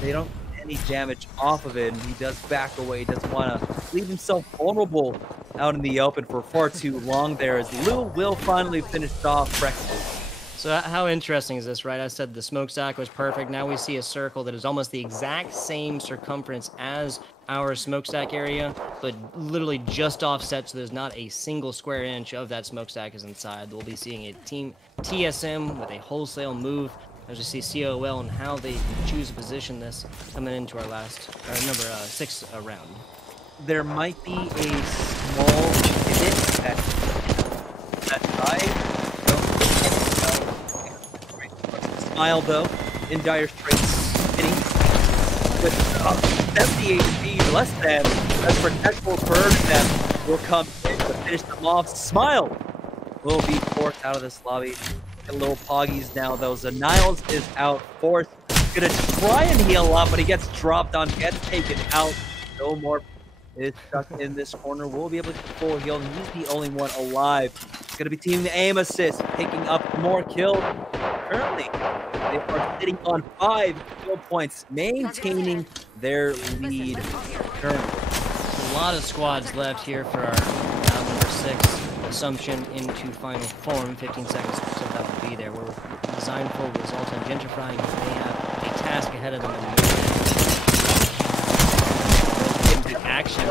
They don't get any damage off of it, and he does back away. He doesn't want to leave himself vulnerable out in the open for far too long there, as Lou will finally finish off Frexel. So how interesting is this, right? I said the smokestack was perfect. Now we see a circle that is almost the exact same circumference as our smokestack area, but literally just offset, so there's not a single square inch of that smokestack is inside. We'll be seeing a team TSM with a wholesale move. As you see COL and how they choose to position this coming into our number 6 round. There might be a small pivot at that side. Smile though, in dire straits, hitting with 70 HP, less than as Protectful Bird that will come in to finish them off. Smile will be forced out of this lobby. A little poggies now though. Niles is out, forced. Gonna try and heal up, but he gets dropped on, gets taken out. No more is stuck in this corner. Will be able to full heal, and he's the only one alive. It's gonna be team aim assist, picking up more kills. Currently, they are sitting on 5 kill points, maintaining their lead currently. A lot of squads left here for our number 6 assumption into final form. 15 seconds, so that will be there. We're designed for result and gentrifying. They have a task ahead of them. Into action.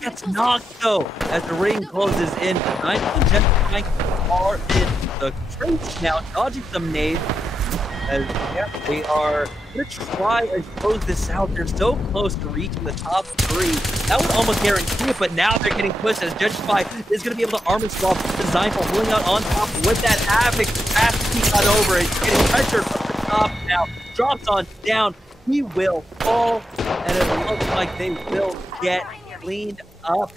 Gets knocked though as the ring closes in. 9 gentrifying are in the trace now, dodging some nades. As yeah, they are going to try and close this out. They're so close to reaching the top 3. That would almost guarantee it, but now they're getting pushed as Gentrify is going to be able to armor swap. Designed for holding out on top with that Havoc fast he got over. He's getting pressured from the top now. Drops on down. He will fall, and it looks like they will get cleaned up.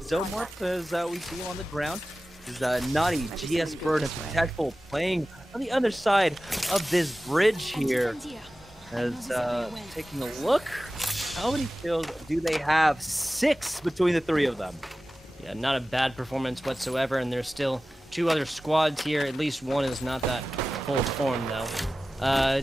Zomorph, as we see him on the ground, is Naughty, GS Bird, and Protectful playing on the other side of this bridge here. As taking a look, how many kills do they have? 6 between the 3 of them. Yeah, not a bad performance whatsoever, and there's still 2 other squads here. At least one is not that full form, though.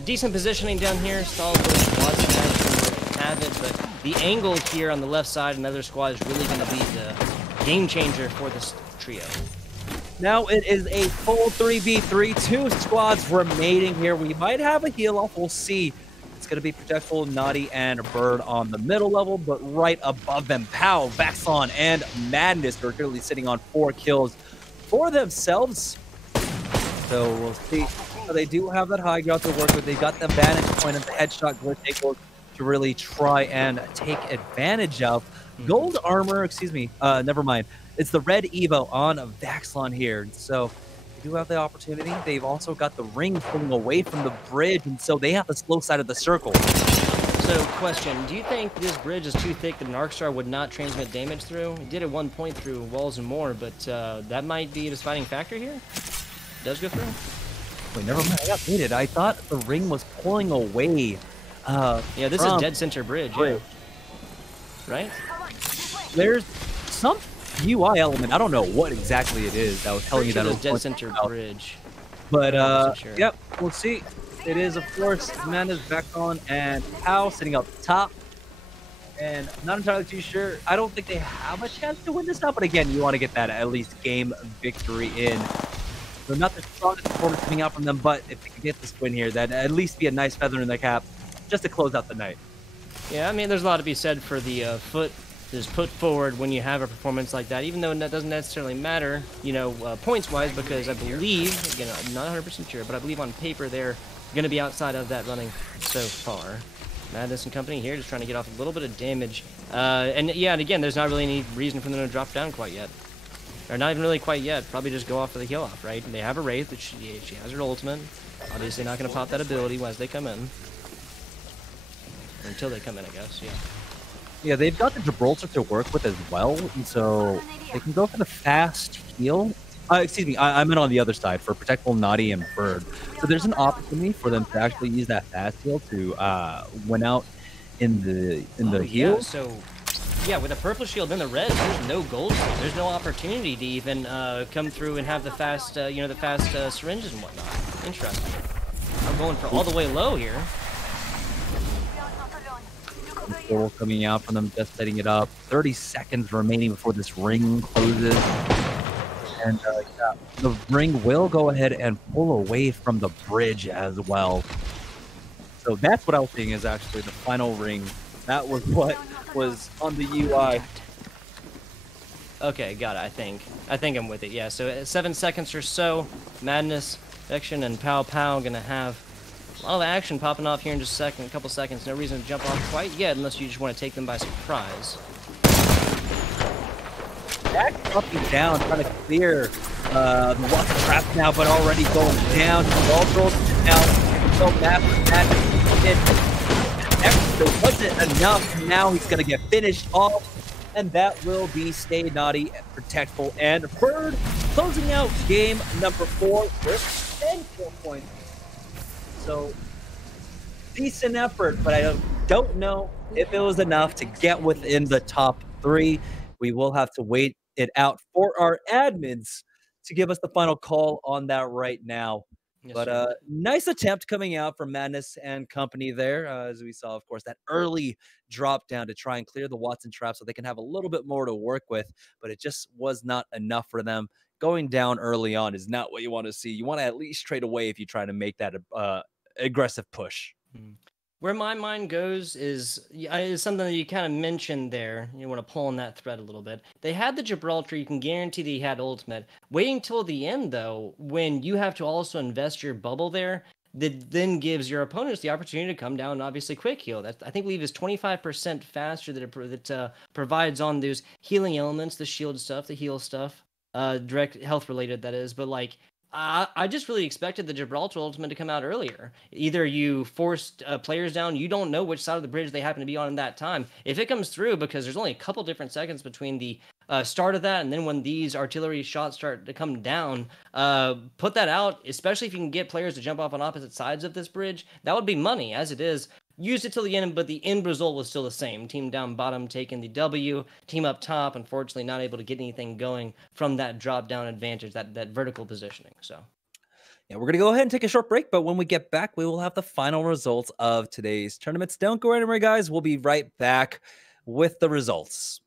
Decent positioning down here. Solid squads can have it, but the angle here on the left side, another squad, is really going to be the game changer for this trio. Now it is a full 3v3, 2 squads remaining here. We might have a heal off, we'll see. It's going to be Protectful, Naughty, and Bird on the middle level, but right above them, Pow, Vaxlon, and Madness are currently sitting on 4 kills for themselves. So we'll see. So they do have that high ground to work with. They got the vantage point of the headshot glitch able to really try and take advantage of. Gold armor, excuse me, never mind. It's the red Evo on Vaxlon here. So they do have the opportunity. They've also got the ring pulling away from the bridge, and so they have the slow side of the circle. So, question, do you think this bridge is too thick that an Arc Star would not transmit damage through? It did at one point through walls and more, but that might be a deciding factor here? It does go through? Wait, never mind. I got baited. I thought the ring was pulling away. Yeah, this is dead center bridge, yeah. Right? There's some UI element. I don't know what exactly it is that was telling you that it was dead center bridge. But sure. Yep, we'll see. It is, of course, Amanda's back on and Pow sitting up top. And not entirely too sure. I don't think they have a chance to win this now, but again, you want to get that at least game victory in. So not the strongest performance coming out from them, but if they can get this win here, that'd at least be a nice feather in the cap just to close out the night. Yeah, I mean, there's a lot to be said for the foot is put forward when you have a performance like that, even though that doesn't necessarily matter, you know, points-wise, because I believe, again, I'm not 100% sure, but I believe on paper they're going to be outside of that running so far. Madness and company here just trying to get off a little bit of damage. And yeah, and again, there's not really any reason for them to drop down quite yet. Or not even really quite yet. Probably just go off for the heal off, right? And they have a Wraith, which she has her ultimate. Obviously not going to pop that ability as they come in. Or until they come in, I guess, yeah. Yeah, they've got the Gibraltar to work with as well, and so they can go for the fast heal. Excuse me, I meant on the other side for Protectful, Naughty, and Bird. So there's an opportunity for them to actually use that fast heal to win out in the heal. Yeah, so yeah, with a purple shield and the red, there's no gold. There's no opportunity to even come through and have the fast, you know, the fast syringes and whatnot. Interesting. I'm going for all the way low here. Control coming out from them, just setting it up. 30 seconds remaining before this ring closes. And yeah, the ring will go ahead and pull away from the bridge as well. So that's what I was seeing is actually the final ring. That was what was on the UI. Okay, got it, I think I'm with it, yeah. So 7 seconds or so, Madness, Vection, and Pow Pow gonna have a lot of action popping off here in just a couple seconds. No reason to jump off quite yet unless you just want to take them by surprise. Jack dropping down, trying to clear the Watson trap now, but already going down. Ball rolls now. So massive it wasn't enough. Now he's going to get finished off. And that will be Stay Naughty, Protectful, and Bird closing out game number 4 with 10 kill points. So, decent effort, but I don't know if it was enough to get within the top 3. We will have to wait it out for our admins to give us the final call on that right now. Yes, but nice attempt coming out from Madness and company there, as we saw, of course, that early drop down to try and clear the Watson trap so they can have a little bit more to work with, but it just was not enough for them. Going down early on is not what you want to see. You want to at least trade away if you try to make that aggressive push. Where my mind goes is something that you kind of mentioned there. You want to pull on that thread a little bit. They had the Gibraltar. You can guarantee that he had ultimate. Waiting till the end, though, when you have to also invest your bubble there, that then gives your opponents the opportunity to come down and obviously quick heal. That I think believe is 25% faster that provides on those healing elements, the shield stuff, the heal stuff, direct health related that is. But like I just really expected the Gibraltar ultimate to come out earlier. Either you forced players down, you don't know which side of the bridge they happen to be on in that time. If it comes through, because there's only a couple different seconds between the start of that and then when these artillery shots start to come down, put that out, especially if you can get players to jump off on opposite sides of this bridge. That would be money. As it is, used it till the end, but the end result was still the same. Team down bottom taking the W, team up top, unfortunately not able to get anything going from that drop down advantage, that vertical positioning. So yeah, we're going to go ahead and take a short break, but when we get back, we will have the final results of today's tournaments. Don't go anywhere, guys. We'll be right back with the results.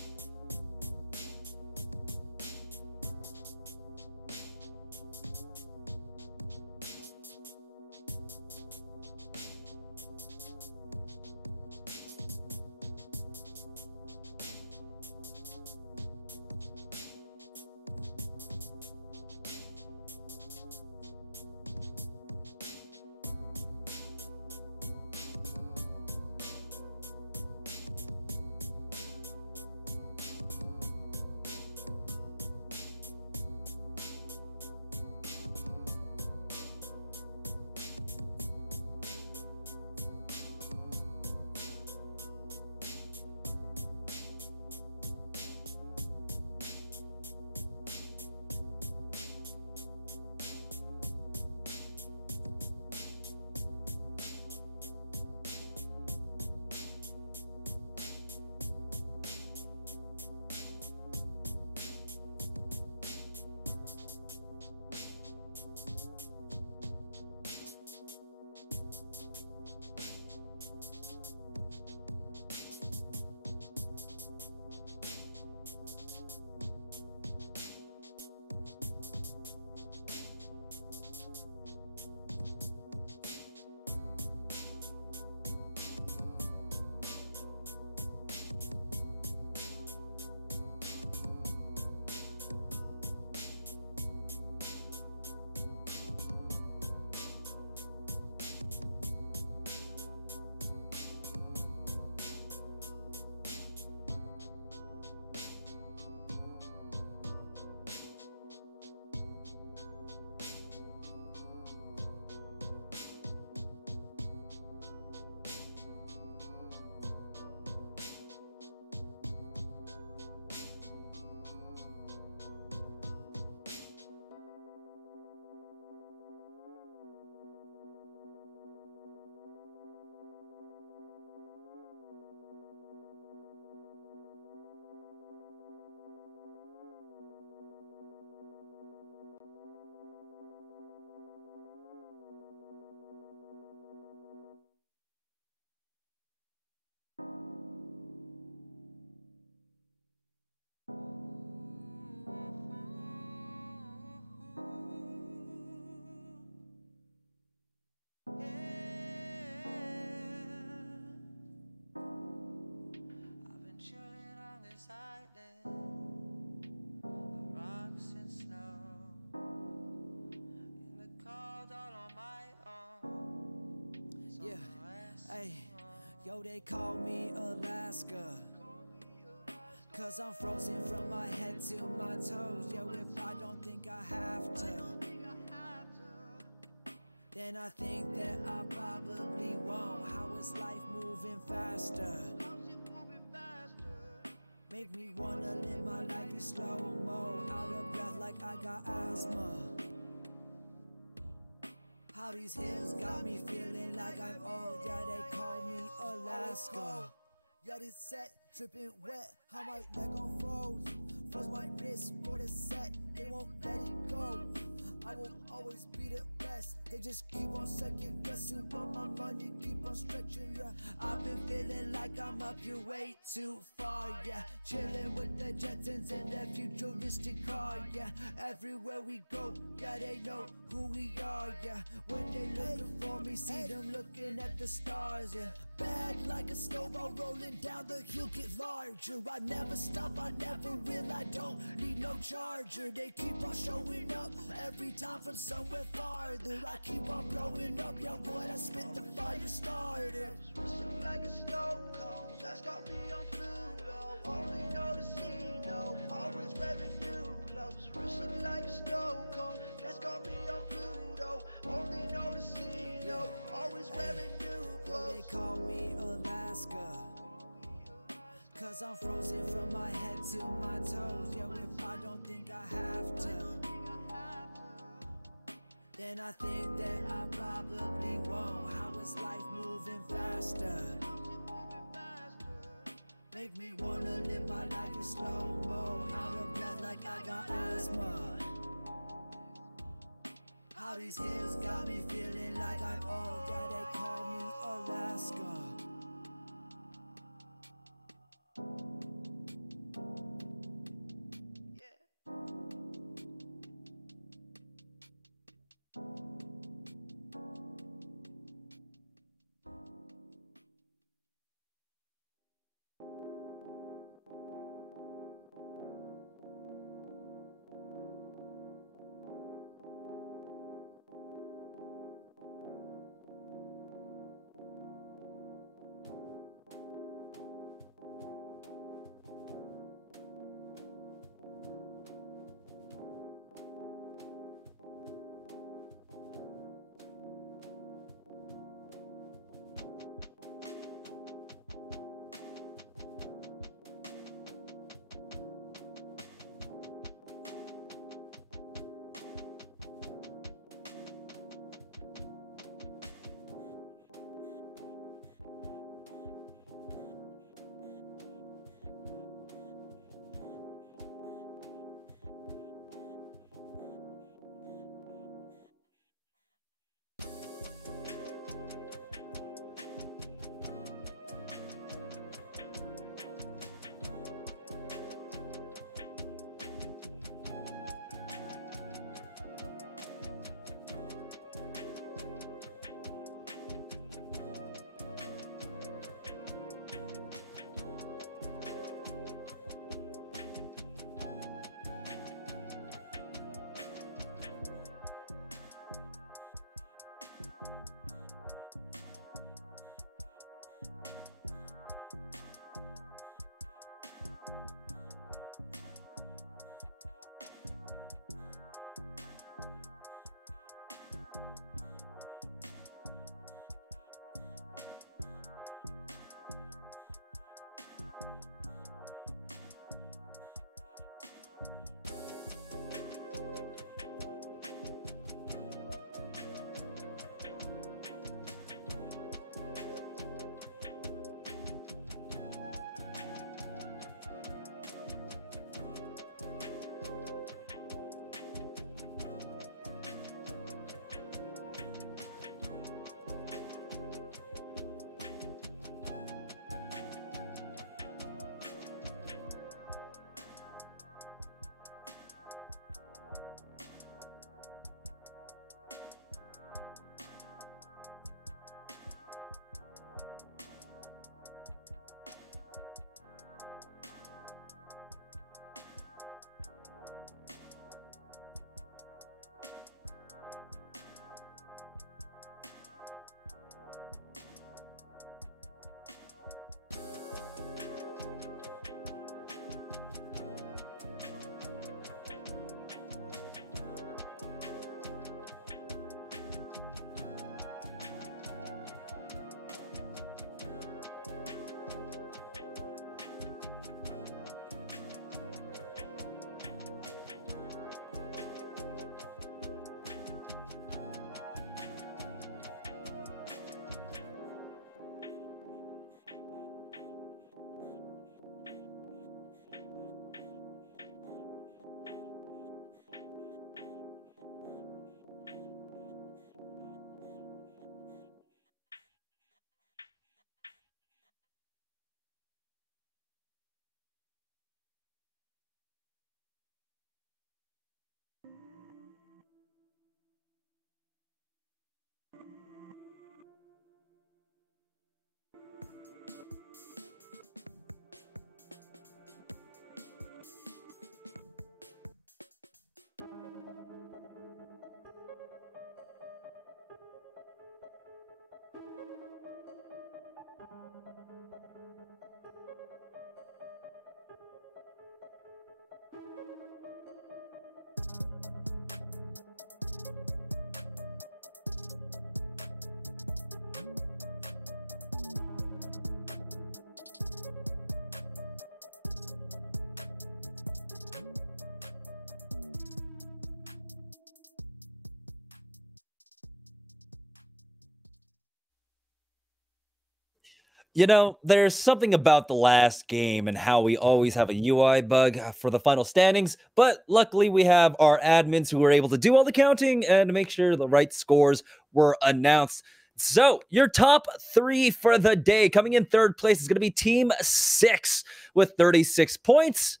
You know, there's something about the last game and how we always have a UI bug for the final standings, but luckily we have our admins who were able to do all the counting and make sure the right scores were announced. So, your top 3 for the day, coming in third place is going to be Team 6 with 36 points.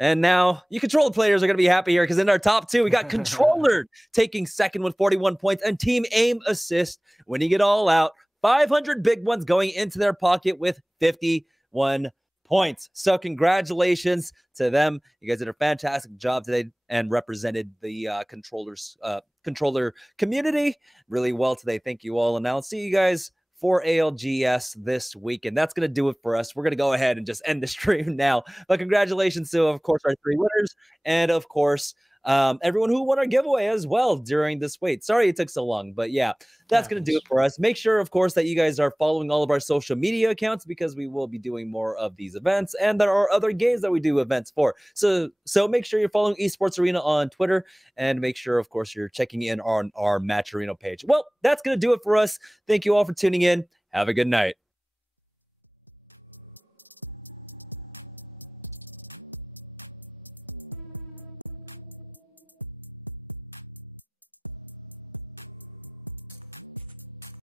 And now, you controller players are going to be happy here because in our top 2, we got Controller taking second with 41 points and Team Aim Assist winning it all out. 500 big ones going into their pocket with 51 points. So congratulations to them. You guys did a fantastic job today and represented the controller community really well today. Thank you all. And now I'll see you guys for ALGS this week. And that's going to do it for us. We're going to go ahead and just end the stream now. But congratulations to, of course, our 3 winners. And, of course, everyone who won our giveaway as well during this wait. Sorry it took so long, but yeah, that's going to do it for us. Make sure, of course, that you guys are following all of our social media accounts because we will be doing more of these events, and there are other games that we do events for. So make sure you're following Esports Arena on Twitter, and make sure, of course, you're checking in on our Match Arena page. Well, that's going to do it for us. Thank you all for tuning in. Have a good night.